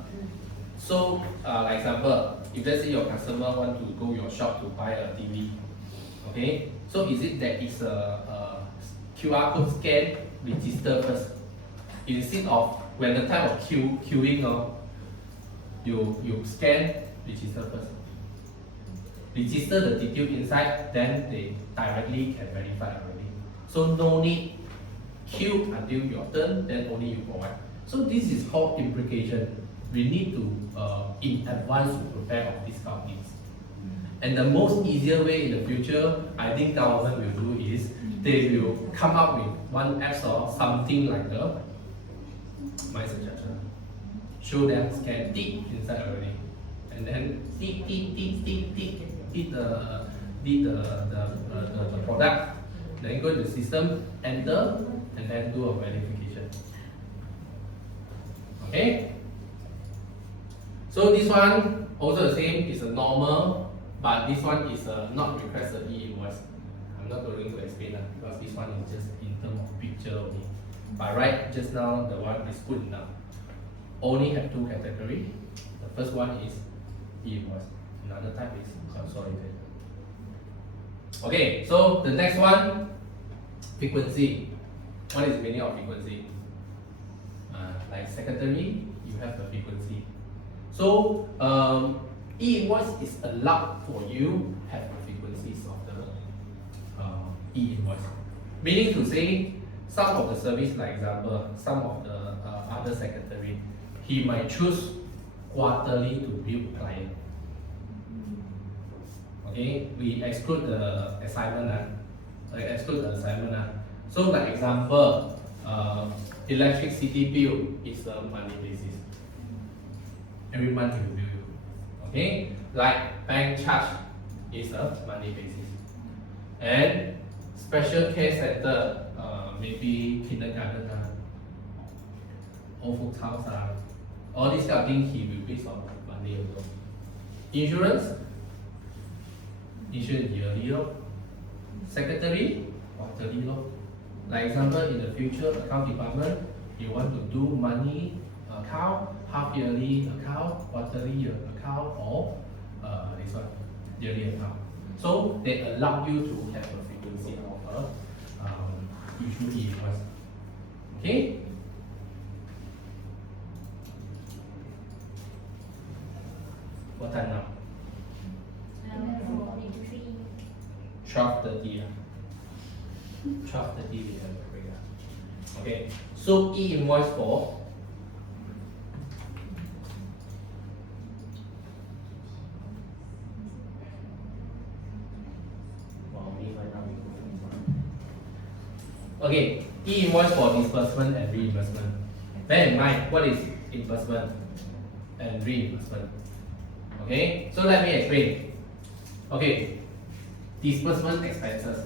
So, like example, if let's say your customer want to go your shop to buy a TV, okay? So is it that it's a QR code scan, register first, instead of when the time of queuing, you scan, register first. Register the detail inside, then they directly can verify already. So no need queue until your turn, then only you provide. So this is called implication. We need to in advance to prepare of these kind of things. And the most easier way in the future, I think government will do is they will come up with one app or something like the my suggestion. Show them scan tick inside already, and then tick the product, then go to the system, enter, and then do a verification. Okay. So this one also the same, is a normal, but this one is not requested e-invoice. I'm not going to explain that because this one is just in terms of picture only. By right, just now the one is good enough. Only have two categories. The first one is e-invoice. Another type is consolidated. Okay, so the next one, frequency. What is the meaning of frequency? Like secretary, you have the frequency. So e-invoice is allowed for you have the frequencies of the e-invoice. Meaning to say, some of the service, like example, some of the other secretary, he might choose quarterly to bill client. Okay, we exclude the assignment. So, like example, electricity bill is a monthly basis. Every month you bill you. Okay, like bank charge is a monthly basis, and special care center, maybe kindergarten, old folks house, all these kind of things he will base on monthly also. Insurance yearly, secretary quarterly. Like example, in the future account department, you want to do money account, half yearly account, quarterly account, or this one yearly account. So they allow you to have a frequency of issue e-invoice. Okay. What time now? 12:30. 12:30 we have a break. Okay. So e-invoice for okay, e-invoice for disbursement and reimbursement. Bear in mind what is disbursement and reimbursement. Okay, so let me explain. Okay, disbursement expenses.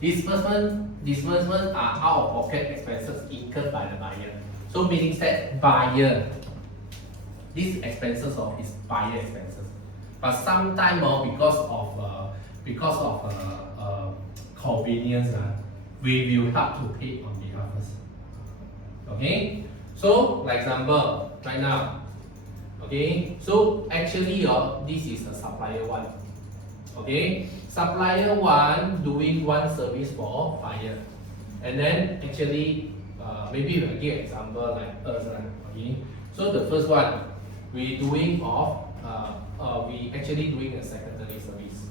Disbursement are out-of-pocket expenses incurred by the buyer. So meaning that buyer, these expenses is buyer expenses. But sometimes because of convenience, we will have to pay on behalf of us. Okay, so like example right now. Okay, so actually this is a supplier one. Okay, supplier one doing one service for buyer, and then actually maybe we'll give example like us. Okay, so the first one we actually doing a secretary service.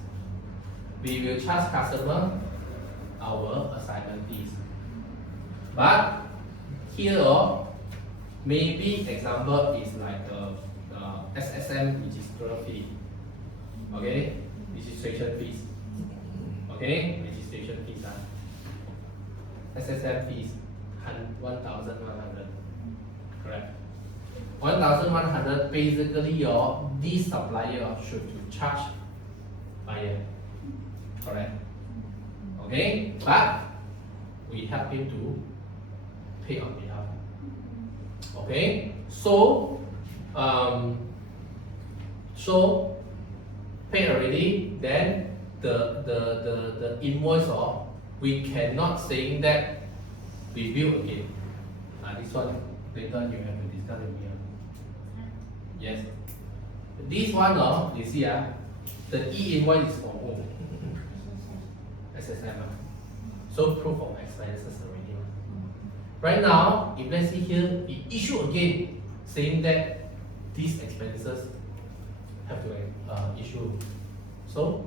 We will charge customer our assignment fees, but here maybe example is like SSM registrar fee. Okay, registration fees. Okay, registration fees. SSM fees 1,100. Correct. 1,100 basically this supplier should to charge buyer. Correct. Okay, but we help him to pay on behalf. Okay, so pay already, then the invoice or we cannot saying that we bill again. This one later you have to discuss with me. Yes. This one you see the e-invoice is for whom? SSM. So proof of expenses already. Right now, if let's see here, we issue again saying that these expenses have to issue. So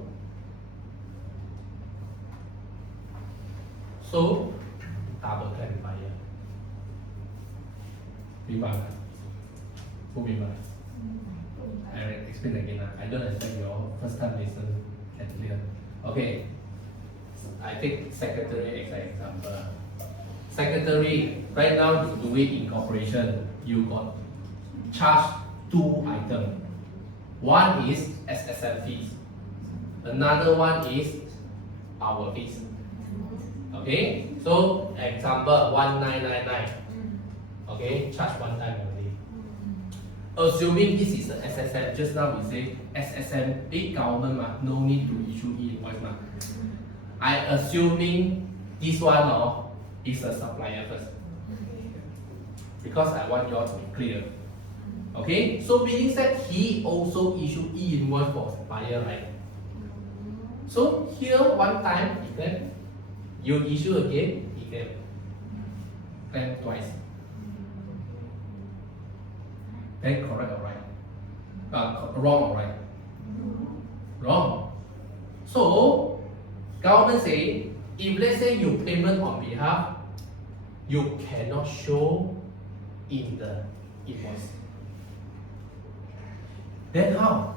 double claim buyer. 明白吗？不明白？ I explain again. I don't expect your first time listen can clear. Okay. I take secretary as an example. Secretary, right now you do it in corporation. You got charge 2 items. One is SSM fees. Another one is our fees. Okay. So example 1999. Okay, charge one time only. Assuming this is the SSM, just now we say SSM, big government no need to issue e-invoice. I assuming this one is a supplier first. Because I want you all to be clear. Okay, so meaning that he also issue e-invoice for supplier, right? So here one time he can, you issue again, he can claim twice. Then correct or right? Wrong or right? Wrong. So government say if let's say you payment on behalf, you cannot show in the invoice. Then how?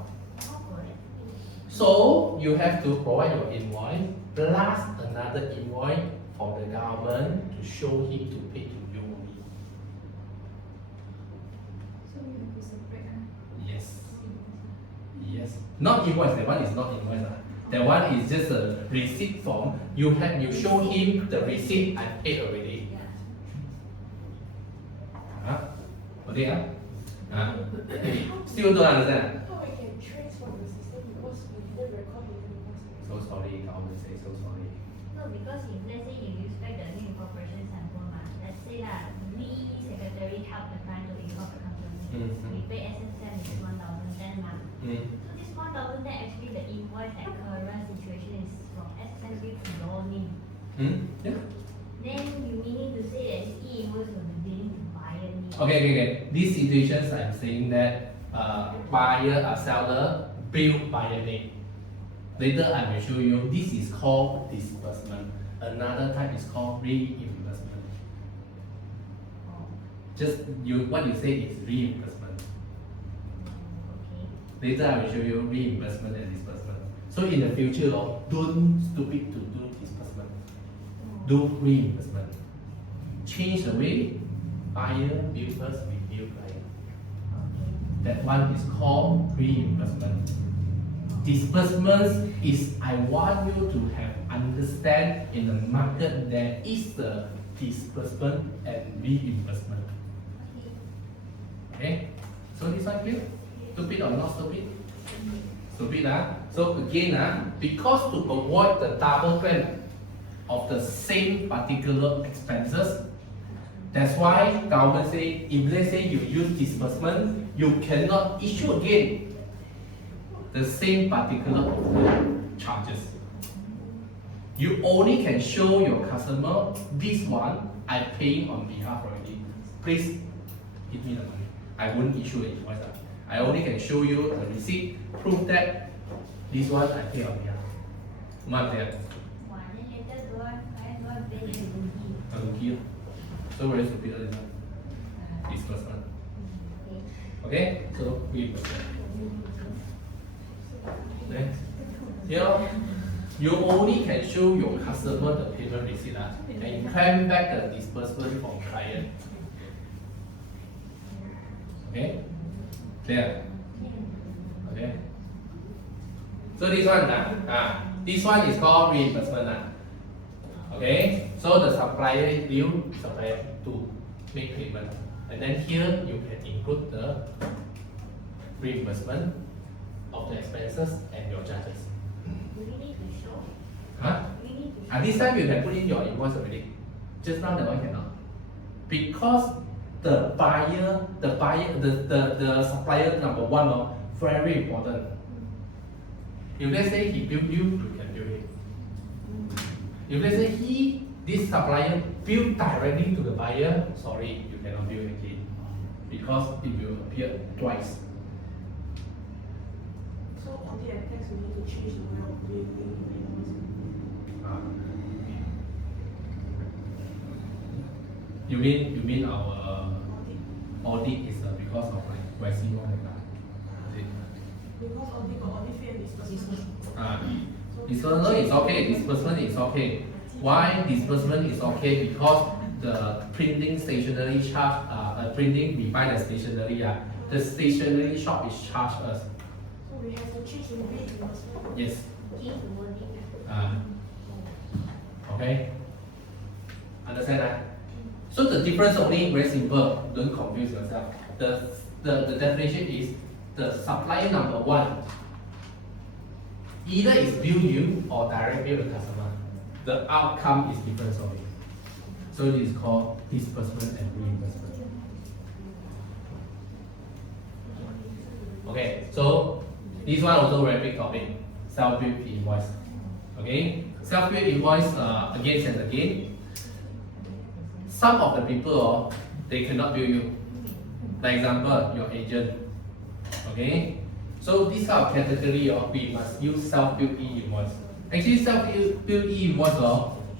So you have to provide your invoice plus another invoice for the government to show him to pay to you only. So you have to separate. Yes. Yes. Not invoice. That one is not invoice. That one is just a receipt form. You show him the receipt I paid already. Okay. Still don't understand. How I can trace from the system because we didn't record the invoice. So sorry, I will say so sorry. No, because if let's say you use back the new incorporation sample, let's say that we secretary help the client to incorporate the company. We pay SSM is 1,010 So this 1,010 actually the invoice at current situation is from SSM with your name. Yeah. Then you meaning to say that this e-invoice will be billing to buyer name. Okay. These situations I'm saying that buyer or seller bill buyer name. Later I will show you this is called disbursement. Another type is called reimbursement. Just what you say is reimbursement. Okay. Later I will show you reimbursement and disbursement. So in the future, don't stupid to do disbursement. Do reimbursement. Change the way buyer bill first, we bill client. That one is called reimbursement. Disbursement is I want you to have understand in the market there is the disbursement and reimbursement. Okay? So this one clear? Stupid or not stupid? Stupid, So again, because to avoid the double claim of the same particular expenses, that's why government say if let's say you use disbursement, you cannot issue again the same particular charges. You only can show your customer this one I paying on behalf already. Please give me the money. I won't issue an invoice. I only can show you the receipt, prove that this one I pay on behalf. Not there. Then later don't pay the I don't give. So very stupid this one. Disbursement. Okay? So reimbursement. Next. Here, you only can show your customer the payment receipt and claim back the disbursement from client. Okay? Clear? Okay? So this one is called reimbursement. Okay, so the supplier bill supplier to make payment, and then here you can include the reimbursement of the expenses and your charges. Do we need to show? Huh? Do we need to show? At this time you can put in your invoice already. Just now that one cannot. Because the supplier number one, very important. If let's say he bill you, you can bill him. If let's say this supplier bill directly to the buyer, sorry, you cannot bill again. Because it will appear twice. So audit and tax, we need to change the way of doing invoice. You mean our Audit. audit is because of like Westy one like that? Is it? Because audit got audit fee and disbursement. Disbursement is okay, disbursement is okay. Why disbursement is okay? Because the printing stationery charge, printing we buy the stationery, the stationery shop is charge us. So we have to change the reimbursement. Yes. Change the wording. Okay. Understand that? So the difference only very simple. Don't confuse yourself. The definition is the supplier number one. Either is bill you or direct bill the customer. The outcome is different only. So this is called disbursement and reimbursement. Okay, so this one also very big topic. Self-billed invoice. Okay, self-billed invoice again and again. Some of the people they cannot bill you. For example, your agent. Okay, so this kind of category we must use self-billed invoice. Actually, self-billed invoice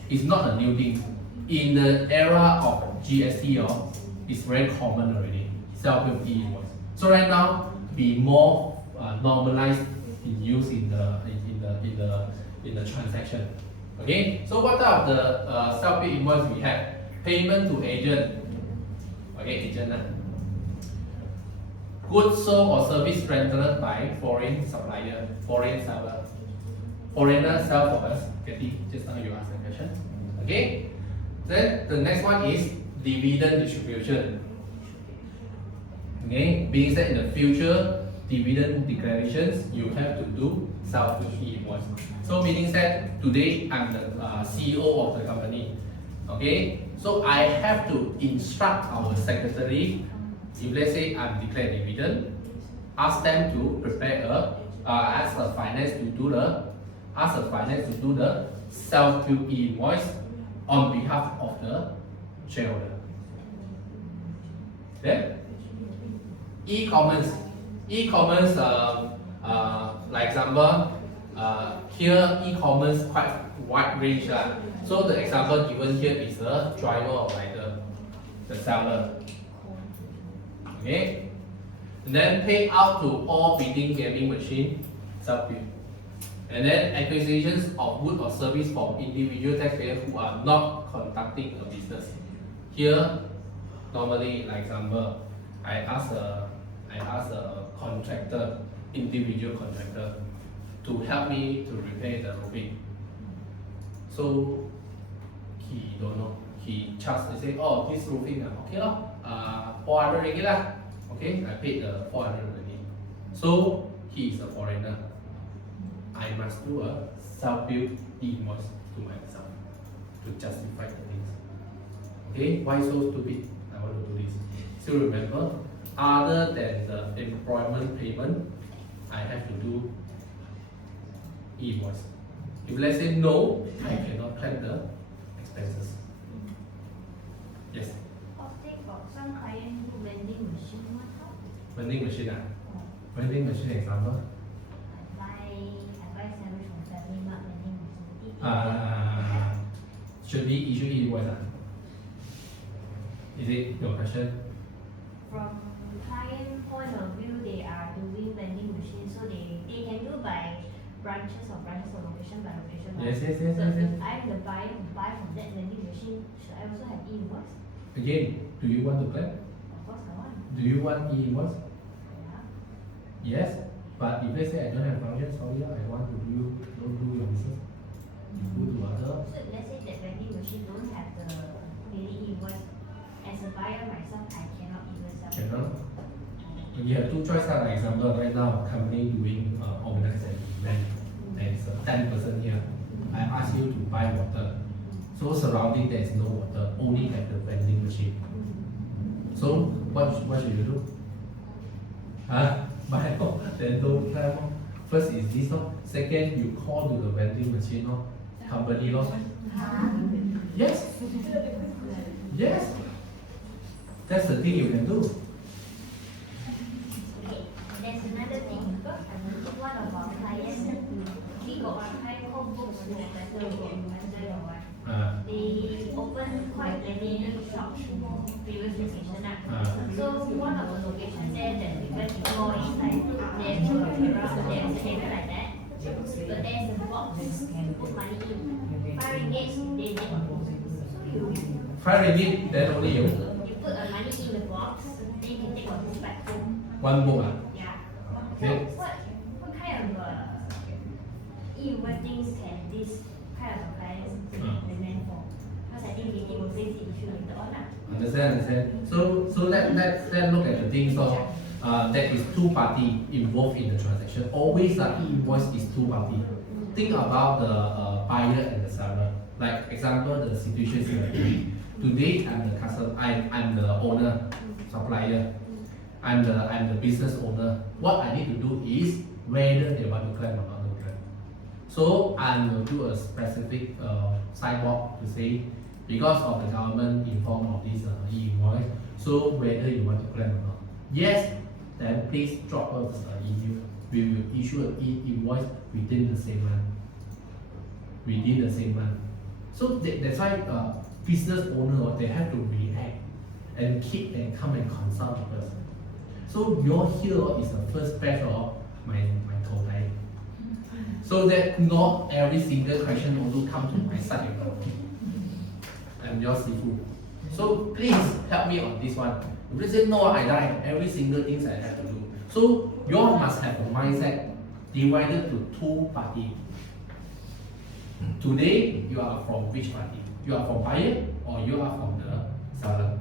is not a new thing. In the era of GST, it's very common already. Self-billed invoice. So right now, be more normalized in use in the transaction. Okay. So what are the self-billed invoice we have? Payment to agent. Okay, agent. Goods sold or service rendered by foreign supplier, foreign seller. Foreigner sell for us. Okay, just now you asked the question. Okay. Then the next one is dividend distribution. Okay, being said in the future dividend declarations, you have to do self-billed invoice. So meaning that today I'm the CEO of the company. Okay, so I have to instruct our secretary. If let's say I'm declared dividend, ask them to prepare ask the finance to do the self-billed invoice on behalf of the shareholder. Then e-commerce, like example, here e-commerce quite wide range. So the example given here is the driver or rider, the seller. Okay, and then pay out to all bidding gaming machine, self-bill. And then acquisitions of good or service from individual taxpayers who are not conducting a business. Here, normally, like example, I ask a contractor, individual contractor, to help me to repair the roofing. So he don't know. He charged. They say, oh, this roofing, okay lah, 400 ringgit lah. Okay, I paid the 400 ringgit. So he is a foreigner. I must do a self-billed invoice to myself to justify the things. Okay, why so stupid? I want to do this. Still remember, other than the employment payment, I have to do invoice. If let's say no, I cannot claim the expenses. Yes. Got some client who vending machine. Vending machine. Vending machine example. I buy sandwich from Family Mart vending machine. Should we issue invoice? Is it your question? From client point of view, they are doing vending machine, so they can do by branches or location by location. Yes. So if I'm the buyer who buy from that vending machine, should I also have e-invoice? Again, do you want to claim? Of course I want. Do you want e-invoice? Yeah. Yes. But if let's say I don't have function, sorry, I want to don't do your business. you go to other. So let's say that vending machine don't have the daily invoice. As a buyer myself, I cannot even sell. Cannot. You have two choices. Like example, right now, company doing organize an event. There is a 10% here. I ask you to buy water. So surrounding there is no water, only at the vending machine. So what should you do? Buy no, then don't try more. First is this no. Second, you call to the vending machine no. Company no. Yes. Yes. That's the thing you can do. Okay, there's another thing because one of our clients, we got one high home books in the better one. They opened quite many shops previous location. So one of the locations there that we went to go is like there's an area like that. But there's a box put money in. 5 ringgit they make. So you 5 ringgit, then only you. you put a money in the box, then you can take your book back home. One book Yeah. Okay. So what kind of e-invoice things can this kind of clients implement for? Because I think we will face the issue later on. Understand. So let's look at the things. So that is two party involved in the transaction. Always e-invoice is two party. Think about the buyer and the seller. Like example, the situation is like today I'm the customer, I'm the owner, supplier. I'm the business owner. What I need to do is whether they want to claim or not to claim. So I will do a specific sidewalk to say because of the government informed of this e-invoice, so whether you want to claim or not. Yes, then please drop us an email. We will issue an e-invoice within the same month. Within the same month. So that's why business owner they have to react and keep and come and consult with us. So your here is the first batch of my total. So that not every single question also come to my side. I'm your seafood. So please help me on this one. If you say no, I die. Every single thing I have to do. So you must have a mindset divided to two parties. Today you are from which party? You are from buyer or you are from the seller?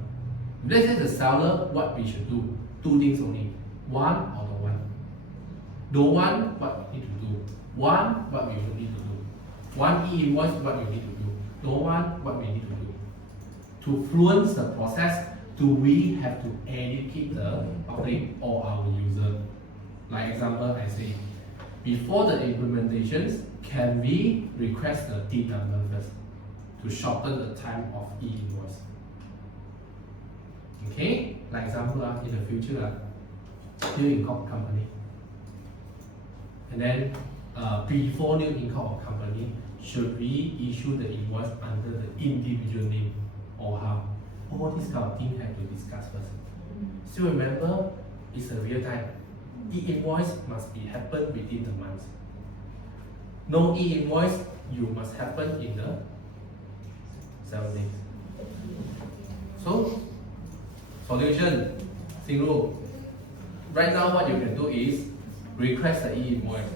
Let's say the seller, what we should do? Two things only. One or the one. The one, what we need to do. One, what we will need to do. One e-invoice, what we need to do. The one, what we need to do. To fluence the process, we have to educate the public or our user. Like example, I say, before the implementations, can we request the DIN number first to shorten the time of e-invoice? Okay, like example, in the future, new income company, and then before new income company, should we issue the invoice under the individual name or how? All these kind of things have to discuss first. Still remember, it's a real time. E-invoice must be happen within the month. No e-invoice, you must happen in the 7 days. So, solution, single. Right now what you can do is request the e-invoice.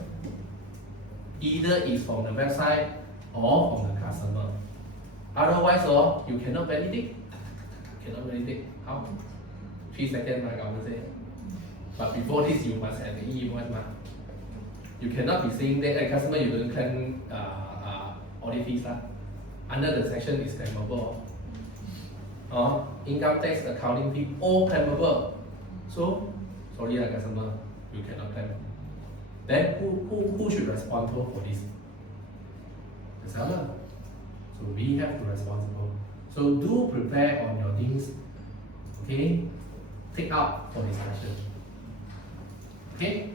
Either is from the website or from the customer. Otherwise, you cannot validate. How? 3 seconds, like I would say. But before this, you must have the e-invoice. You cannot be saying that customer you don't claim audit fees. Under the section is claimable. Income tax, accounting fee, all claimable. So, sorry, customer, you cannot claim. Then who should respond for this? The seller. So we have to responsible. So do prepare on your things. Okay? Take out for discussion. Okay?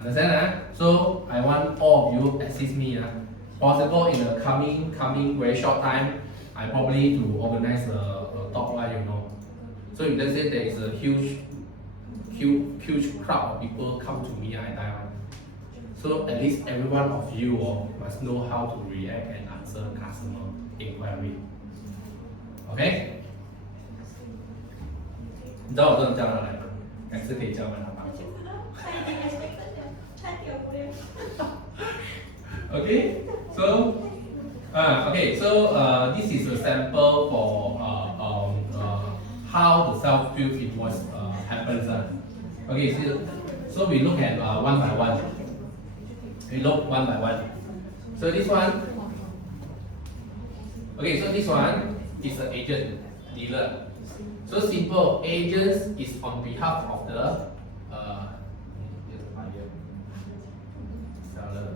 Understand? So I want all of you assist me. Possible in the coming very short time, I probably to organize a talk like So if let's say there is a huge crowd of people come to me, I die. So at least every one of you must know how to react and answer customer inquiry. Okay? 你知道我真的叫他来吗？还是可以叫他帮助。Okay, so this is a sample for how the self-built invoice happens. Okay, so we look at one by one. We look one by one. So this one, okay, so this one is an agent, dealer. So simple, agents is on behalf of the seller.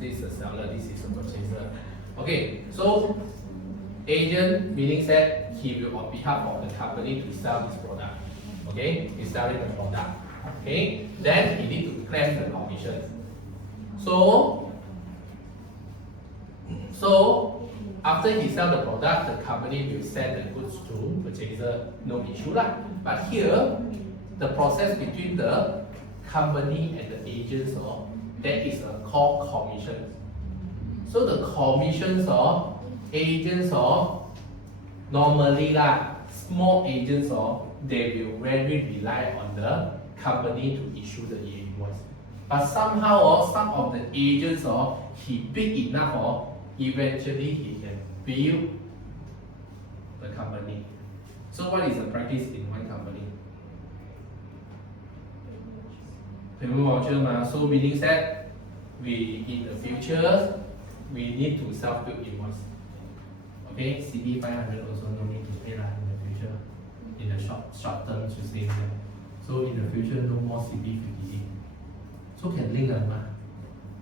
This is a seller, this is a purchaser. Okay, so agent meaning that he will on behalf of the company to sell his product. Okay, he's selling the product. Okay, then he need to claim the commission. So after he sell the product, the company will send the goods to purchaser, no issue lah. But here, the process between the company and the agents, that is called commission. So the commissions of agents, normally small agents, they will very rely on the company to issue the invoice. But somehow, some of the agents, he big enough, eventually he can build the company. So what is the practice in one company? Payment voucher, so meaning that we in the future we need to self-build invoice. Okay, CD 500 also no need to pay in the future. In the short term to save them. So in the future no more CD 58. So can link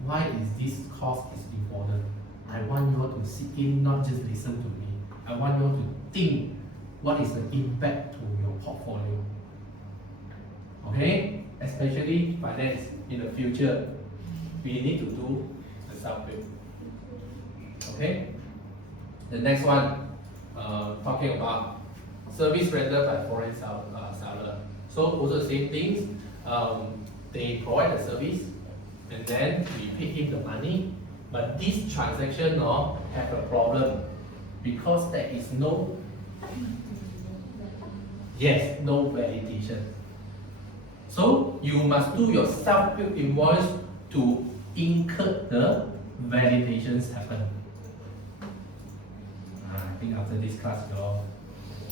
why is this cost is important? I want you all to sit in, not just listen to me. I want you all to think what is the impact to your portfolio. Okay? Especially finance in the future, we need to do the self-build. Okay? The next one, talking about service rendered by foreign seller. So also the same things. They provide the service, and then we pay him the money. But this transaction have a problem because there is no validation. So you must do your self-built invoice to incur the validations happen. I think after this class, you all.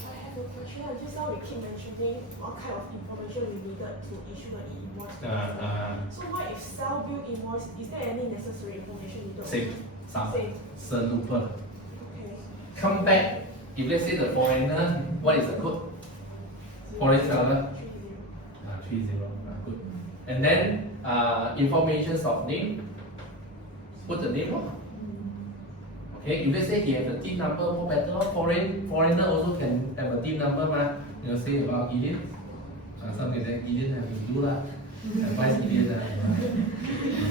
I have a question. Just now we keep mentioning what kind of information we needed to issue the invoice. So what if self-built invoice? Is there any necessary information needed? Same. Okay. Come back. If let's say the foreigner, what is the code? Foreign seller. 30. Good. And then informations of name. Put the name on. Okay, if let's say he has a team number, more better. Foreigner also can have a team number, You know, say about Gideon. Something that Gideon have to do lah. Advise Gideon.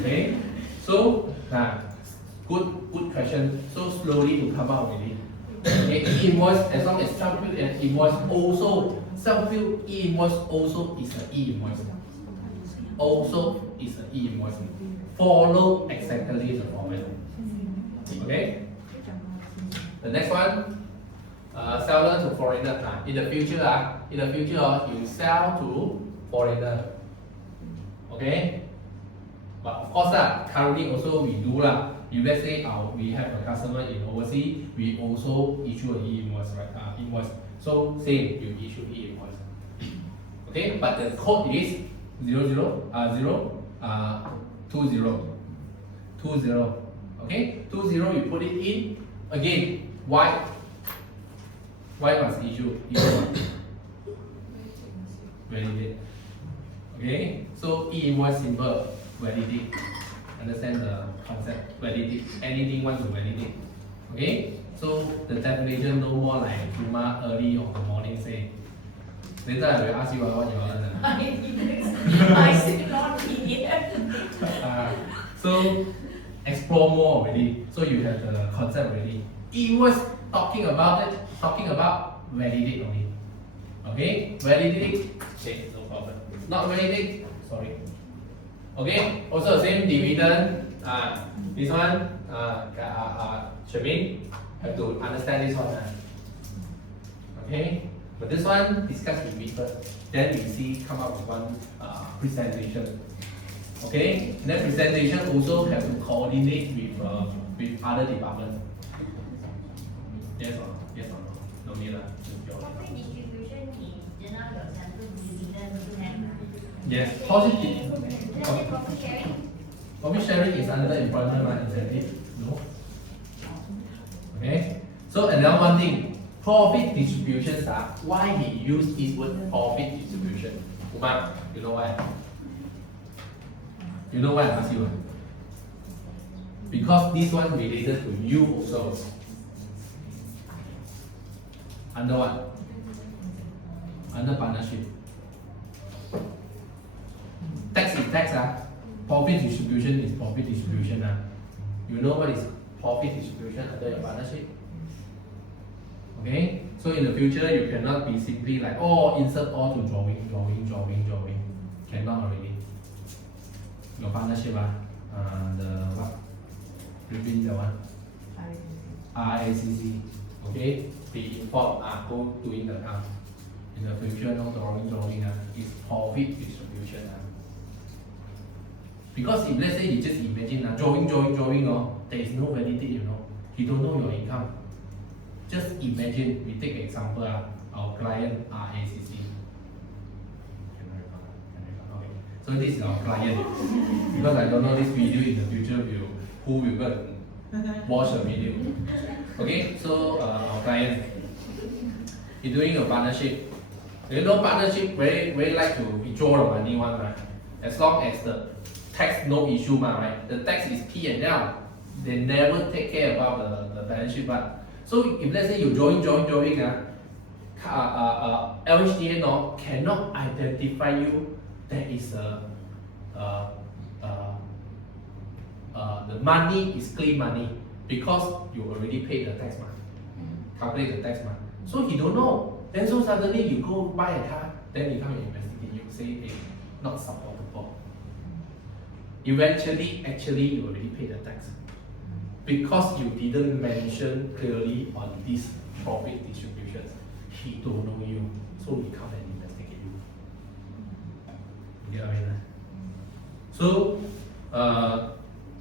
Okay, so good question. So slowly to come out already. Okay, e-invoice, as long as self-built and invoice also, self-built e-invoice also is an e-invoice. Also is an e-invoice. Follow exactly the format. Okay. The next one, seller to foreigner. In the future, you sell to foreigner. Okay. But of course, currently also we do lah. If let's say we have a customer in overseas, we also issue an e-invoice, right? Invoice. So same, you issue e-invoice. Okay, but the code is 20. Okay, 20 you put it in. Again, why must issue? Validate. Okay, so e-invoice simple, validate. Understand the concept, validate. Anything want to validate. Okay, so the definition no more like Juma early of the morning say. Later I will ask you what you learn. I still not here. So explore more already. So you have the concept already. E-invoice talking about validate only. Okay, validate. Okay, no problem. Not validate. Sorry. Okay, also the same dividend. This one, Shermin, have to understand this one. Okay, but this one discuss with me first. Then we see come up with one presentation. Okay, then presentation also have to coordinate with other departments. Yes or no? Yes or no? No need lah. Profit distribution is just now your sample dividend to have. Yes, positive. Then profit sharing. Profit sharing is under employment incentive. No. Okay. So another one thing, profit distributions are why he used this word profit distribution. Umar, you know why? You know why I ask you? Because this one related to you also. Under what? Under partnership. Tax is tax. Profit distribution is profit distribution. You know what is profit distribution under your partnership? Okay? So in the future, you cannot be simply like, oh, insert all to drawing. Cannot already. Your partnership, the what? Repeat the one. RACC. Okay? Be informed, go doing the account. In the future, no drawing, is profit distribution. Because if let's say you just imagine drawing, there is no validity, you don't know your income. Just imagine, we take example, our client RACC. Okay. So this is our client. Because I don't know this video in the future who will go and watch the video. Okay, so our client is doing a partnership. You know partnership very like to withdraw the money one, right? As long as the tax no issue, right? The tax is P&L. They never take care about the balance sheet part. So if let's say you drawing, LHDN cannot identify you that is the money is clean money because you already paid the tax money, calculate the tax money. So he don't know. Then so suddenly you go buy a car, then he come and investigate you, say, hey, not supportable. Eventually, actually, you already paid the tax. Because you didn't mention clearly on this profit distribution, he don't know you, so he come and investigate you. You get what I mean? So,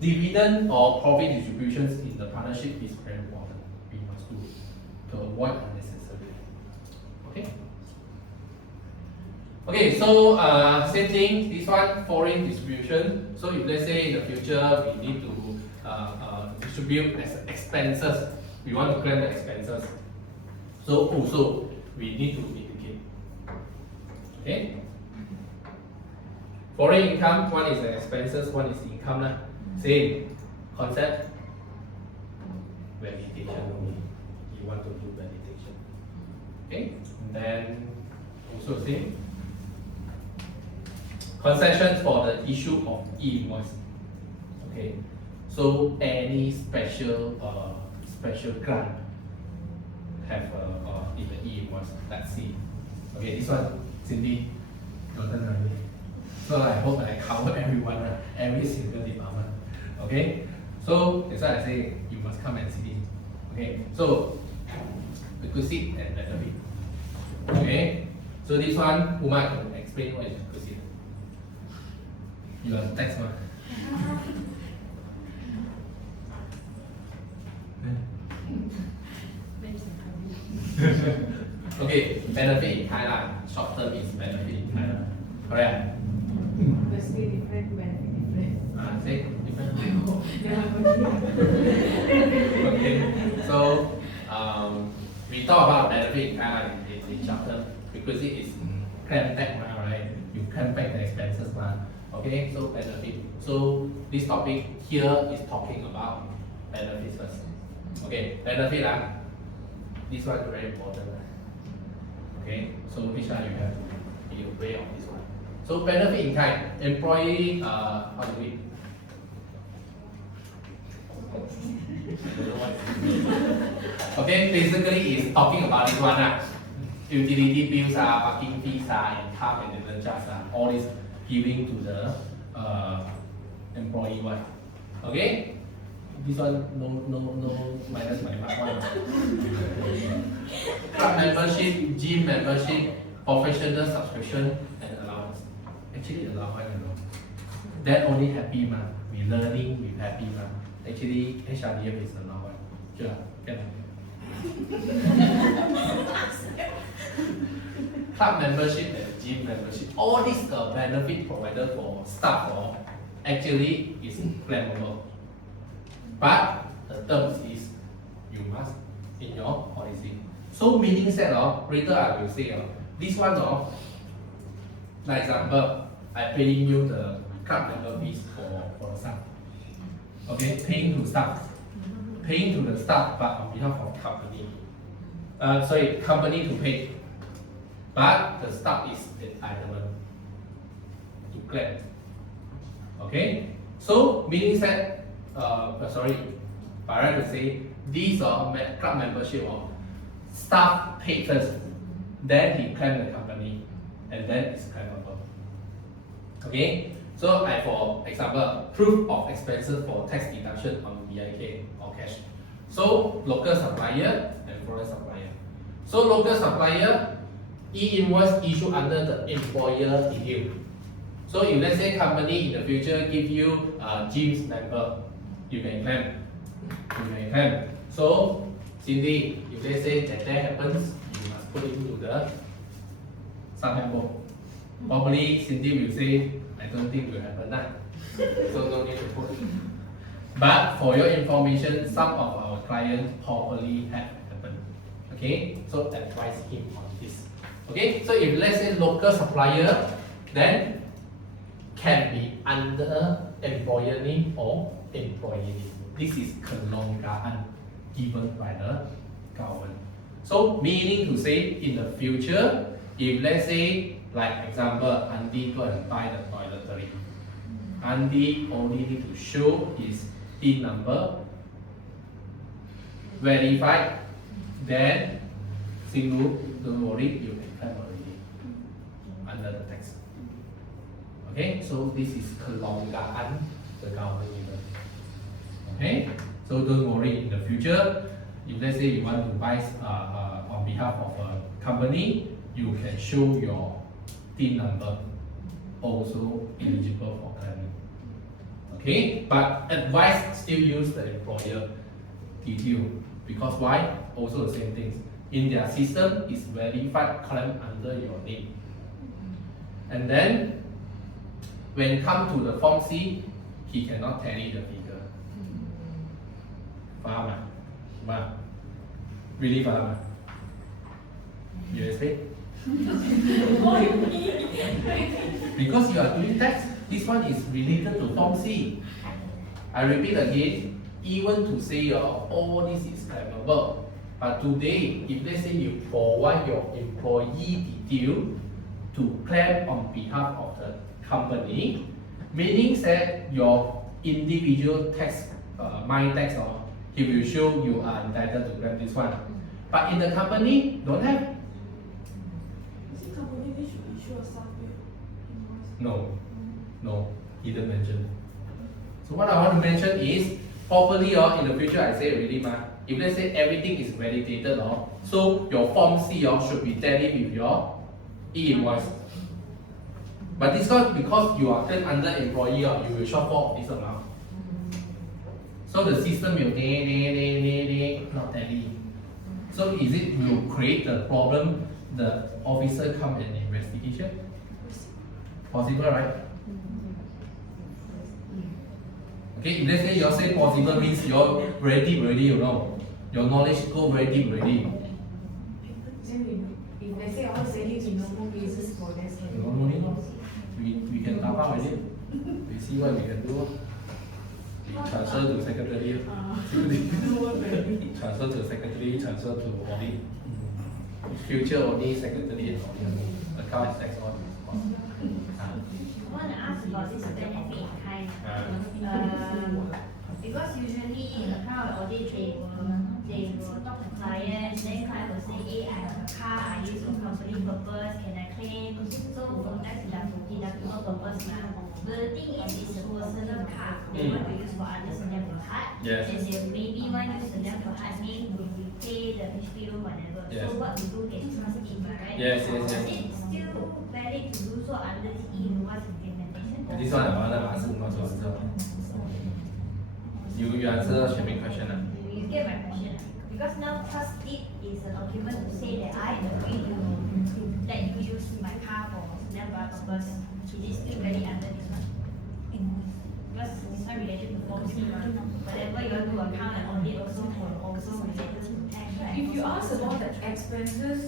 dividend or profit distributions in the partnership is very important. We must do to avoid unnecessary. Okay. Okay, so same thing. This one foreign distribution. So if let's say in the future we need to distribute as expenses, we want to claim the expenses. So also we need to indicate. Okay. Foreign income, one is expenses, one is income. Same concept. Validation only. You want to do validation. Okay. And then also same. Concessions for the issue of e-invoice. Okay. So any special grant have in the e-invoice. Let's see. Okay, this one Cindy, your turn already. So I hope I cover everyone, every single department. Okay, so that's why I say you must come and see. Okay, so requisite and benefit. Okay, so this one Umar can explain what is requisite. You are the tax man. Okay, benefit in Thailand. Short term is benefit in Thailand. Correct? Basically different, benefit different. Say different. Yeah, Okay, so we talk about benefit in Thailand in short term because it is claim back, right? You claim back the expenses, okay? So benefit. So this topic here is talking about benefits first. Okay, benefit this one is very important. Okay, so which one you have to be aware of this one. So benefit in kind, employee how do we? Okay, basically it's talking about this one. Utility bills, parking fees, and car maintenance charges, all this giving to the employee one. Okay? This one no minus my mark one. Club membership, gym membership, professional subscription, and allowance. Actually allowance, I don't know. then only happy ma. We learning, we happy ma. Actually, HRDF is the norm one. Sure, can. Club membership and gym membership, all these benefit provided for staff actually is claimable. But the terms is you must in your policy. So meaning said later I will say this one like example, I paying you the club member fees for the staff. Okay, paying to staff. Paying to the staff but on behalf of company. Company to pay. But the staff is entitlement to claim. Okay? So meaning said by right to say these are club membership staff paid first, then he claim the company, and then it's claimable. Okay? So for example, proof of expenses for tax deduction on BIK or cash. So local supplier and foreign supplier. So local supplier e-invoice issued under the employer detail. So if let's say company in the future give you Jim's member, you can claim. You can claim. So Cindy, if let's say that happens, you must put it into the sub-member. Probably Cindy will say, I don't think will happen now. So no need to put. But for your information, some of our clients probably have happened. Okay, so advise him on this. Okay, so if let's say local supplier, then can be under employer name or employee name. This is kelonggaan given by the government. So meaning to say in the future, if let's say like example, Andy go and buy the toiletry. Andy only need to show his PIN number, verified, then single, don't worry, you can claim already under the tax. Okay, so this is kelonggaan the government given. Okay, so don't worry in the future. If let's say you want to buy on behalf of a company, you can show your PIN number, also eligible for claiming. Okay, but advice still use the employer detail because why? Also the same things. In their system is verified claim under your name. And then when come to the Form C, he cannot tally the figure. Faham ah? Really faham ah? You explain? Because you are doing tax, this one is related to Form C. I repeat again, even to say all this is claimable, but today, if let's say you provide your employee detail to claim on behalf of the company, meaning that your individual tax, my tax, he will show you are entitled to claim this one. But in the company, don't have. Company they should issue a self-bill invoice. No, he didn't mention. So what I want to mention is, properly in the future I say already if let's say everything is validated so your Form C should be tallied with your e-invoice. But this one, because you are claimed under employee, you will shortfall of this amount. So the system will not tally. So is it will create the problem, the officer come and investigation? Possible, right? Okay, if let's say you say possible means you're ready, you know. Your knowledge go very deep already. Then if let's say all savings, no more cases for this. No need. We can tap out with it. We see what we can do. We transfer to secretary. Transfer to secretary, transfer to audit. Future only secretary and audit. Account tax audit. I want to ask about this benefit in kind. Because usually account audit they will talk to clients, then client will say, hey, I have a car, I use for company purpose, can I claim? So for tax deductible purpose now. But the thing is, it's a personal car. They want to use for others and then for hard. Yes. And they maybe want to use and then for hard name, we pay the HPO whatever. Yes. So what we do is trust it, right? Yes. Is it still valid to do so under the e-invoice implementation? Or this one I want to ask not to answer. You answer Shaming question. You get my question. Because now trust deed is a document to say that I agree to let you use my car for number purpose. Is it still valid under this one? Because this one related to policy, right? Whatever you want to account and audit also related to tax, right? If you ask about the expenses,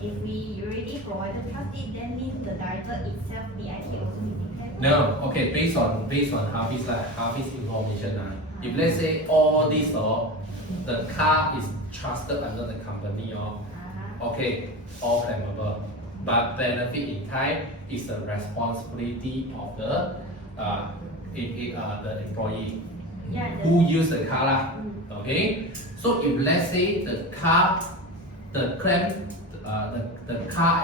if we already provided trust deed, then means the director itself, the IT also needs to have. No, okay, based on Hafiz information. If let's say all this the car is trusted under the company okay, all claimable. But benefit in kind is the responsibility of the employee Yeah, who use the car lah. Okay, so if let's say the car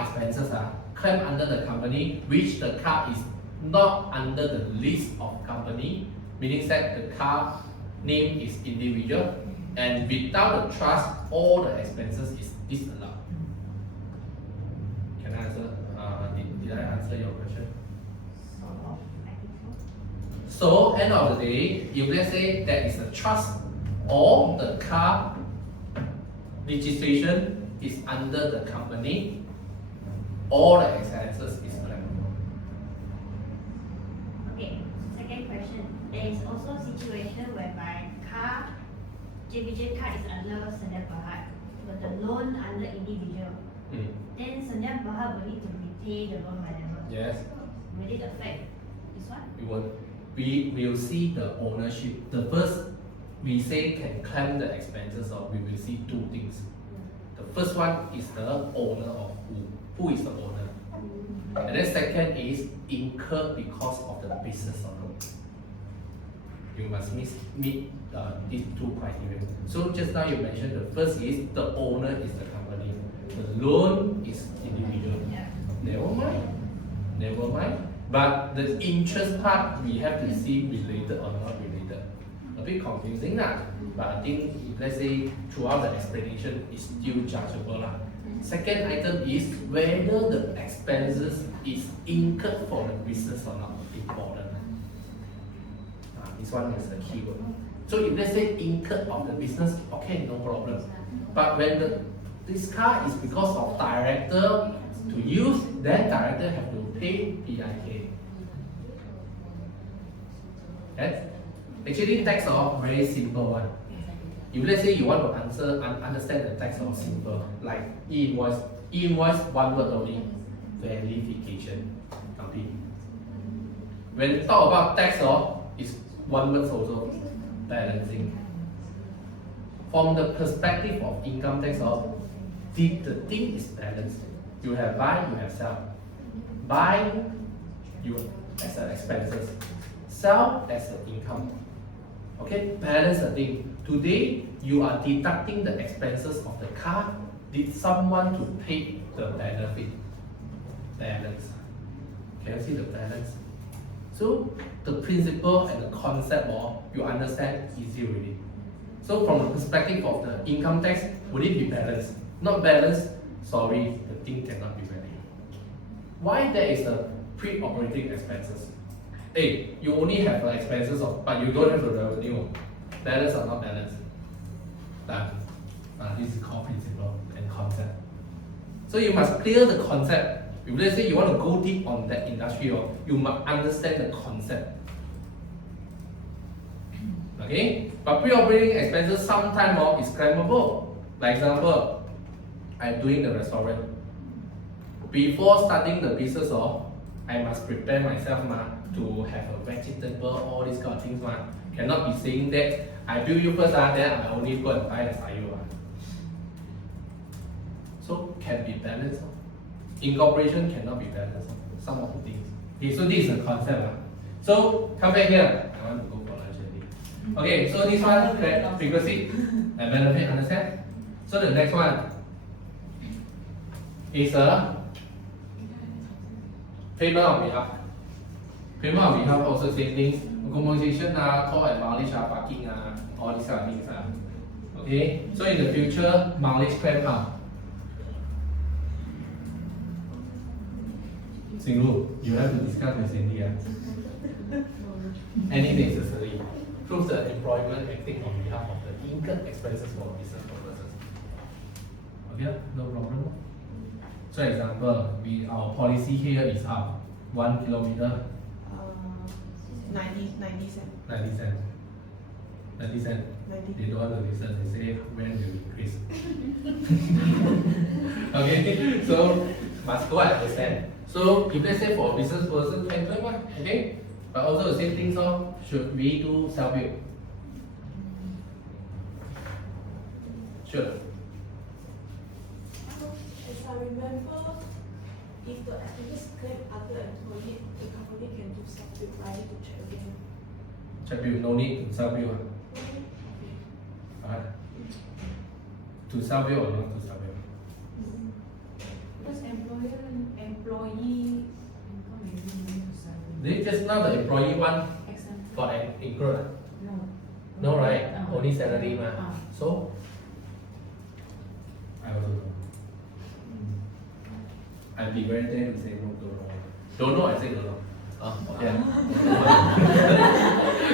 expenses are claimed under the company, which the car is not under the list of company, meaning that the car name is individual, and without the trust, all the expenses is disallowed. Can I answer? Did I answer your question? sort of, I think so. So end of the day, if let's say there is a trust or the car registration is under the company, all the expenses is claimable. Okay, second question. There is also situation whereby car, JBJ car is under Sdn Bhd, but the loan under individual. Then Sdn Bhd will need to repay the loan whenever. Yes, Will it affect this one? we will see the ownership. The first we say can claim the expenses, or we will see two things. The first one is the owner of who is the owner, and then second is incurred because of the business or not. You must meet these two criteria. So just now you mentioned the first is the owner is the company, the loan is individual. Yeah. Never mind. But the interest part we have to see related or not related. A bit confusing lah. But I think if let's say throughout the explanation is still judgeable lah. Second item is whether the expenses is incurred for the business or not. Important. This one is the keyword. So if let's say incurred of the business, okay, no problem. But when this car is because of director to use, then director have to pay PIK. Yes? Actually, tax are very simple one. If let's say you want to understand the tax are simple, like e-invoice, one word only, verification. Complete. When you talk about tax is one word also, balancing. From the perspective of income tax the thing is balanced. You have buy, you have sell. Buy you as an expenses, sell as an income. Okay, balance the thing. Today you are deducting the expenses of the car. Did someone to pay the benefit? Balance. Can you see the balance? So the principle and the concept you understand easy already. So from the perspective of the income tax, would it be balanced? Not balanced, sorry, the thing cannot be valid. Why there is a pre-operating expenses? Hey, you only have the expenses but you don't have the revenue. Balance or not balanced? Done. This is called principle and concept. So you must clear the concept. If let's say you want to go deep on that industry, you must understand the concept. Okay? But pre-operating expenses sometimes is claimable. Like example, I'm doing the restaurant. Before starting the business, I must prepare myself to have a vegetable, all these kind of things. Cannot be saying that I bill you first, then I only go and buy the sayu. So can be balanced. Incorporation cannot be balanced. Some of the things. Okay, so this is the concept. So come back here. I want to go for lunch already. Okay, so this one frequency and benefit, understand? So the next one is a payment on behalf. Payment on behalf also same things. Accommodation, toll and mileage, parking, all these kind of things. Okay, so in the future, mileage claim Singlu, you have to discuss with Cindy. Any necessary proves the employment acting on behalf of the incurred expenses for business purposes. Okay, no problem. So example, our policy here is up 1 kilometer, 90 cents. 90 cents. 90 cents. 90. They don't want to listen, they say when will increase. Okay, so must go and understand. So if let's say for a business person, can claim, okay? But also the same thing, so should we do self-build? Sure. As I remember, if the applicants claim other employee, the company can do self-build. I need to check again. Self-build, no need to self-build. Alright. To self-build or not to self-build? Because employer and employee income is linked to salary. They just now the employee one Exempt. got an include. No. No, right? Only salary ma. Ah. So I also don't know. I'd be very dare to say no, don't know. Don't know, I say don't know. Yeah.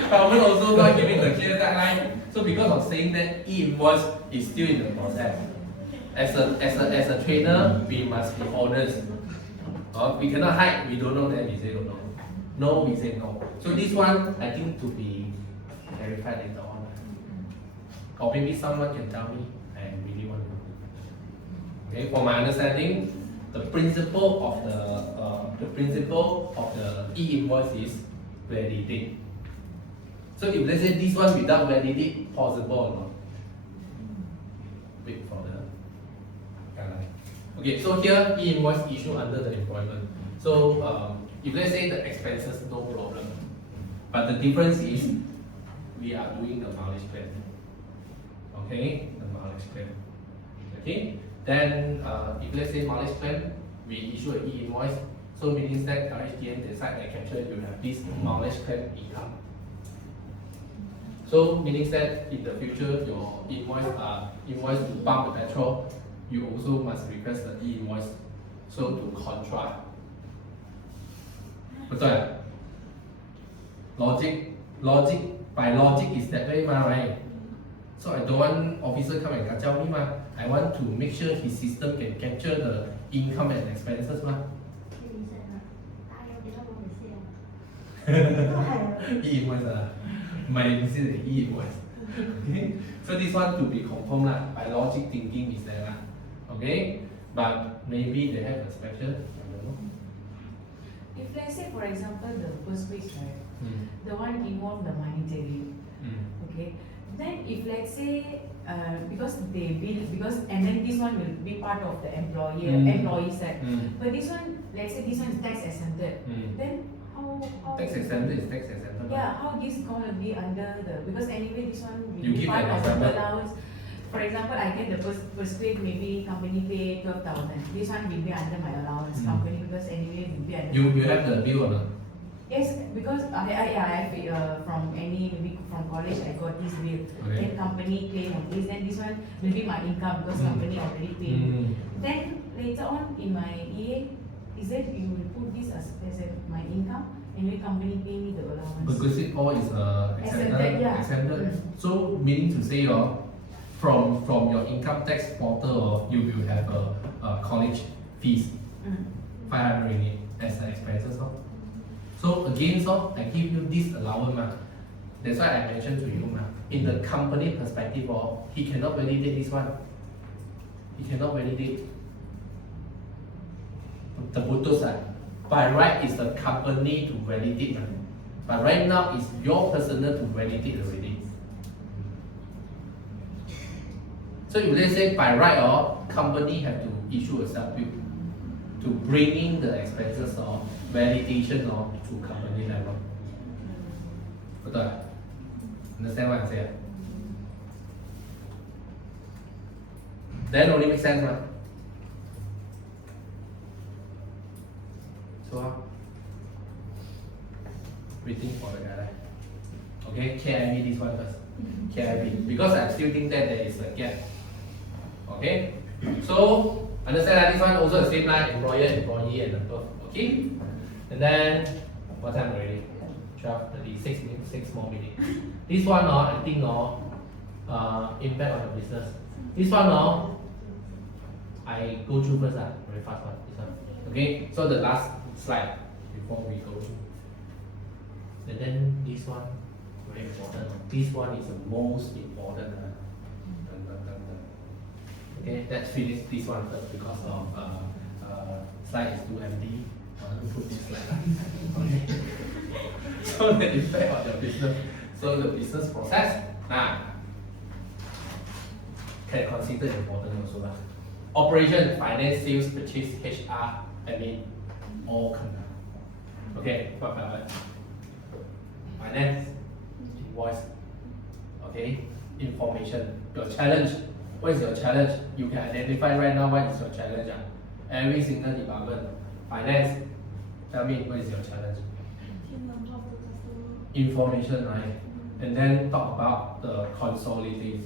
Government also not giving the clear guideline. So because of saying that e-invoice is still in the process. As a trainer, we must be honest. We cannot hide, we don't know, then we say don't know. No, we say no. So this one, I think to be clarified later on. Or maybe someone can tell me, I really want to know. Okay, for my understanding, the principle of the e-invoice is validate. So if let's say this one without validate, possible or not? Wait for the guideline. Okay, so here e-invoice issue under the employment. So if let's say the expenses, no problem. But the difference is we are doing the mileage claim. Okay, the mileage claim. Okay, then if let's say mileage claim, we issue an e-invoice. So meaning that RHDN decide and capture you have this mileage claim income. So meaning that in the future your invoice to pump the petrol, you also must request the e-invoice. So to contra. Betul? Logic by logic is that way, right? So I don't want officer come and kacau me, I want to make sure his system can capture the income and expenses, E-invoice, my e-invoice. Okay, so this one to be confirmed by logic thinking is there, okay? But maybe they have a special, I don't know. If let's say for example the first page, right, the one involve the monetary, okay, then if let's say because they bill, and then this one will be part of the employee side, but this one, let's say this one is tax exempted, then how Tax exempted is tax exempted. yeah, how this gonna be under the, because anyway this one will You be give part an of the example. allowance. For example, I get the first grade, maybe company pay 12,000. This one will be under my allowance company, because anyway will be under. You have the bill or not? Yes, because I from maybe from college I got this bill. Okay. Then company claim on this. Then this one will be my income because company already paid. Then later on in my EA, is that you will put this as my income, and the company pay me the allowance. Because it all is Exempted, yeah. exempted. So meaning to say, from your income tax portal, you will have a college fees, 500 ringgit as the expenses. So again, I give you this allowance. That's why I mentioned to you, in the company perspective, he cannot validate this one. He cannot validate the putus. By right, it's the company to validate. But right now, it's your personal to validate already. So if let's say by right, company have to issue a self-bill to bring in the expenses or validation to company level. Betul? Understand what I say? Then only makes sense, right? So waiting for the guy. Okay, KIV this one first. KIV, because I still think that there is a gap. Okay, so understand that this one also the same line, employer, employee, and above. Okay? And then, what time already? 12:30, 6 minutes, 6 more minutes. This one, I think, impact on the business. This one, I go through first, very fast one. This one. Okay, so the last slide before we go. And then this one, very important. This one is the most important. Okay, let's finish this one first because of slide is too empty. I want to put this slide. Okay. So the effect on your business. So the business process can consider important also lah. Operation, finance, sales, purchase, HR, admin, all come down. Okay, what about finance, invoice, okay, information, your challenge. What is your challenge? You can identify right now what is your challenge. Every single department, finance, tell me what is your challenge. Information, right? And then talk about the consolidated,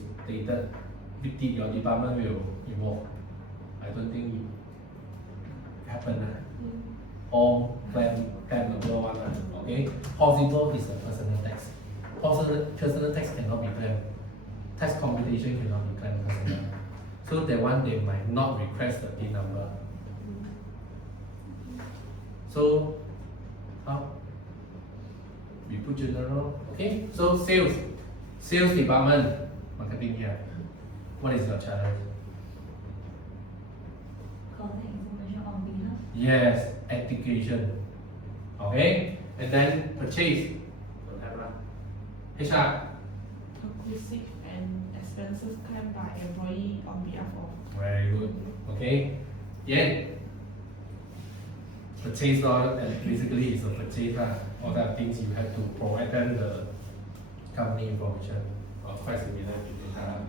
your department will evolve. I don't think it happen. All plannable one. Okay? Possible is the personal tax. Personal tax cannot be planned. Tax computation cannot be planned personal. So that one they might not request the PIN number. So how? We put general. Okay? So sales department, marketing here. What is your challenge? Collect information on behalf. Yes, education. Okay? And then purchase. Don't have lah. HR. Receipt and expenses claimed by employee on behalf of. Very good. Okay? Yen. Purchase order, and basically it's a purchase all the things you have to provide them the company information. Quite similar to data.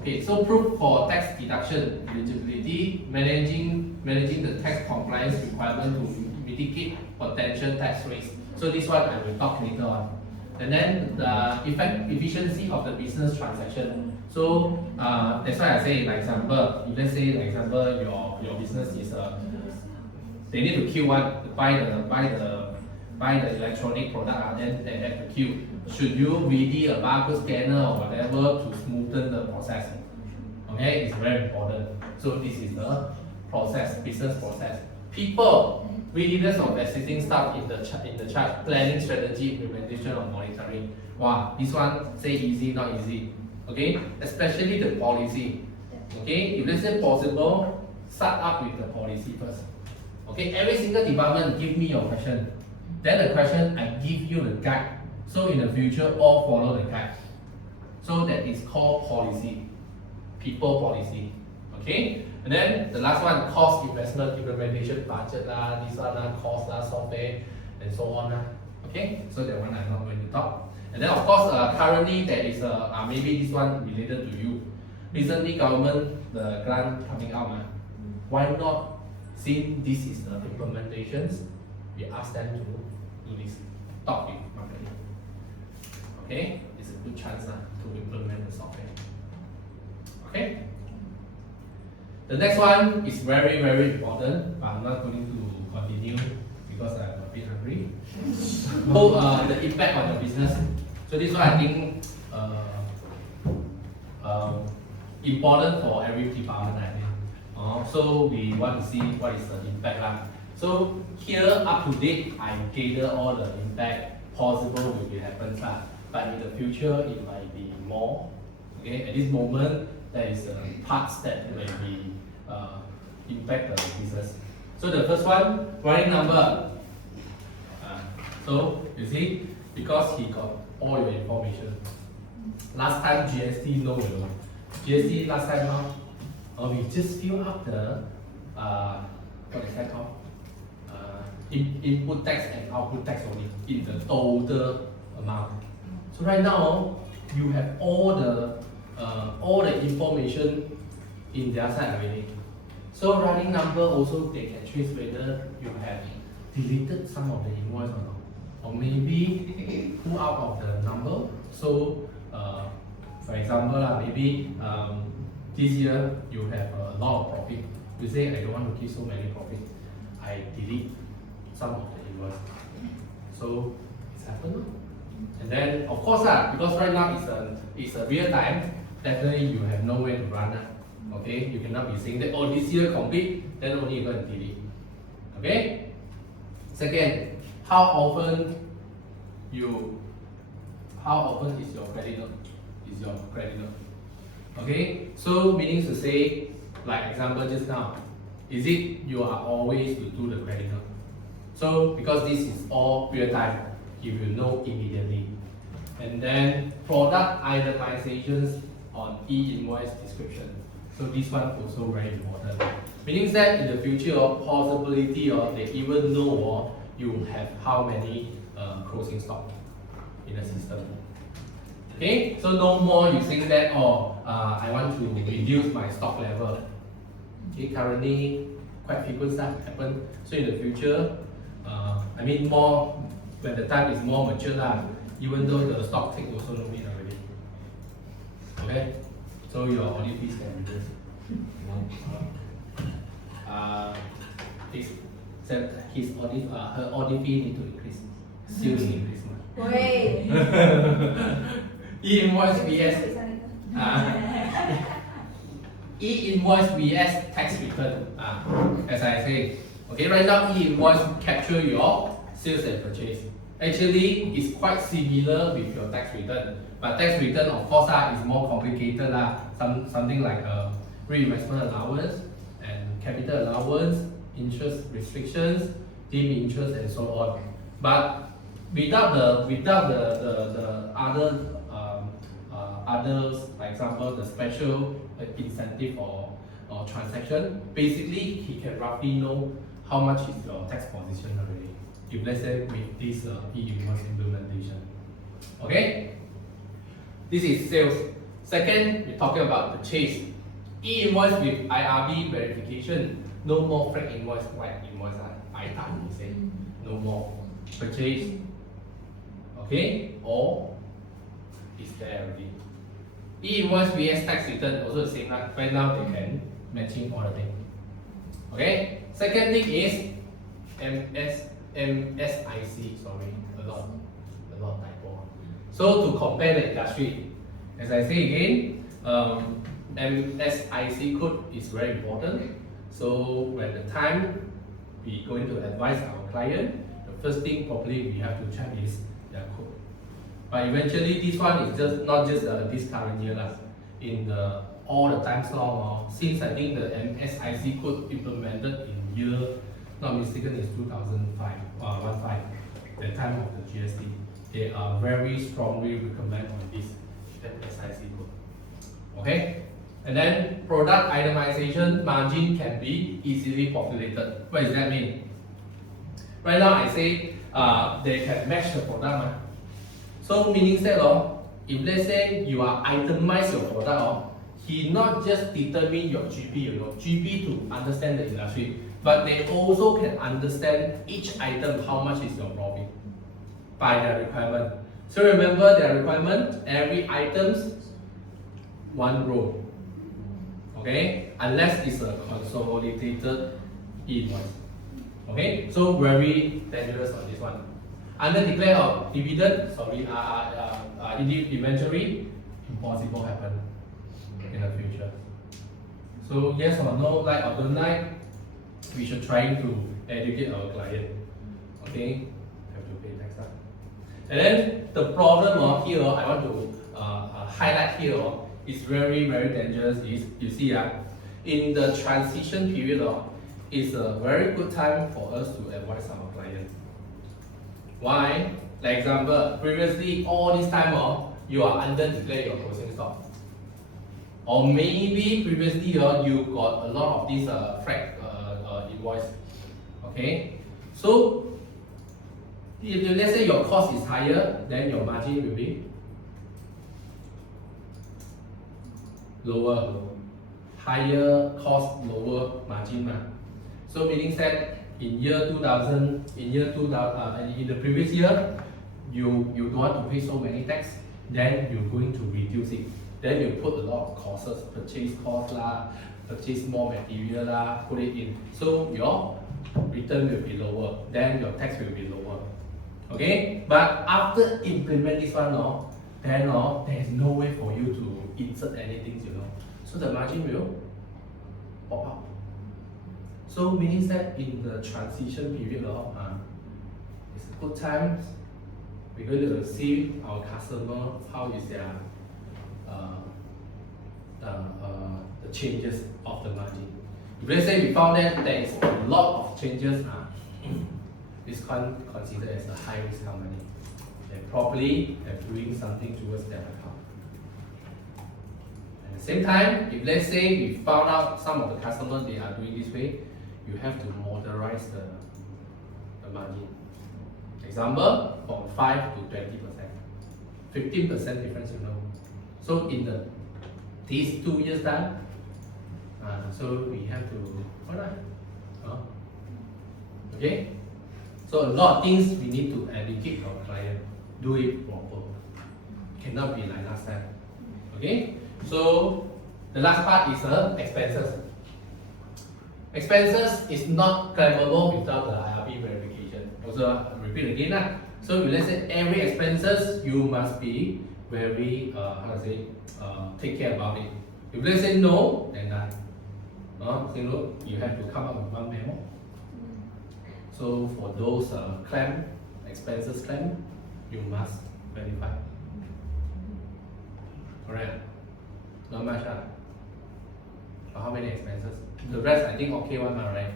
Okay, so proof for tax deduction eligibility, managing the tax compliance requirement to mitigate potential tax risks. So this one I will talk later on. And then the efficiency of the business transaction. So that's why I say, like example, if let's say, like example, your business is they need to queue one to buy the electronic product, then they have to queue. Should you ready a barcode scanner or whatever to smoothen the process? Okay, it's very important. So this is the process, business process. People, readiness of existing stuff in the chart, planning, strategy, implementation, or monitoring. Wow, this one say easy, not easy. Okay, especially the policy. Okay, if let's say possible, start up with the policy first. Okay, every single department give me your question. Then the question I give you the guide. So in the future, all follow the guide. So that is called policy, people policy. Okay, and then the last one, cost, investment, implementation, budget lah, this one cost lah, software, and so on lah. Okay, so that one I'm not going to talk. And then of course, currently there is maybe this one related to you. Recently, government the grant coming out. Why not? Since this is the implementations, we ask them to do this. Talk with marketing. Okay, it's a good chance to implement the software. Okay. The next one is very, very important, but I'm not going to continue because I'm a bit hungry. So the impact on the business. So this one I think important for every department, I think. So we want to see what is the impact. So here up to date, I gather all the impact possible will be happen, but in the future it might be more. Okay, at this moment there is parts that may be impact the business. So the first one, running number. So you see, because he got all your information. Last time GST no, GST last time we just fill up the what is that called? Input tax and output tax only in the total amount. So right now you have all the information in their side already. So running number also they can trace whether you have deleted some of the invoice or not, or maybe pull out of the number. So for example, maybe this year you have a lot of profit. You say I don't want to keep so many profit. I delete some of the invoice. So it's happened. And then of course because right now it's a real time, definitely you have nowhere to run. Okay, you cannot be saying that this year complete, then only you go and delete. Okay? Second, how often is your credit note? Okay, so meaning to say, like example just now, is it you are always to do the credit note? So because this is all real time, you will know immediately. And then product itemizations on e-invoice description. So this one also very important. Meaning that in the future, possibility they even know you have how many closing stock in the system. Okay, so no more you think that I want to reduce my stock level. Okay, currently quite frequent stuff happen. So in the future, I mean more when the time is more mature even though the stock take also no need already. Okay, so your audit fees can reduce. Her audit fee need to increase. Still increase. Wait. E-invoice vs e-invoice vs tax return. As I say, okay, right now e-invoice capture your sales and purchase. Actually, it's quite similar with your tax return, but tax return of course is more complicated something like reinvestment allowance and capital allowance, interest restrictions, deemed interest, and so on. But without the others, for example, the special incentive or transaction, basically he can roughly know how much is your tax position already. If let's say with this e-invoice implementation. Okay? This is sales. Second, we're talking about purchase. E-invoice with IRB verification. No more fake invoice, white invoice. I thought you say no more. Purchase. Okay? Or is there already? E-invoice vs tax return also the same. Right now they can matching all the things. Okay? Second thing is MSIC, sorry, a lot of typo. So to compare the industry, as I say again, MSIC code is very important. So when the time we going to advise our client, the first thing probably we have to check is their code. But eventually this one is just not just this current year in all the times long since I think the MSIC code implemented in year, not mistaken, is 2005, the time of the GST. They are very strongly recommend on this MSIC code. Okay, and then product itemization margin can be easily populated. What does that mean? Right now I say they can match the product. So meaning that if let's say you are itemize your product, he not just determine your GP, GP to understand the industry, but they also can understand each item how much is your profit by their requirement. So remember their requirement, every items one row. Okay, unless it's a consolidated invoice. Okay, so very dangerous on this one. Under declare of dividend, inventory, impossible happen in the future. So yes or no, like or don't like, we should try to educate our client. Okay, have to pay tax. And then the problem here, I want to highlight here is very dangerous. Is you see in the transition period is a very good time for us to advise our client. Why? Like example, previously all this time you are under declare your closing stock. Or maybe previously you got a lot of these invoice. Okay? So if let's say your cost is higher, then your margin will be lower. Higher cost, lower margin. So meaning that in year 2000, in the previous year, you don't want to pay so many tax, then you're going to reduce it. Then you put a lot of costs, purchase cost purchase more material put it in. So your return will be lower, then your tax will be lower. Okay, but after implement this one, then there is no way for you to insert anything, so the margin will pop up. So means that in the transition period, it's a good time. We're going to see our customer how is their the changes of the margin. If let's say we found that there is a lot of changes, it's considered as a high risk company. They probably are doing something towards their account. At the same time, if let's say we found out some of the customers they are doing this way, you have to moderize the margin. Example, from 5 to 20%, 15% difference, So in these 2 years time, so we have to, okay? So a lot of things we need to educate our client, do it proper. Cannot be like last time. Okay? So the last part is expenses. Expenses is not claimable without the IRB verification. Also repeat again. So if let's say every expenses you must be very take care about it. If let's say no, then done. Say no, you have to come up with one memo. So for those expenses claim, you must verify. Correct? Not much, how many expenses? The rest I think okay one, right?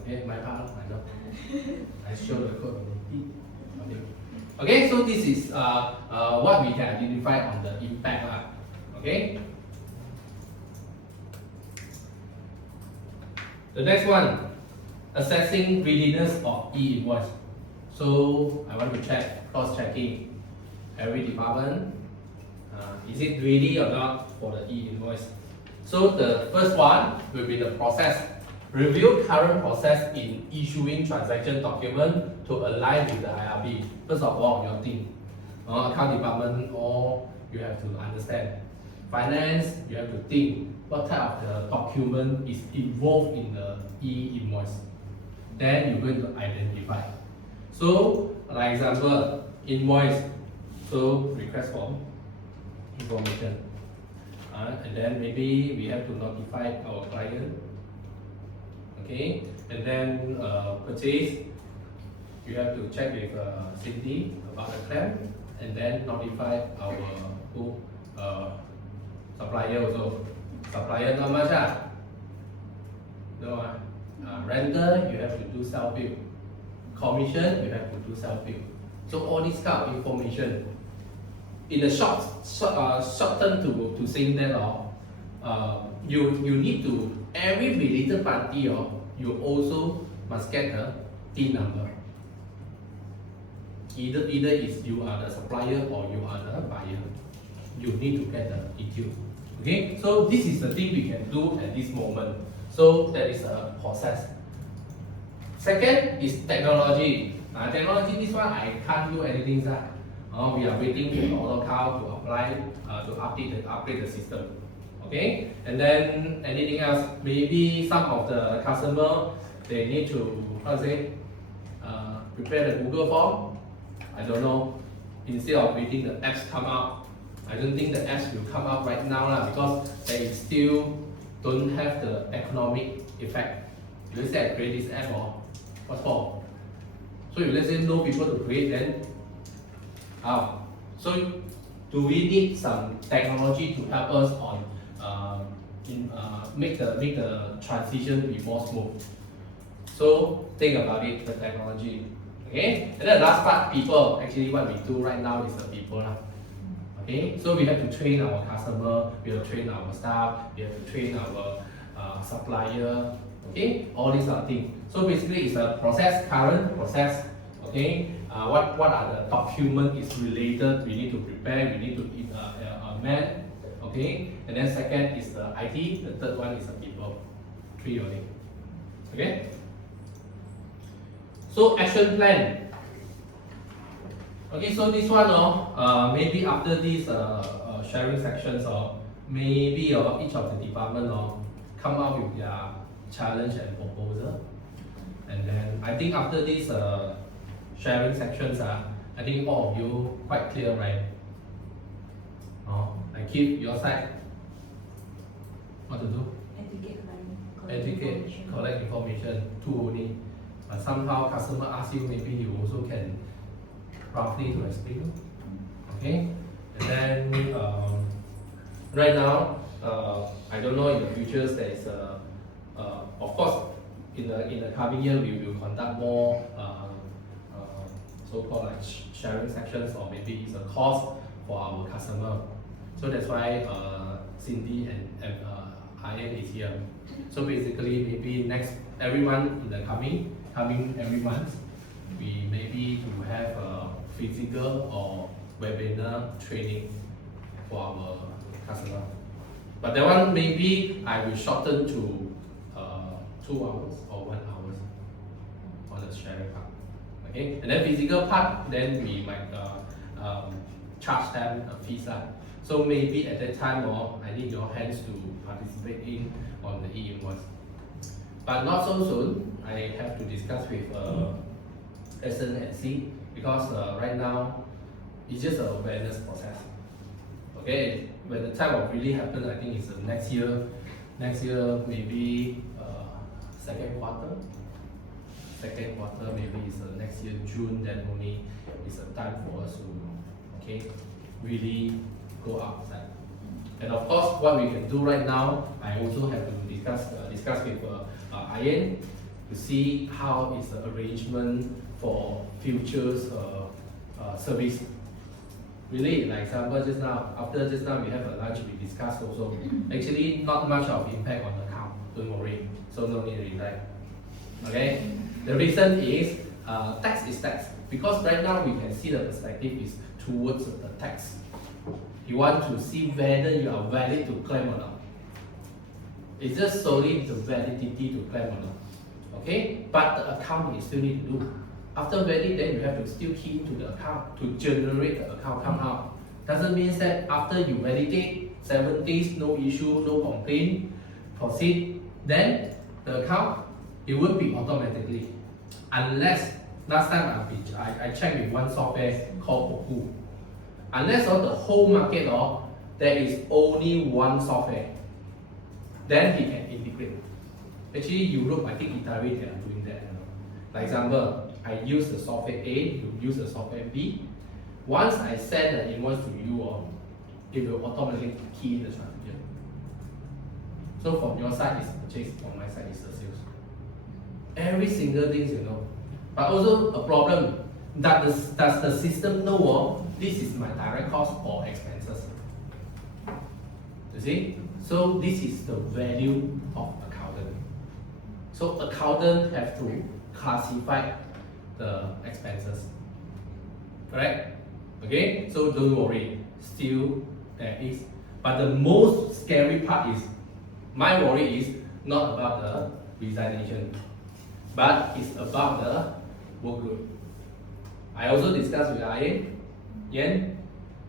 Okay, my part, I know. I show the code. Okay, so this is what we can identify on the impact. Okay. The next one, assessing readiness of e-invoice. So I want to check, cross-checking every department. Is it ready or not for the e-invoice? So the first one will be the process. Review current process in issuing transaction document to align with the IRB. First of all, your team, account department, all you have to understand. Finance, you have to think what type of the document is involved in the e-invoice. Then you're going to identify. So, like example, invoice. So request form, information, and then maybe we have to notify our client. Okay, and then purchase. You have to check with Cindy about the claim, and then notify our supplier also. Supplier not much no. Renter you have to do self-bill. Commission you have to do self-bill. So all this kind of information. In the short term to saying that you need to every related party you also must get a T number. Either is you are the supplier or you are the buyer. You need to get the EQ. Okay, so this is the thing we can do at this moment. So that is a process. Second is technology. Technology, this one I can't do anything. We are waiting for the order count to apply to upgrade the system. Okay, and then anything else? Maybe some of the customer they need to prepare the Google form. I don't know. Instead of waiting the apps come out, I don't think the apps will come out right now because they still don't have the economic effect. If let's say I create this app, what for? So if let's say no people to create, then how? So do we need some technology to help us on make the transition be more smooth? So think about it, the technology. Okay, and then the last part, people. Actually, what we do right now is the people. Okay, so we have to train our customer, we have to train our staff, we have to train our supplier. Okay, all these are things. So basically, it's a process, current process. Okay, what are the document is related? We need to prepare. We need to amend. Okay, and then second is the IT. The third one is the people. 3 only. Okay. So action plan. Okay, so this one, maybe after this sharing sections, maybe each of the department come up with their challenge and proposal. And then I think after this sharing sections, I think all of you quite clear, right? I keep your side. What to do? Educate, collect information, two only. But somehow customer asks you, maybe you also can roughly to explain. Okay? And then right now, I don't know in the future there is of course in the coming year we will conduct more so-called like sharing sections, or maybe it's a course for our customer. So that's why Cindy and Ian is here. So basically maybe every month in the coming every month, we maybe to have a physical or webinar training for our customer. But that one maybe I will shorten to 2 hours or 1 hour for the sharing part. Okay, and then physical part, then we might charge them a fees. So maybe at that time, I need your hands to participate in on the e-invoice. But not so soon. I have to discuss with SNC because right now it's just an awareness process. Okay, when the time of really happen, I think it's next year. Next year maybe second quarter. Second quarter maybe it's next year June. Then only it's a time for us to really go outside. And of course, what we can do right now, I also have to discuss with Ian to see how is the arrangement for futures service. Really, like example just now, after just now we have a lunch, we discussed also. Actually, not much of impact on the account, don't worry. So no need to rely. Okay? The reason is tax is tax. Because right now we can see the perspective is towards the tax. You want to see whether you are valid to claim or not. It's just solely the validity to claim or not. Okay? But the account you still need to do. After valid, then you have to still key into the account to generate the account come out. Doesn't mean that after you validate 7 days, no issue, no complaint, proceed, then the account, it won't be automatically. Unless, last time I checked with one software called Oku. Unless on the whole market there is only one software, then he can integrate. Actually, Europe, I think Italy, they are doing that. For example, I use the software A, you use the software B. Once I send the invoice to you, it will automatically key in the transaction. So from your side is purchase, from my side is the sales. Every single thing But also a problem, does the system know this is my direct cost or expenses? You see? So this is the value of accountant. So accountant have to classify the expenses. Correct? Okay? So don't worry. Still there is. But the most scary part is, my worry is not about the resignation, but it's about the workload. I also discussed with Ian,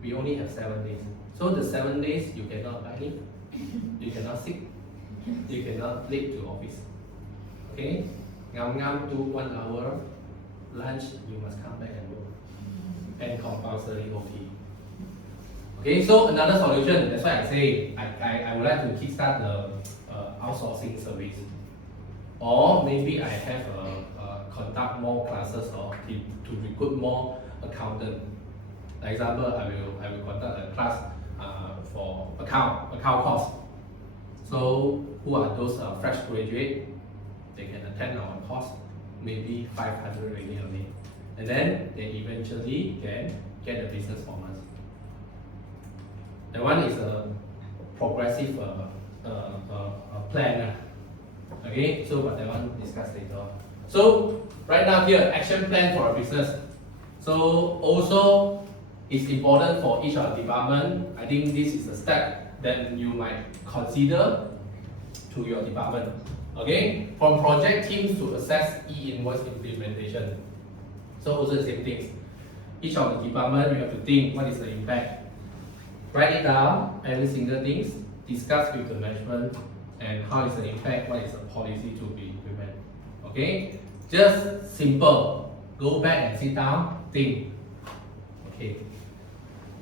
we only have 7 days. So the 7 days you cannot buy leave, you cannot sick, you cannot late to office. Okay? Ngam do 1 hour lunch, you must come back and work. And compulsory OT. Okay, so another solution, that's why I say I would like to kickstart the outsourcing service. Or maybe I have conduct more classes to recruit more accountant. For example, I will conduct a class for account course. So who are those fresh graduate? They can attend our course, maybe 500 really only. And then they eventually can get a business from us. That one is a progressive plan. Okay, so but that one discuss later. So right now here, action plan for a business. So also it's important for each of the department. I think this is a step that you might consider to your department. Okay, from project teams to assess e-invoice implementation. So also the same things. Each of the department, you have to think what is the impact. Write it down, every single things, discuss with the management, and how is the impact, what is the policy to be implemented. Okay, just simple. Go back and sit down, think. Okay,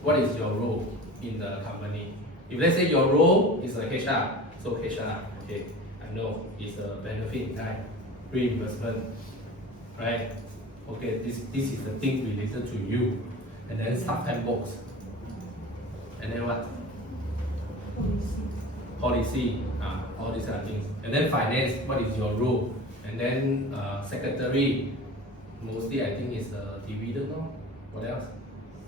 what is your role in the company? If let's say your role is a HR, so HR, okay, I know it's a benefit, right? Reimbursement, right? Okay, this is the thing related to you, and then sub-time box, and then what? Policy, all these are things, and then finance, what is your role? And then secretary, mostly I think is dividend, no? What else?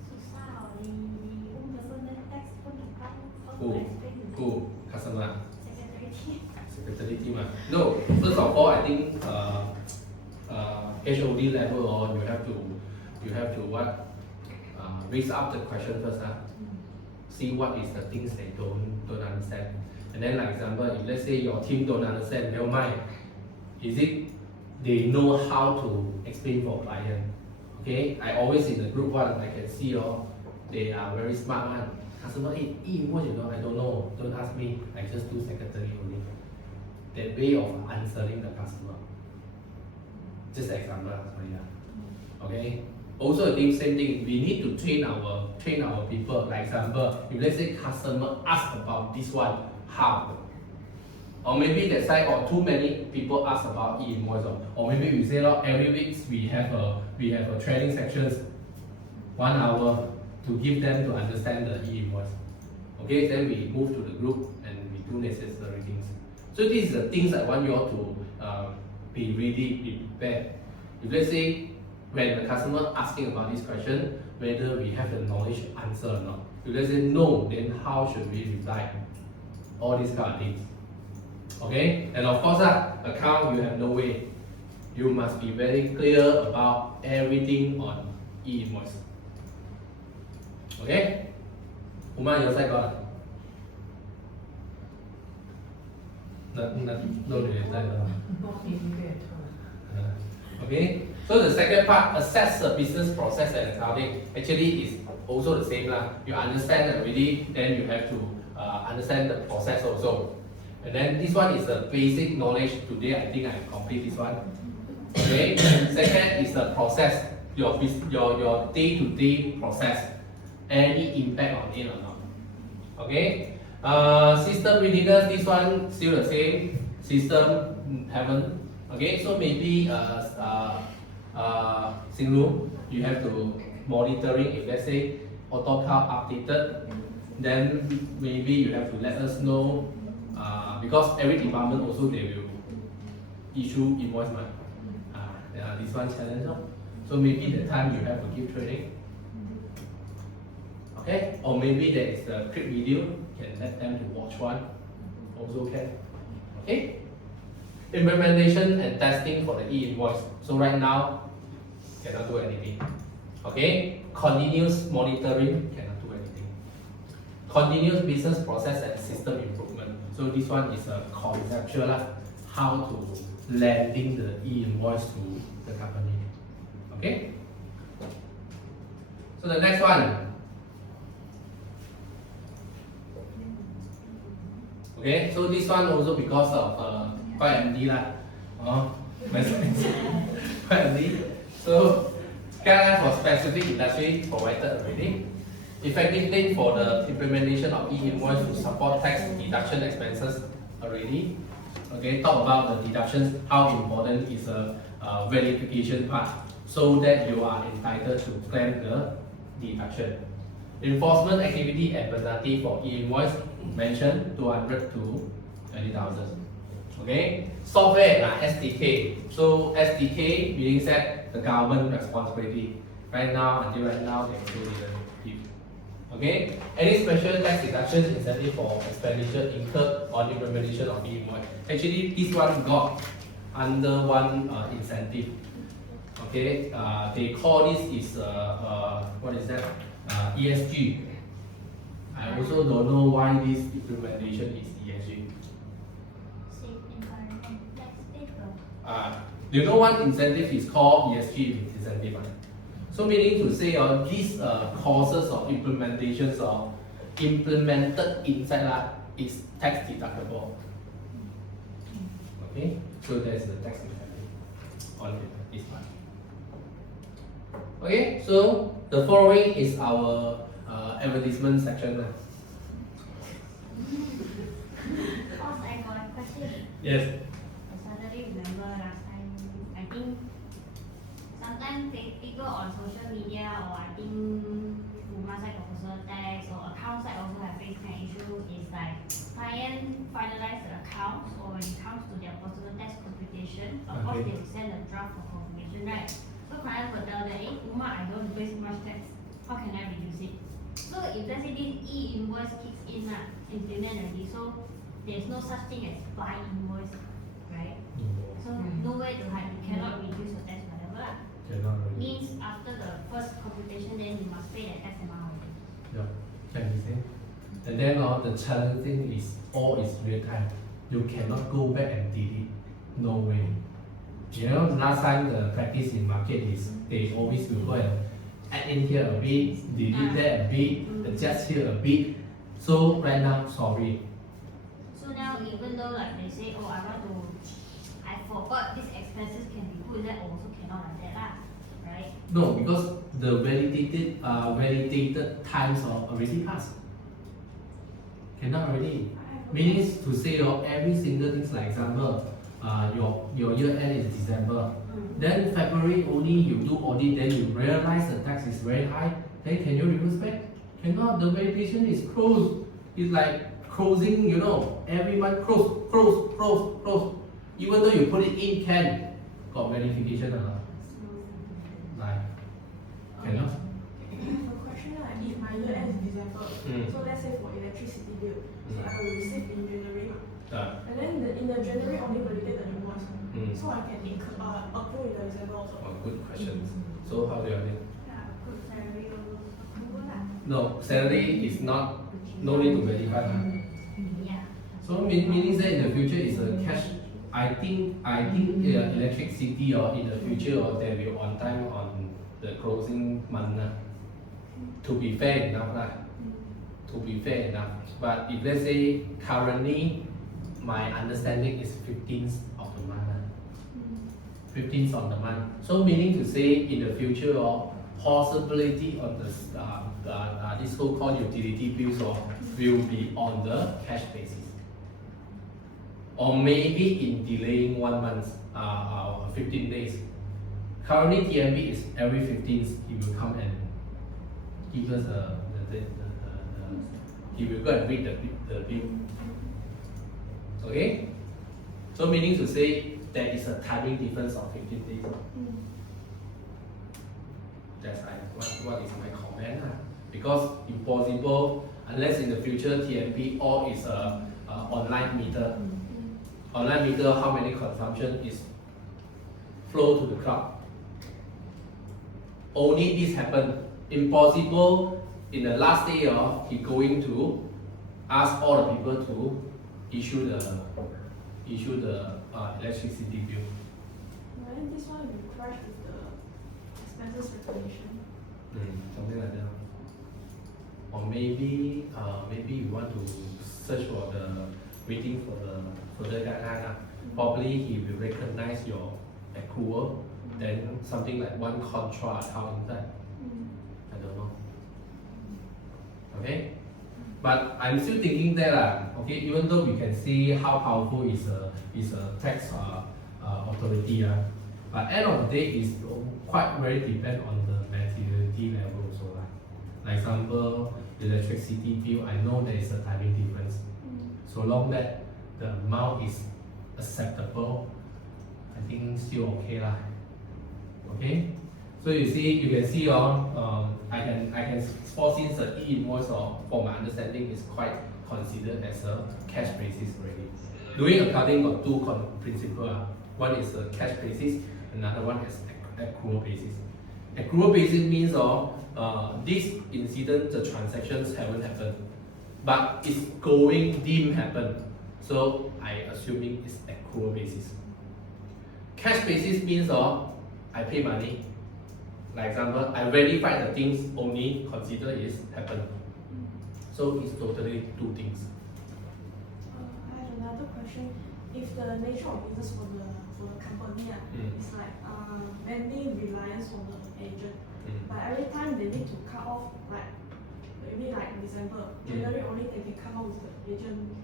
Susah, the own person then tax pun tukang, how to Who? explain to them? Who? Customer. Secretary. Secretary team. No, first of all, I think HOD level, or you have to what? Raise up the question first. See what is the things they don't understand. And then, like example, if let's say your team don't understand, never mind. Is it they know how to explain for client? Okay, I always in the group one, I can see they are very smart one. Customer, hey, what you know? I don't know. Don't ask me. I just do secretary only. That way of answering the customer. Just example, sorry. Okay. Also, I think same thing. We need to train our people. Like example, if let's say customer ask about this one, how? Or maybe that side or too many people ask about e-invoice, or maybe we say every week we have a training sections, 1 hour to give them to understand the e-invoice. Okay, then we move to the group and we do necessary things. So these are the things I want you all to be ready, be prepared. If let's say when the customer asking about this question, whether we have the knowledge to answer or not. If let's say no, then how should we reply? All these kind of things. Okay, and of course, account you have no way. You must be very clear about everything on e-invoice. Okay, Uma, your side got no related. Not immediate. Okay, so the second part, assess the business process and accounting, actually is also the same lah. You understand already, then you have to understand the process also. And then this one is the basic knowledge. Today I think I complete this one. Okay. Second is the process, your day-to-day process. Any impact on it or not? Okay. System readiness. This one still the same. System haven't. Okay. So maybe Singlu, you have to monitoring. If let's say AutoCAD updated, then maybe you have to let us know. Because every department also they will issue invoice, this one challenge. So maybe the time you have to give training. Okay, or maybe there is a quick video, can let them to watch one, also can. Okay, implementation and testing for the e-invoice. So right now, cannot do anything. Okay, continuous monitoring, cannot do anything. Continuous business process and system improvement. So this one is a conceptual, how to landing the e-invoice to the company. Okay. So the next one. Okay. So this one also because of quite empty lah. Quite empty. So guidelines for specific industry provided already. Effective date for the implementation of e-invoice to support tax deduction expenses already. Okay, talk about the deductions, how important is a verification part so that you are entitled to claim the deduction. Enforcement activity and penalty for e-invoice mentioned 200 to 20,000. Okay, software SDK. So SDK meaning that the government responsibility. Until right now, they still didn't give. Okay, any special tax deduction incentive for expenditure incurred on implementation of e-invoice. Actually, this one got under one incentive. Okay, they call this is what is that? ESG. I also don't know why this implementation is ESG. Safe environment, tax paper. You know what incentive is called ESG incentive? So meaning to say these courses or implementations or implemented inside is tax deductible. Okay, so that's the tax effective on this part. Okay, so the following is our advertisement section. Boss, I got a question. Yes. I suddenly remember last time, I think sometimes people on social media or I think Uma side of personal tax or account side also have this kind of issue is like client finalize the accounts or when it comes to their personal tax computation, of course they will send a draft for confirmation, right? So client will tell them, Uma, I don't pay so much tax, how can I reduce it? So if let's say this e-invoice kicks in, implement already, so there's no such thing as buy invoice, right? So no way to hide, you cannot reduce your tax whatever lah. Cannot really. Means after the first computation, then you must pay the tax amount already. Yeah, can be same. And then the challenging is all is real time. You cannot go back and delete. No way. You know, last time the practice in market is they always will go and add in here a bit, delete there a bit, adjust here a bit. So right now, sorry. So now even though like they say, oh I forgot these expenses can be put that also cannot like that lah, right? No, because the validated times are already passed. Cannot already. Meaning to say every single thing, like example, your year end is December. Then February only you do audit, then you realize the tax is very high. Then can you reverse back? Cannot. The validation is closed. It's like closing. Every month close. Even though you put it in, got verification like cannot. I have a question if my year ends in December, so let's say for electricity bill, so I will receive in January, and then in the January only validate the invoice, so I can approve in the December also. Oh, good question. So how do you think? Yeah, good salary approval lah. No, salary is not. No need to verify. Yeah. So meaning that in the future is a cash. I think electricity in the future they will on time on the closing month. To be fair enough To be fair enough. But if let's say currently my understanding is 15th of the month. 15th of the month. So meaning to say in the future possibility of the this so-called utility bills will be on the cash basis. Or maybe in delaying 1 month, 15 days. Currently, TMB is every 15th, he will come and give us he will go and read the bill. Okay? So meaning to say, there is a timing difference of 15 days. That's what is my comment. Because impossible, unless in the future TMB all is online meter. Online meter, how many consumption is flow to the cloud. Only this happen. Impossible in the last day he going to ask all the people to issue the electricity bill. But then this one will crash with the expenses recognition. Something like that. Or maybe you want to search for waiting for the further guideline. Probably he will recognize your accrual, then something like one contra account inside. I don't know. Okay? But I'm still thinking that okay, even though we can see how powerful is a tax authority, but end of the day is quite very depend on the materiality level also. Like example, the electricity bill, I know there is a timing difference. So long that the amount is acceptable, I think still okay lah. Okay? So you can see I can since the e-invoice for my understanding is quite considered as a cash basis already. Doing accounting got two principles. One is a cash basis, another one is accrual basis. Accrual basis means this incident, the transactions haven't happened, but it's going deemed happen. So I assuming it's accrual basis. Cash basis means I pay money. Like example, I verify the things only consider is happen. So it's totally two things. I have another question. if the nature of business for the company is like mainly reliance on the agent, but every time they need to cut off like maybe like December, January only they can come out with the agent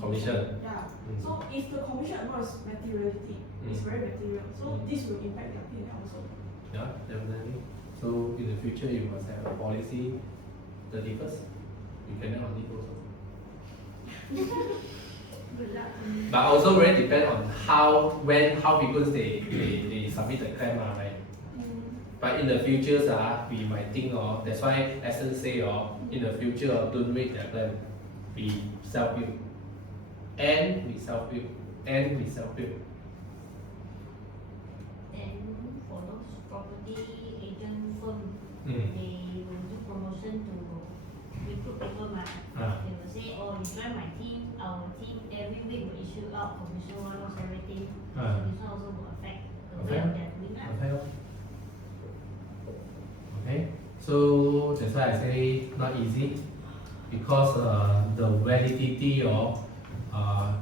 Commission. Yeah. So if the commission amount is materiality, it's very material. So this will impact their P&L also. Yeah, definitely. So in the future, you must have a policy 31st. You cannot leave also. Good luck. But also very depend on how frequent they submit the claim, right? But in the future, we might think, that's why Essence say, in the future, don't wait their claim. We self-build. And we self-build. And we self-build. Then for those property agent firm, they will do promotion to recruit people. They will say, oh, you join my team, our team every week will issue out commission almost everything. So this one also will affect the way of their doing. Okay, so that's why I say not easy, because the validity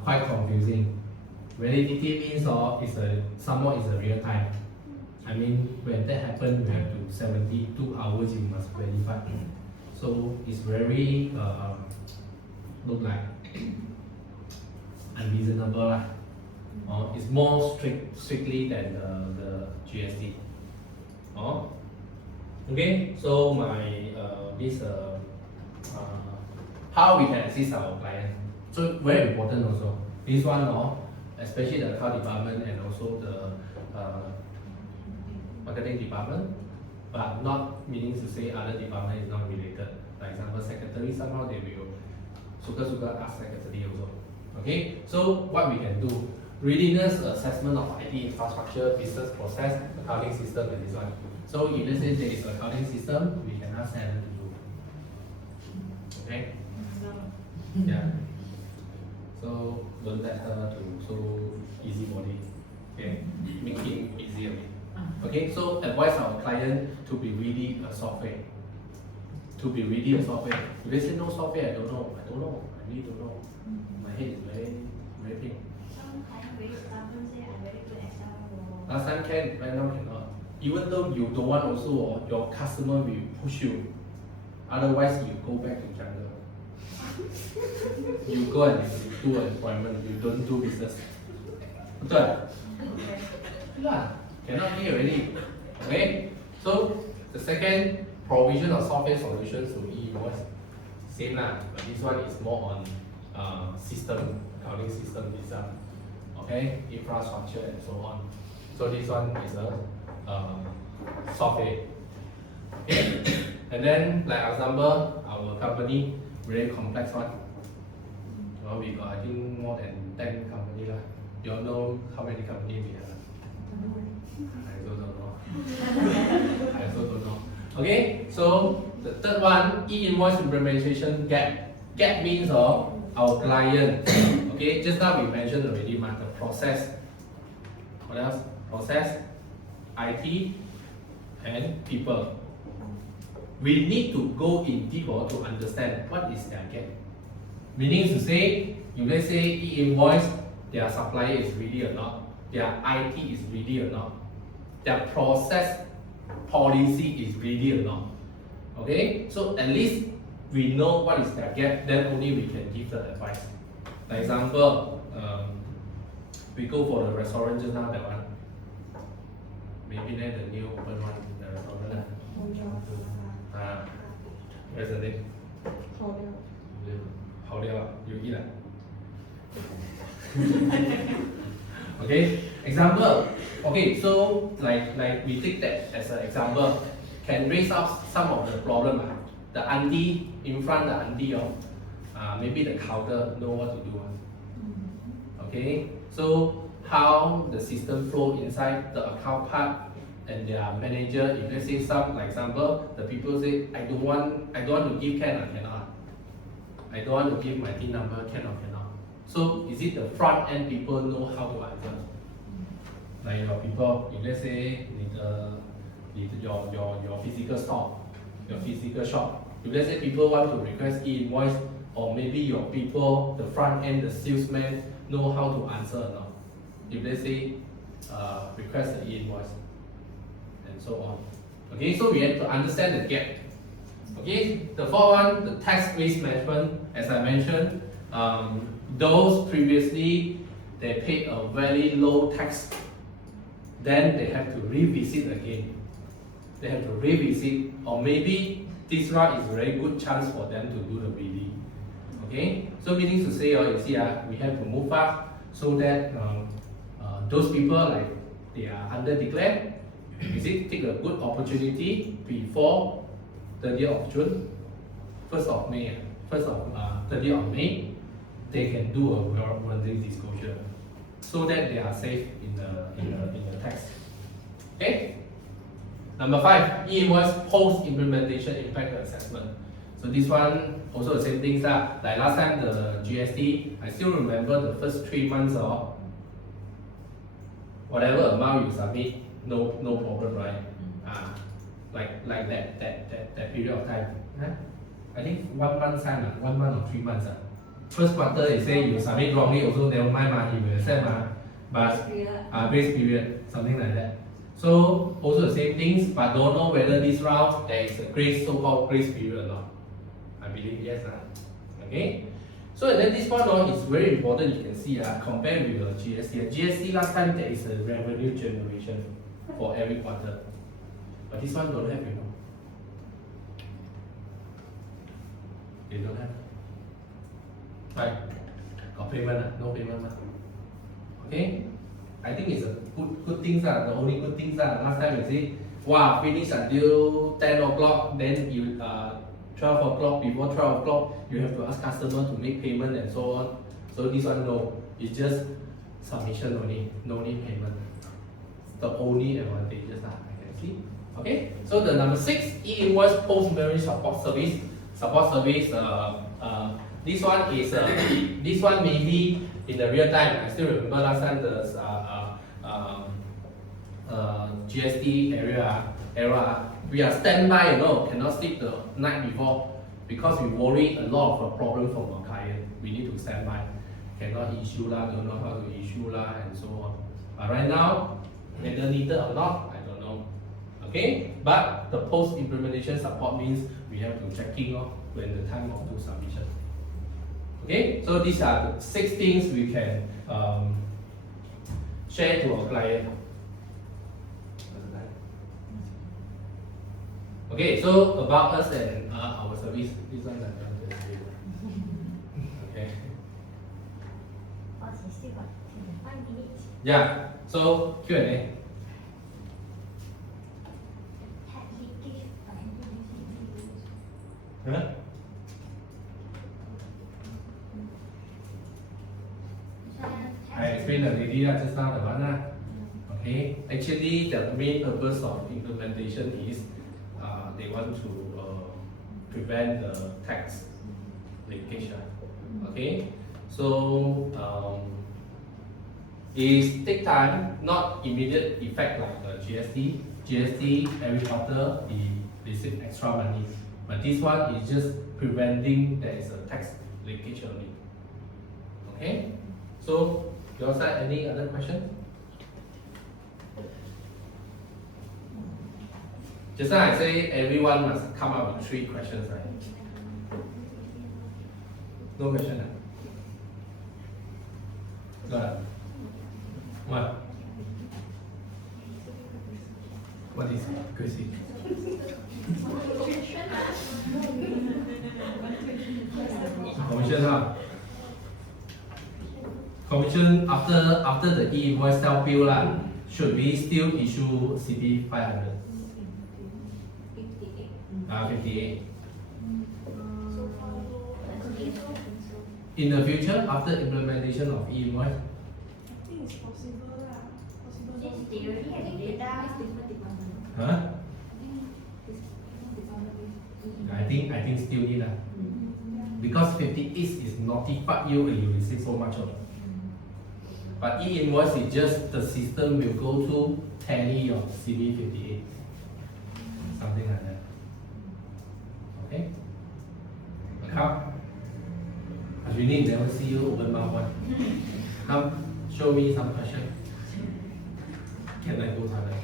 quite confusing. Validity means somewhat is a real time. I mean, when that happens, you have to 72 hours you must verify. So it's very look like unreasonable lah. It's more strictly than the GST. Okay, so my how we can assist our client. So very important also. This one, especially the account department and also the marketing department, but not meaning to say other department is not related. For example, secretary, somehow they will suka ask secretary also. Okay, so what we can do, readiness assessment of IT infrastructure, business process, accounting system, and this one. So if let's say there is an accounting system, we can ask Helen to do. Okay? Yeah. So don't let her to so easy body. Okay? Make it easier. Okay, so advise our client to be ready a software. To be ready a software. If they say no software, I don't know. I really don't know. My head is very pain. Some client very stubborn say I very good Excel. Last time can, right now cannot. Even though you don't want also, your customer will push you. Otherwise, you go back to jungle. You go and do an appointment, you don't do business. Betul? Yeah, cannot be already. Okay? So, the second, provision of software solutions to e-invoice. Same lah, but this one is more on system, accounting system design. Okay? Infrastructure and so on. So this one is a software. Okay. And then, like example, our company very complex one. Well, we got I think more than 10 company lah. You all know how many company we have? I also don't know. I also don't know. Okay, so the third one, e-invoice implementation gap. Gap means our client. Okay, just now we mentioned already, the process. What else? Process, IT, and people. We need to go in deeper to understand what is their gap. Meaning to say, you let's say e-invoice, their supplier is ready or not, their IT is ready or not, their process policy is ready or not. Okay, so at least we know what is their gap, then only we can give the advice. For example, we go for the restaurant just now, that one. Maybe then the new open one, the restaurant. Where's the name? How you eat lah. Okay, example. Okay, so like we take that as an example, can raise up some of the problem. The auntie in front, the auntie maybe the counter know what to do. Okay, so how the system flow inside the account part and their manager. If let's say some, like example, the people say I don't want to give can or cannot. I don't want to give my TIN number, can or cannot. So is it the front end people know how to answer? Like your people, if let's say your physical store, your physical shop. If let's say people want to request e-invoice, or maybe your people, the front end, the salesman know how to answer or not. If they say request the e-invoice and so on. Okay, so we have to understand the gap. Okay, the fourth one, the tax risk management, as I mentioned, those previously they paid a very low tax, then they have to revisit again. They have to revisit, or maybe this round is a very good chance for them to do the bidding. Okay, so meaning to say, you see, we have to move fast so that those people like they are under declared, take a good opportunity before 30th of June, 1st of May, 30th of May, they can do a voluntary disclosure so that they are safe in the tax. Okay. Number 5, e-invoice post-implementation impact assessment. So this one also the same things lah. Like last time the GST, I still remember the first 3 months of whatever amount you submit, no problem, right? Like that period of time. I think 1 month time, 1 month or 3 months. First quarter they say you submit wrongly also never mind, he will accept, but grace period, something like that. So also the same things, but don't know whether this round there is a grace, so-called grace period or not. I believe yes. Okay. So and then this one is very important. You can see compared with the GST. GST last time there is a revenue generation for every quarter, but this one don't have, They don't have. Right? Got payment, no payment. Okay. I think it's a good things. The only good things last time you see, wow, finish until 10 o'clock, then you 12 o'clock, before 12 o'clock, you have to ask customer to make payment and so on. So this one no, it's just submission only, no need payment. It's the only advantages I can see. Okay, so the number 6, e-invoice post-marriage support service. This one is this one maybe in the real time. I still remember last time the GST era. We are standby, cannot sleep the night before because we worry a lot of problem from our client. We need to stand by, cannot issue don't know how to issue and so on. But right now, whether needed or not, I don't know. Okay, but the post implementation support means we have to check in when the time of do submission. Okay, so these are the 6 things we can share to our client. Okay, so about us and our service, this one I'm going to say. Okay. Boss, you still got 5 minutes. Yeah, so Q&A. Huh? I explained already just now the one. Okay, actually the main purpose of implementation is they want to prevent the tax leakage. Okay, so it take time, not immediate effect like the GST. GST every quarter they receive extra money, but this one is just preventing there is a tax leakage only. Okay, so your side any other question? Just now I say everyone must come up with 3 questions, right? No question. What? What is question? Commission Commission after the e-invoice self-bill should we still issue CP 500? 58. In the future, after implementation of e-invoice? I think it's possible. Since they already have data. Huh? I think still need because 58 is notified you and you receive so much of it. But e-invoice is just the system will go to tally of CB 58. Something like that. Okay? How? As we need never see you open mouth one. Come, show me some question. Can I go toilet?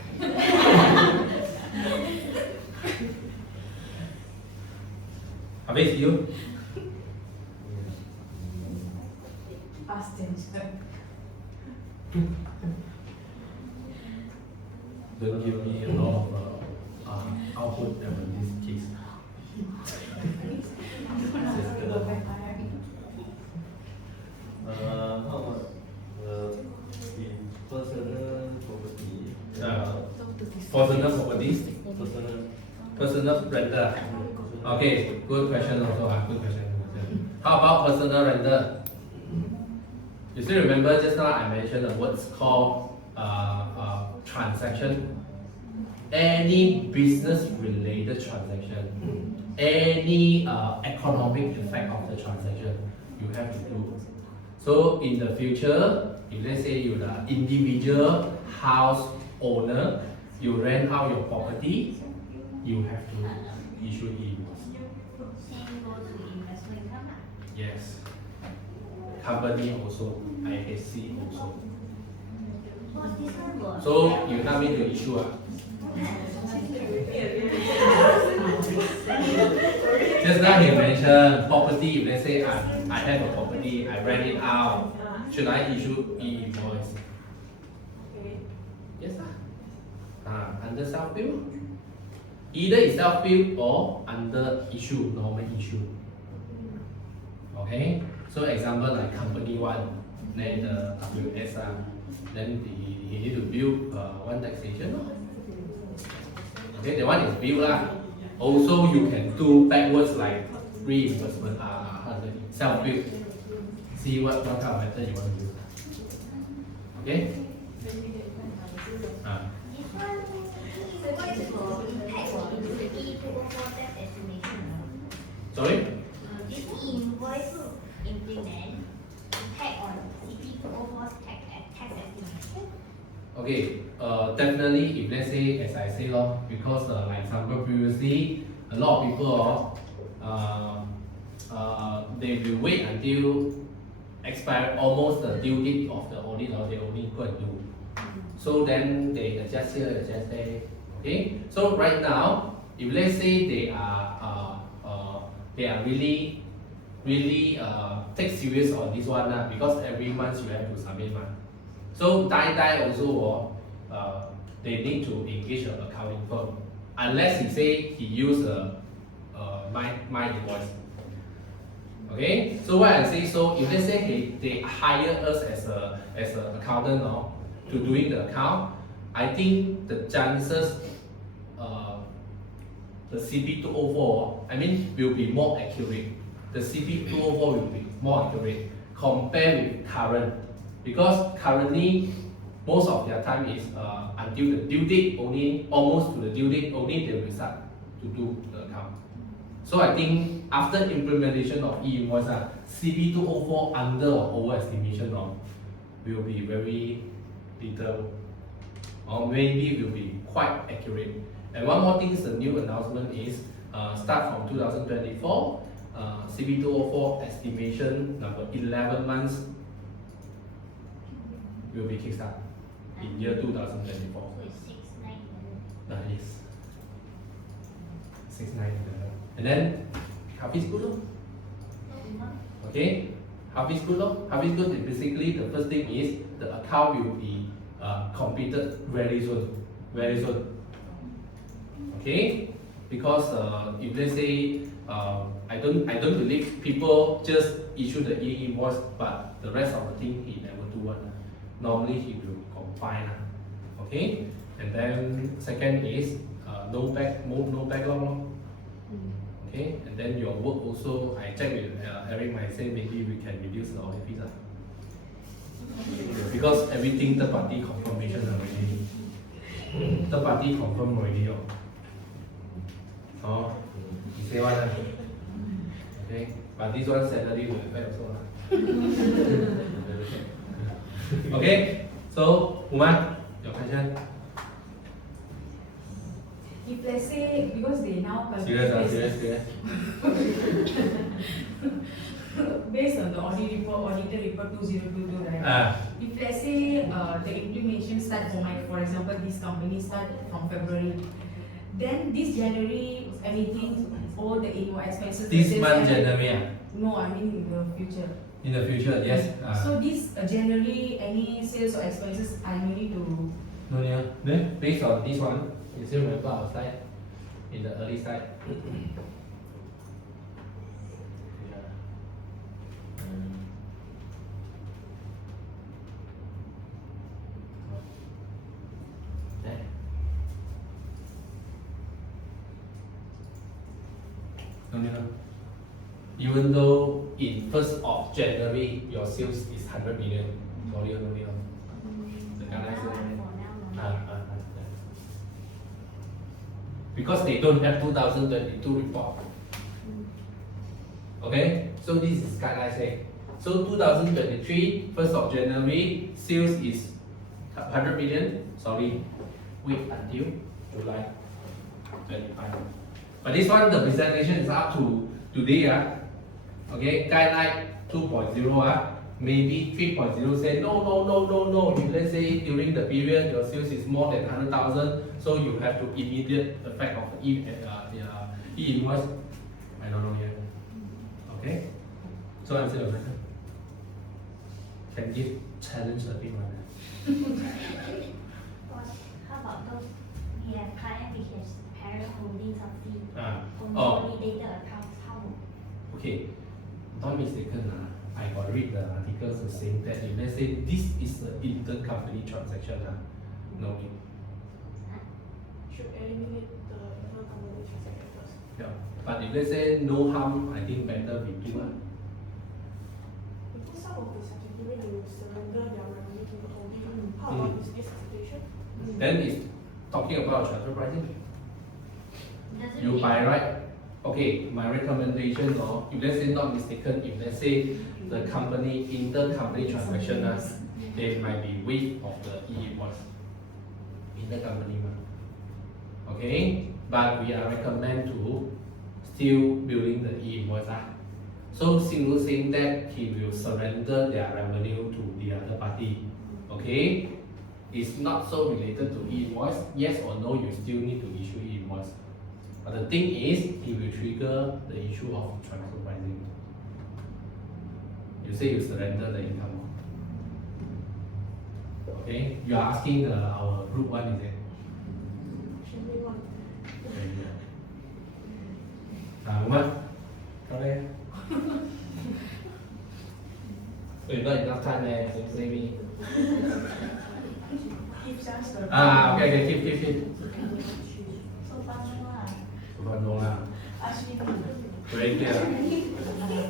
Hafiz, you? Past tense. Don't give me a lot of output in this case. How about the personal property? Personal properties, Personal. personal renter. Okay, good question also. Good question. How about personal renter? You still remember just now I mentioned the words called transaction. Any business related transaction, any economic effect of the transaction, you have to do. So in the future, if let's say you're the individual house owner, you rent out your property, you have to issue e-invoice. Same goes to investment income lah. Yes. Company also, IHC also. What's this one about? So you help me to issue Just now you mentioned property. If let's say I have a property, I rent it out, should I issue e-invoice? Yes, under self-bill. Either it's self-bill or under issue, normal issue. Okay, so example like company one, then the WS, then he need to bill one taxation. Okay, the one is bill lah. Also, you can do backwards like reimbursement, self-bill. See what kind of method you want to use. Okay. This one invoice for impact or CP 204 tax estimation. Sorry. This invoice implement impact on CP 204 tax estimation. Okay, definitely if let's say, as I say because like example previously, a lot of people they will wait until expire almost the due date of the audit, or they only go and do. So then they adjust here, adjust there. Okay, so right now, if let's say they are really take serious on this one because every month you have to submit one. So die also they need to engage an accounting firm, unless he say he use my invoice. Okay, so what I say, so if let's say they hire us as a accountant to doing the account, I think the chances the CP 204 will be more accurate. The CP 204 will be more accurate compared with current. Because currently, most of their time is until the due date, only almost to the due date, only they will start to do the account. So I think after implementation of e-invoice, CP 204 under or overestimation will be very little, or maybe will be quite accurate. And one more thing is the new announcement is start from 2024, CP 204 estimation number 11 months will be kickstart in year 2024. So it's 6,900. Yes. 6,900. And then Hafiz good. Okay, Hafiz good. Hafiz good is basically the first thing is the account will be completed very soon. Very soon. Okay? Because if they say I don't believe people just issue the e-invoice, but the rest of the thing he never do one. Normally he will combine. Okay? And then second is no backlog. Okay? And then your work also, I check with Eric might say maybe we can reduce the audit fees. Because everything third party confirmation already. Third party confirm already. Oh, you say what? Okay? But this one salary will affect also. Okay, so Uma, your question. If let's say, because they now Serious. based on the auditor report 2022, right? If let's say the implementation start for example, this company start from February, then this January anything, all the invoice expenses. This month January. No, I mean in the future. In the future, yes. So this January any sales or expenses I need to. No, yeah. Then based on this one, you still remember our slide in the early slide. Even though in 1st of January your sales is 100 million, sorry, no. The guidelines say, because they don't have 2022 report. Okay, so this is guidelines say. So 2023, 1st of January, sales is 100 million. Sorry, wait until July 25. But this one, the presentation is up to today. Okay, guideline 2.0. Maybe 3.0 say no. If let's say during the period your sales is more than 100,000, so you have to immediate effect of the e-invoice. I don't know yet. Okay, so answer your question. Can give challenge a bit one. How about those we have client which has parent holding something, Oh, consolidated accounts, how? okay. Not mistaken, I got read the articles saying that if let's say this is an intercompany transaction, no need. Should eliminate the intercompany transaction first. Yeah. But if let's say no harm, I think better we do. Because some of the subsidiary they will surrender their revenue to the holding. How about this situation? Then it's talking about transfer pricing. Doesn't You mean- by right. Okay, my recommendation, or if let's say not mistaken, if let's say the company intercompany transaction, they might be waived of the e-invoice. Intercompany one. Okay, but we are recommend to still building the e-invoice. So Single saying that he will surrender their revenue to the other party. Okay, it's not so related to e-invoice. Yes or no, you still need to issue e-invoice. But the thing is, he will trigger the issue of transfer pricing. You say you surrender the income. Okay, you are asking our group one, is it? Should we want? What? Correct. We've not enough time there, so say me. If that's the. Okay, keep. So far no lah. No lah. Actually, Very clear.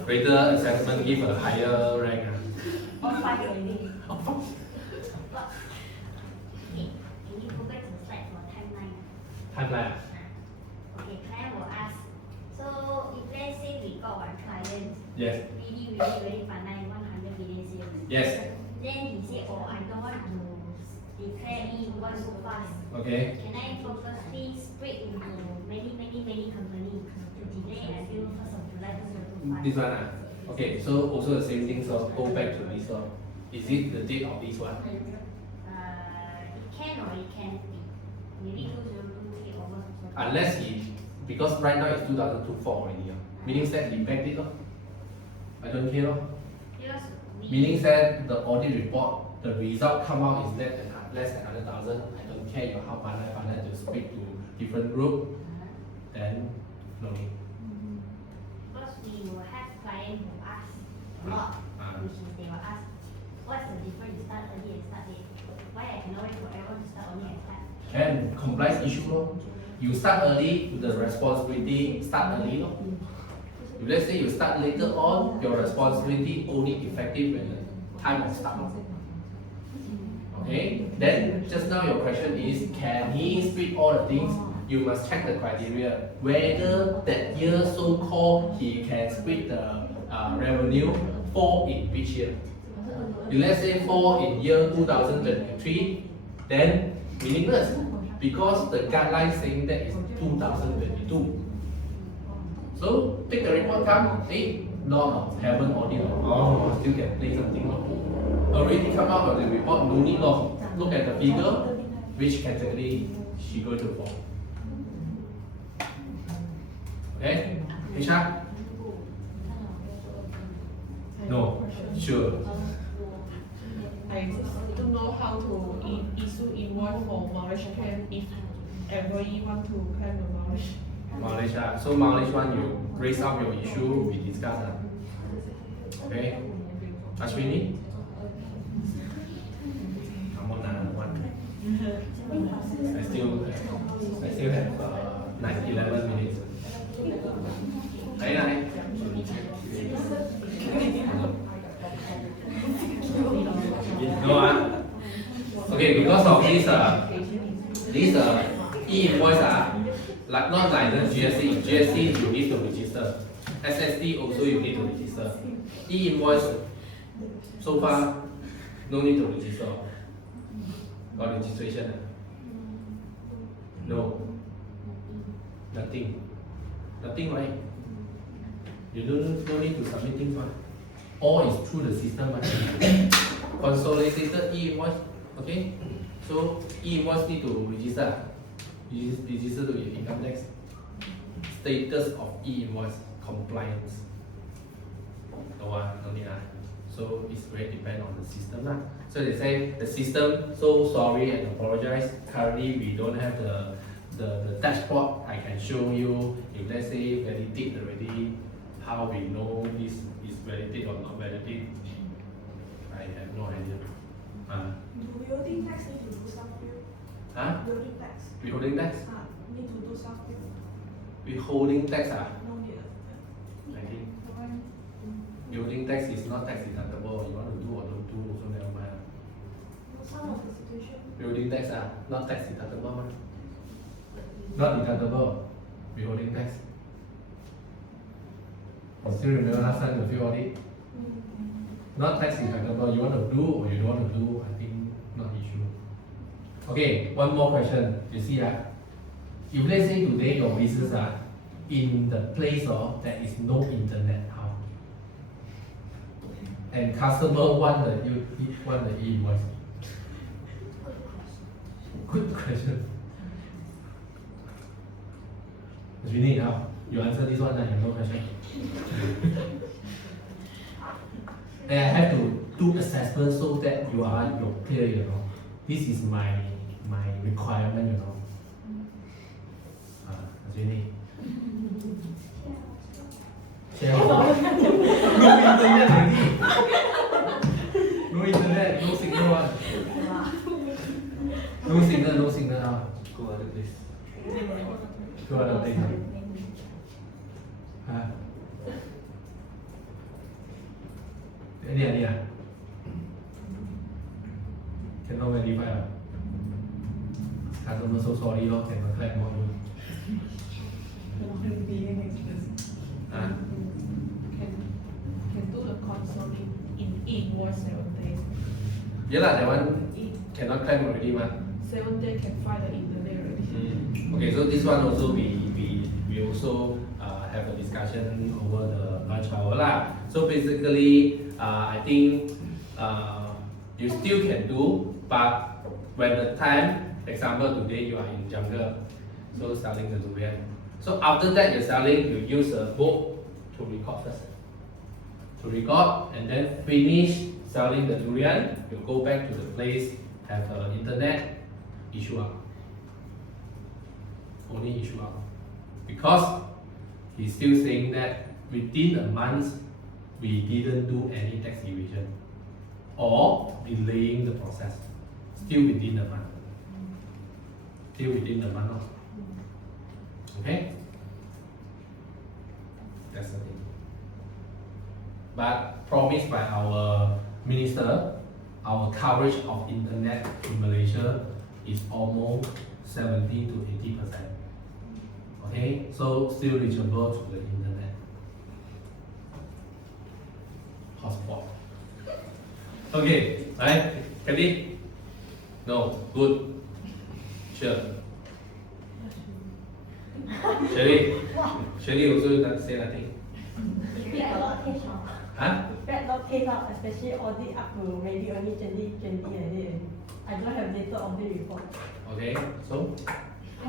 Greater assessment give a higher rank. All 5 already. Okay, can you go back to the slide for timeline? Timeline. Okay, client will ask. So if let's say we got one client Yes. really pandai 100 million sales. Yes. Then he say, oh, I don't want to declare e-invoice so fast. Okay. Can I purposely split into many companies to delay until 1st of July 2025? This one. Okay, so also the same thing, so go back to this one. Is it the date of this one? It can or it can't be. Maybe 2023 onwards also. Unless he, because right now it's 2024 already. Meaning that he backed it. I don't care. Because we Meaning that the audit report, the result come out is less than 100,000. I don't care you how partner to speak to different group, then no need. Because we will have clients who ask a lot, which is they will ask, what's the difference you start early and start late? Why I cannot wait for everyone to start only and start? And compliance issue. You start early, the responsibility start early. If let's say you start later on, your responsibility only effective when the time of start. Okay, then just now your question is, can he split all the things? You must check the criteria, whether that year so-called he can split the revenue fall in which year. If let's say fall in year 2023, then meaningless, because the guideline saying that is 2022. So take the report come, hey, lot of haven't audit or still can play something. Already come out of the report, no need log. Look at the figure, which category she going to fall. Okay? HR? No. Sure. I just don't know how to issue invoice for mileage claim if employee want to claim the mileage. Mileage. So mileage one, you raise up your issue, we discuss. Okay? Ashwini? Come on, one. I still have 11 minutes. Nine. No, okay, because of this e-invoice like not like the GST. GST you need to register. SSD also you need to register. E-invoice so far no need to register. Got registration? No. Nothing, right? You don't need to submit things, right? All is through the system, right? Consolidated e-invoice, okay? So e-invoice need to register to your income tax. Status of e-invoice compliance. No need. So it's very depend on the system. So they say the system, so sorry and apologize. Currently we don't have the dashboard. I can show you if let's say validate already, how we know this is validate or not validate. I have no idea. Do withholding tax need to do self-bill? Withholding tax. Withholding tax? Need to do self-bill. Withholding tax No need. I think. Withholding tax is not tax deductible. You want to do or don't do also never mind. Some of the situation. Withholding tax not tax deductible. Not deductible. Withholding tax. I still remember last time the field audit. Not tax deductible. You want to do or you don't want to do, I think not issue. Okay, one more question. You see if let's say today your business in the place there is no internet, how? And customer want the e-invoice. Good question. Really now, you answer this one, you have no question. And I have to do assessment so that you're clear, This is my requirement, Jenny. No internet, no signal. No signal. Go other place. Go other place. Any cannot verify. Customer so sorry, cannot collect more. Can do the console in invoice 7 days. Yeah, that one cannot claim already, 7 days can find the internet already. Okay, so this one also we also have a discussion over the lunch hour. So basically, I think you still can do, but when the time, example today you are in jungle, so selling the durian. So after that you're selling, you use a book to record first. To record and then finish selling the durian, you go back to the place, have internet, issue out. Only issue out. Because he's still saying that within a month we didn't do any tax evasion or delaying the process. Still within the month. Still within the month. Okay? That's the thing. But promised by our minister, our coverage of internet in Malaysia is almost 70 to 80%. Okay, so still reachable to the internet. Hotspot. Okay, right? Ready? No, good. Sure. Sherry also say nothing. bad lot take out. Huh? Bad lot take out, especially audit up to maybe only 2020 like that. I don't have data audit report. Okay, so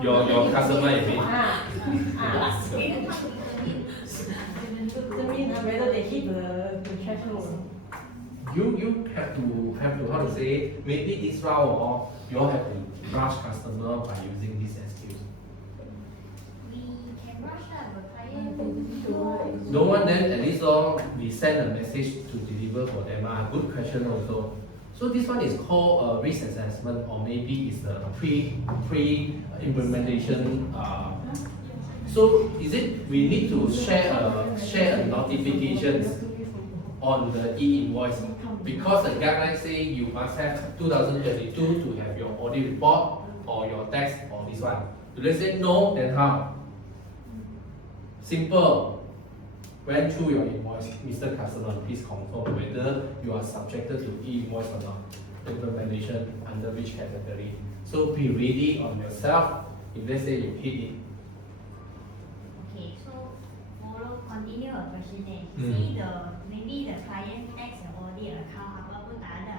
your customer is it? Determine whether they hit the threshold. You have to how to say, maybe this round or you all have to brush customer by using this excuse. We can rush lah, but client No one then at least we send a message to deliver for them. Good question also. So this one is called a risk assessment, or maybe it's a pre implementation. So is it we need to share a notifications on the e-invoice, because the guidelines say you must have 2022 to have your audit report or your tax or this one. Do they say no? Then how? Simple. Went through your invoice, Mr. Customer, please confirm whether you are subjected to e-invoice or not. Implementation under which category? So be ready on yourself. If let's say you hit it. Okay, so continue a question there. See maybe the client tax and audit account apa-apa tak ada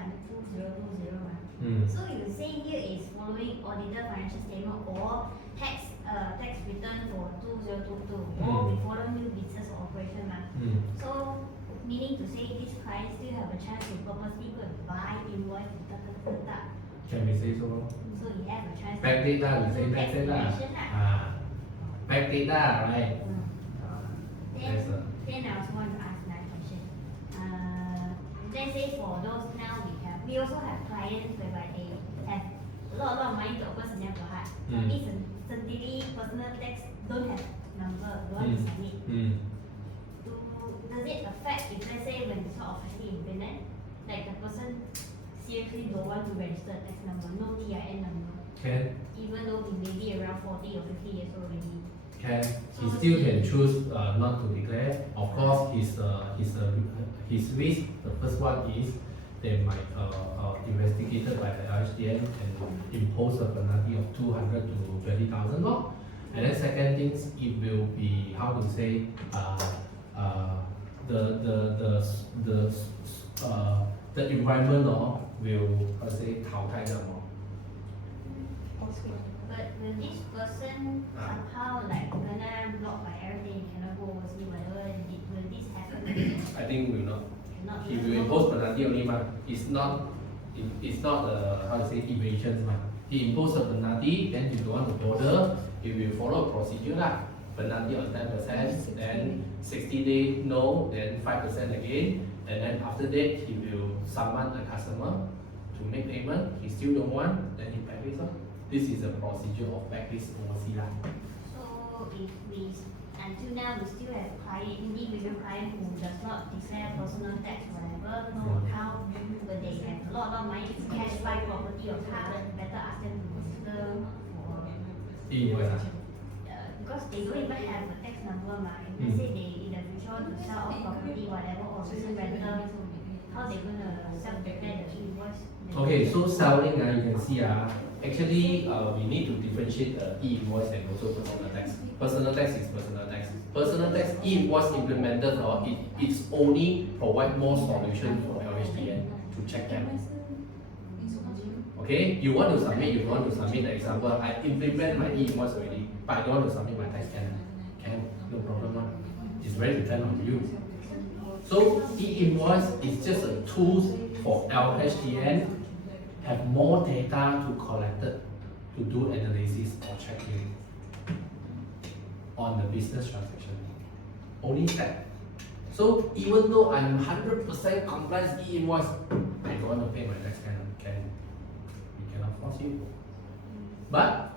2020 mah. So you say here is following audited financial statement or tax return for 2022 or before the new business or operation mah. So meaning to say this client still have a chance to purposely go and buy invoice Can we say so? So you have a chance Back data, we say to back tax data. evasion lah. Back data, right? Yes, sir. Then I also want to ask another question. Let's say for those now we also have clients whereby they have a lot of money to open personal heart. But this suddenly personal tax don't have number, don't want to submit. Does it affect if let's say when it's not officially implemented, like the person seriously don't want to register tax number, no TIN number, Can. even though he may be around 40 or 50 years old already? Can. He still can choose not to declare. Of course, his risk. The first one is they might investigated by the LHDN and impose a penalty of 200 to 20,000 law. And then second things, it will be how to say the environment law will how to say 淘汰them more. But will this person somehow like gonna blocked by everything, cannot go overseas, whatever, will this happen? I think will not. Not He will impose penalty only ma. It's not how to say evasion ma. He impose a penalty, then you don't want to bother, he will follow a procedure lah. Penalty on 10%, then 60 days no, then 5% again, and then after that he will summon the customer to make payment. He still don't want, then he blacklist lah. This is a procedure of blacklist overseas lah. So if we until now we still have individual client who does not declare personal tax, whatever, no account, but they have a lot of money to cash buy property or car, better ask them to register for E-invoice because they don't even have a tax number ma. If let's say they in the future want to sell off property, whatever, or receive rental, how they gonna self-declare the invoice? Okay, so selling you can see actually we need to differentiate e-invoice and also personal tax. Personal tax is personal tax. Personal tax e-invoice implemented it's only provide more solution for LHDN to check them. Okay, you want to submit, the example, I implement my e-invoice already, but I don't want to submit my tax can, no problem one. It's very dependent on you. So e-invoice is just a tool for LHDN have more data to collect it, to do analysis or checking on the business transaction. Only that. So even though I'm 100% compliant e-invoice, I don't want to pay my tax we cannot force you. But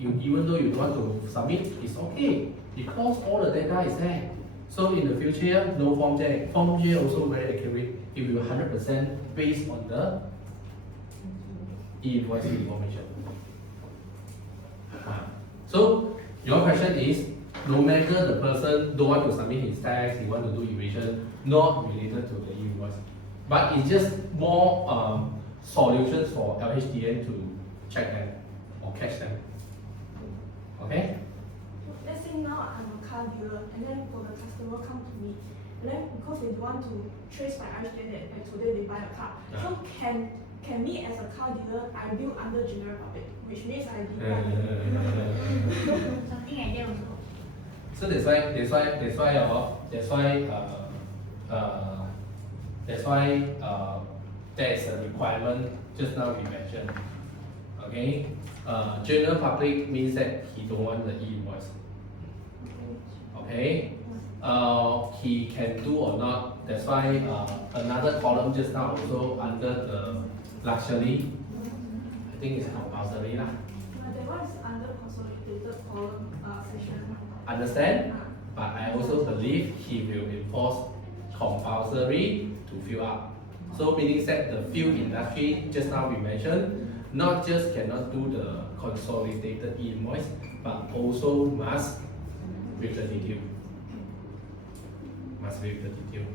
even though you don't want to submit, it's okay because all the data is there. So in the future, no Form J. Form J also very accurate. It will 100% based on the e-invoice information. So your question is, no matter the person don't want to submit his tax, he want to do evasion, not related to the e-invoice, but it's just more solutions for LHDN to check them or catch them. Okay? Let's say now I'm a car dealer and then for the customer come to me And then because they don't want to trace my understanding that like, today they buy a car. So can me as a car dealer, I bill under general public, which means I declare. Something like that also. So that's why there is a requirement just now we mentioned. Okay, general public means that he don't want the e-invoice. Okay, he can do or not. That's why another column just now also under the luxury. I think it's compulsory lah. But that one is under consolidated column section. Understand? But I also believe he will enforce compulsory to fill up. So meaning that the field industry just now we mentioned, not just cannot do the consolidated e-invoice, but also must with the detail. Must with the detail.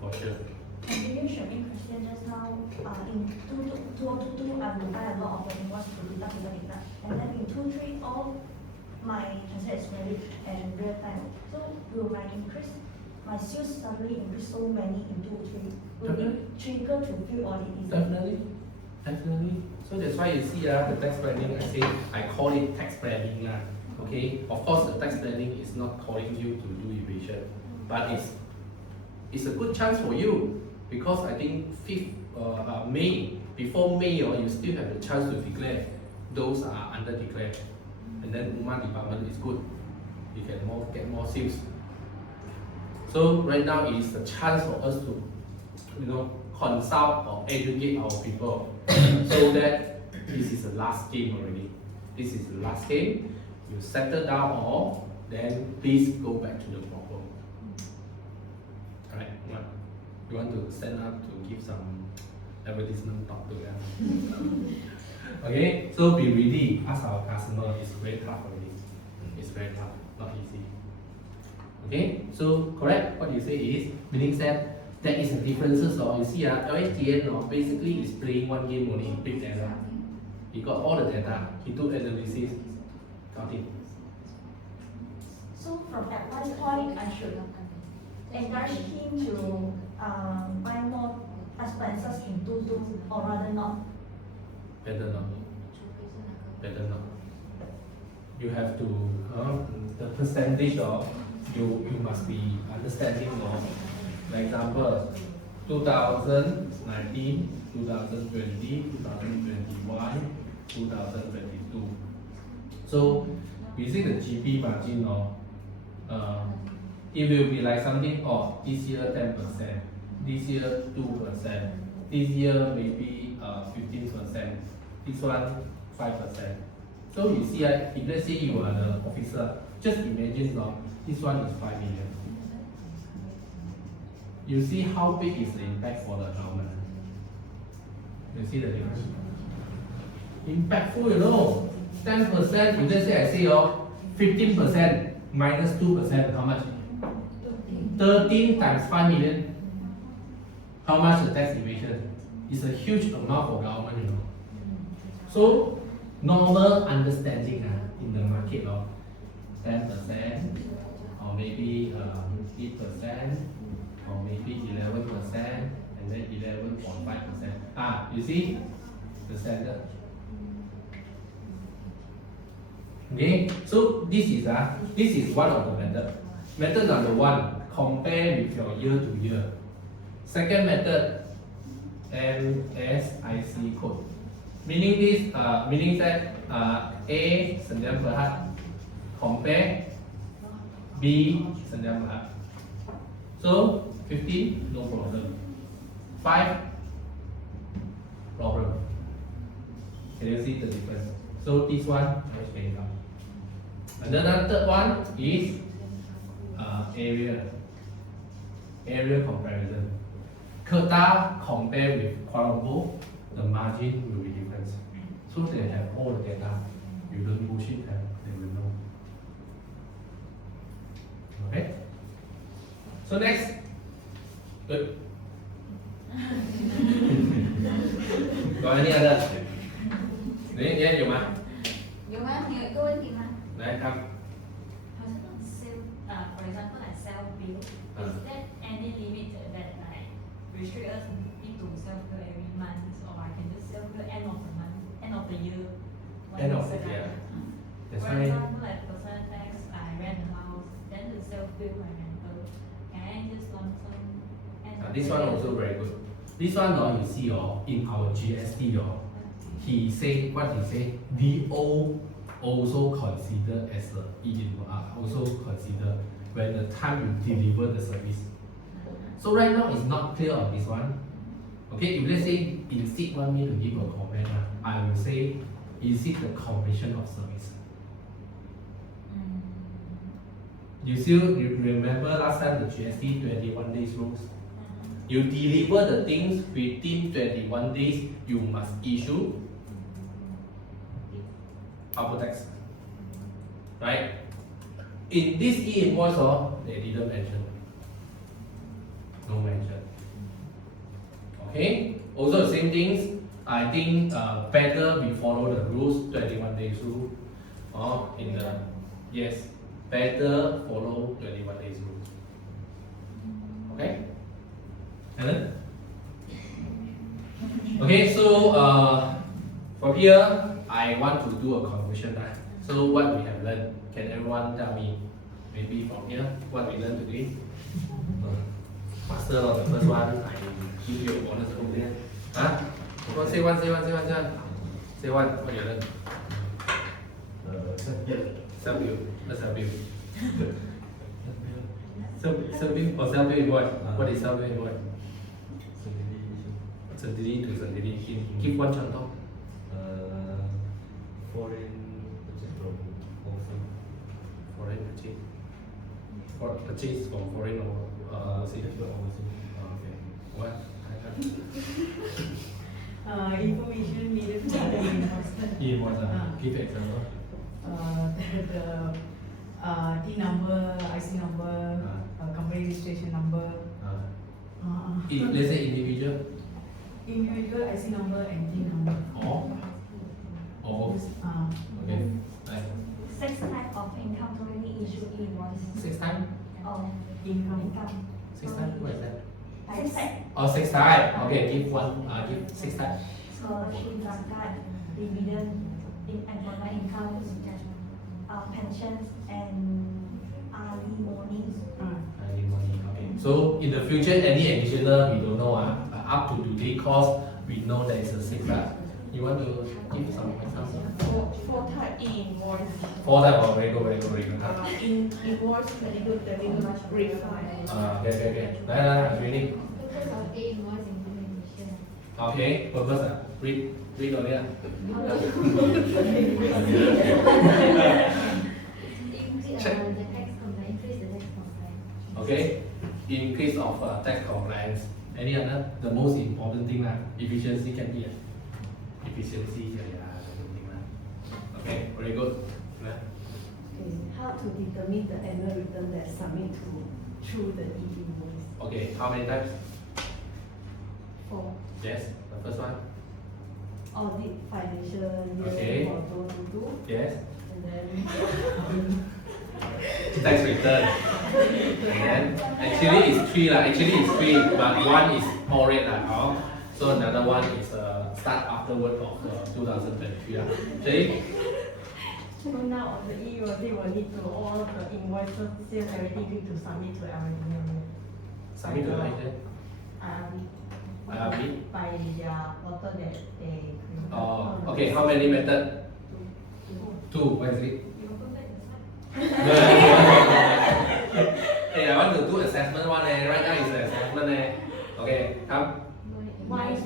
For sure. Continuing Sherwin's question just now, in 2022, I will buy a lot of the invoice to data, and then in 23, all my transaction is valid and real time. So will my sales suddenly increase so many in 23? Will it trigger to fill audit easily? Definitely. So that's why you see the tax planning, I call it tax planning. Okay, of course the tax planning is not calling you to do evasion, but it's a good chance for you because I think 5th May, before May you still have the chance to declare. Those are under declared, and then Uma department is good. You can get more sales. So right now is the chance for us to, consult or educate our people, so that this is the last game already. This is the last game. You settle down all, then please go back to the problem. Alright, you want to stand up to give some advertisement talk to them. Okay, so be ready. Ask our customer. It's very tough already. It's very tough, not easy. Okay, so correct. What you say is meaning that there is a differences. You see, LHDN basically is playing one game only, big data. He got all the data. He do analysis. Got it. So from at one point, I should encourage him to buy more expenses in 22, or rather not. Better not. Better not. You have to the percentage of you must be understanding of. For example, 2019, 2020, 2021, 2022. So you see the GP margin it will be like something this year 10%, this year 2%, this year maybe 15%, this one 5%. So you see, if let's say you are the officer, just imagine this one is 5 million. You see how big is the impact for the government. You see the difference? Impactful, 10%, if let's say I say 15% minus 2%, how much? 13 times 5 million. How much the tax evasion? It's a huge amount for government, So normal understanding in the market of 10% or maybe 8% or maybe 11% and then 11.5%. You see the standard. Okay, so this is one of the method. Method number 1, compare with your year to year. Second method, MSIC code. Meaning that A sendian berhad, compare B sendian berhad. So 15 no problem. 5 problem. Can you see the difference? So this one is paying up. Another third one is area comparison. Kedah compare with Kuala Lumpur, the margin will be different. So they have all the data. You don't bullshit them, they will know. Okay? So next. Good. Got any other? 你有吗？有吗？你有一个问题吗？来看。好像 sell for example like sell self-bill, is there any limit that like restrict us into self-bill every month, or I can just self-bill end of the month, end of the year? when End of it's the year. done? That's For why. example, like personal tax, I rent a house, then the self-bill my rental. Can I just lump sum end of This the one year? also very good. This one, you see, in our GST, he say what he say. DO also consider as a also consider when the time you deliver the service. So right now it's not clear on this one. Okay, if let's say instead want me to give a comment, I will say, is it the completion of service? You still remember last time the GST 21 days rules? You deliver the things within 21 days, you must issue upper tax. Right? In this e-invoice, they didn't mention. No mention. Okay? Also the same things. I think better we follow the rules, 21 days rule. In the yes, better follow 21 days rule. Okay? Helen? Okay, so from here I want to do a conclusion. So what we have learned, can everyone tell me maybe from here what we learned today? Master the first one, I give you a bonus over there. Huh? Come on, say one. Say one, what you learn? Self-view. What's self-view? Self-view or self-view invoice? What is self-view invoice? Sendiri to sendiri. Give one contoh. Foreign purchase from overseas. Foreign purchase. For purchase from foreign or overseas. Overseas. Okay. What? Information needed for the investment. E-invoice. Give example. The T number, IC number, company registration number. Let's say individual. Individual IC number and T number. Or okay. Nice. 6 types of income to really issue invoice. 6 times? Oh, Income. 6 times? What is that? 6 types. Oh, 6 times. Okay, give one. Give 6 times. Scholarship, zakat, dividend, employment income, pensions, and alimony. Okay. So in the future, any additional we don't know. Up to today cost, we know that it's a 6 times. You want to give some example? 4 type e-invoice. 4 times. Oh, very good. Invoice, medical, delivery, refund. Okay. Training. Purpose of invoice implementation. Okay, purpose. Read on here. Increase the tax compliance, increase the tax compliance. Okay, increase of tax compliance. Any other? The most important thing, efficiency can be. Efficiency, okay, very good. Okay, how to determine the annual return that submit through the e-invoice? Okay, how many times? 4. Yes, the first one. Audit financial year Okay. for 2022. Yes. And then Tax return. And then actually it's 3 but one is already so another one is start afterward of 2023 Actually, so now on the e-invoice they will need to all the invoices, sales, everything need to submit to everything. submit to the IRB. By their portal that they create. Okay, how many method? 2. What is it? You open back the slide. Hey, I want to do assessment one. Right now is assessment. Okay, come. One is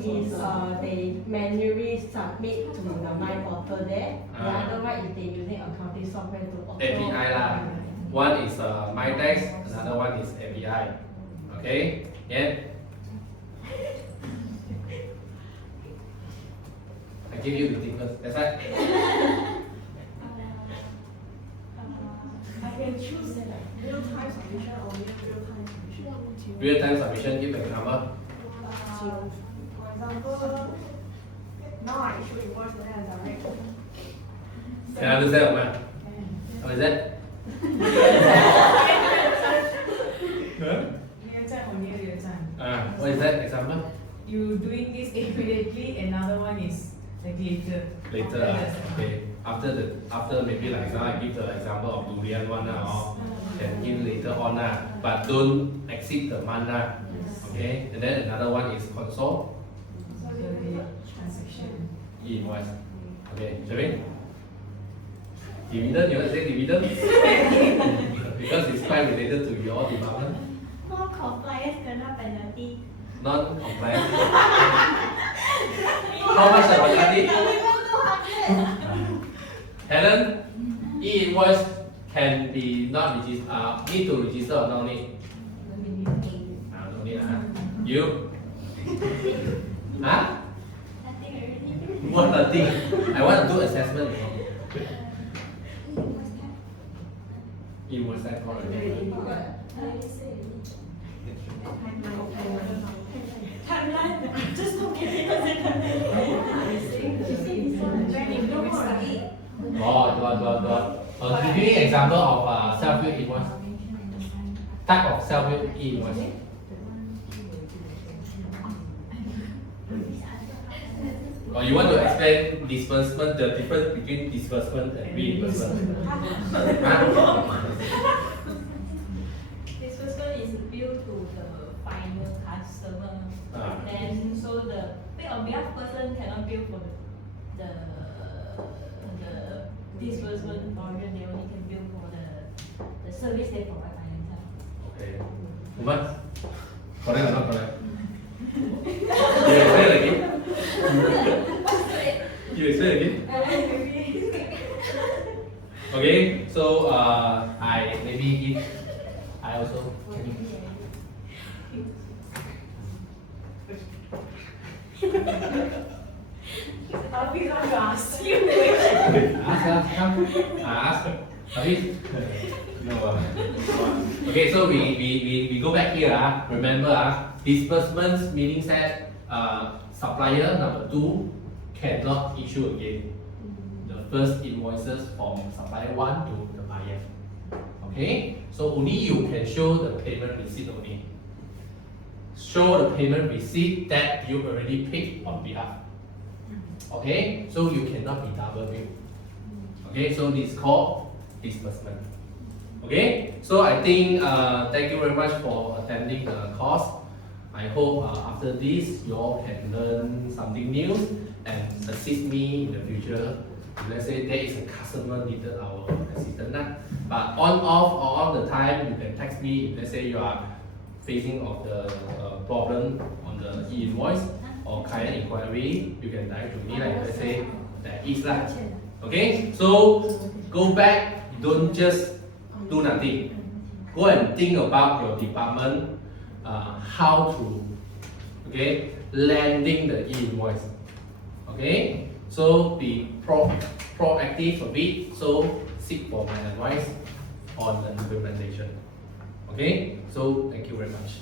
they manually submit to the My Portal there. The other one is they using accounting software to auto. API lah. One is MyTax, another one is API. Okay? Yeah? I give you the thing first. That's right. I can choose real-time submission or real-time submission. Real-time submission, give an example. For example, now I issue invoice and then I direct. Can I understand, man? How is that? you doing this immediately, another one is like later. Later, After the- okay. After maybe like I give the example of durian one or can give later on but don't exceed the month okay. And then another one is console transaction. invoice. Okay, Sherwin? Dividend, you want to say dividend? Because it's quite related to your department. Non-compliance kena penalty. Non-compliant. How much the penalty? Helen, e-invoice can be not register, need to register or not need? No need. You? Huh? Nothing already. What nothing? I want to do assessment. Invoice type already. Timeline, just don't get it as a timeline. Give me example of self-built invoice. Type of self-built invoice. Or you want to explain disbursement, the difference between disbursement and reimbursement? Disbursement is billed to the final customer. Then so the pay on behalf person cannot bill for the disbursement portion. They only can bill for the service they provide clientele. Okay. Uman, correct or not correct? You explain again. You explain again. Okay, so I maybe give. I also. I'll be going to ask you. Ask, come. Ask. Habis? No. Okay, so we go back here. Remember, disbursements meaning that supplier number 2 cannot issue again the first invoices from supplier 1 to the buyer. Okay, so only you can show the payment receipt only. Show the payment receipt that you already paid on behalf. Okay, so you cannot be double billed. Okay, so this is called disbursement. Okay, so I think thank you very much for attending the course. I hope after this you all can learn something new and assist me in the future. If let's say there is a customer needed our assistance, but on off or all the time you can text me if let's say you are facing of the problem on the e-invoice or client inquiry, you can direct to me like let's say there is lah. Okay, so go back, don't just do nothing. Go and think about your department, how to, landing the e-invoice. Okay, so be proactive a bit, so seek for my advice on the implementation. Okay, so thank you very much.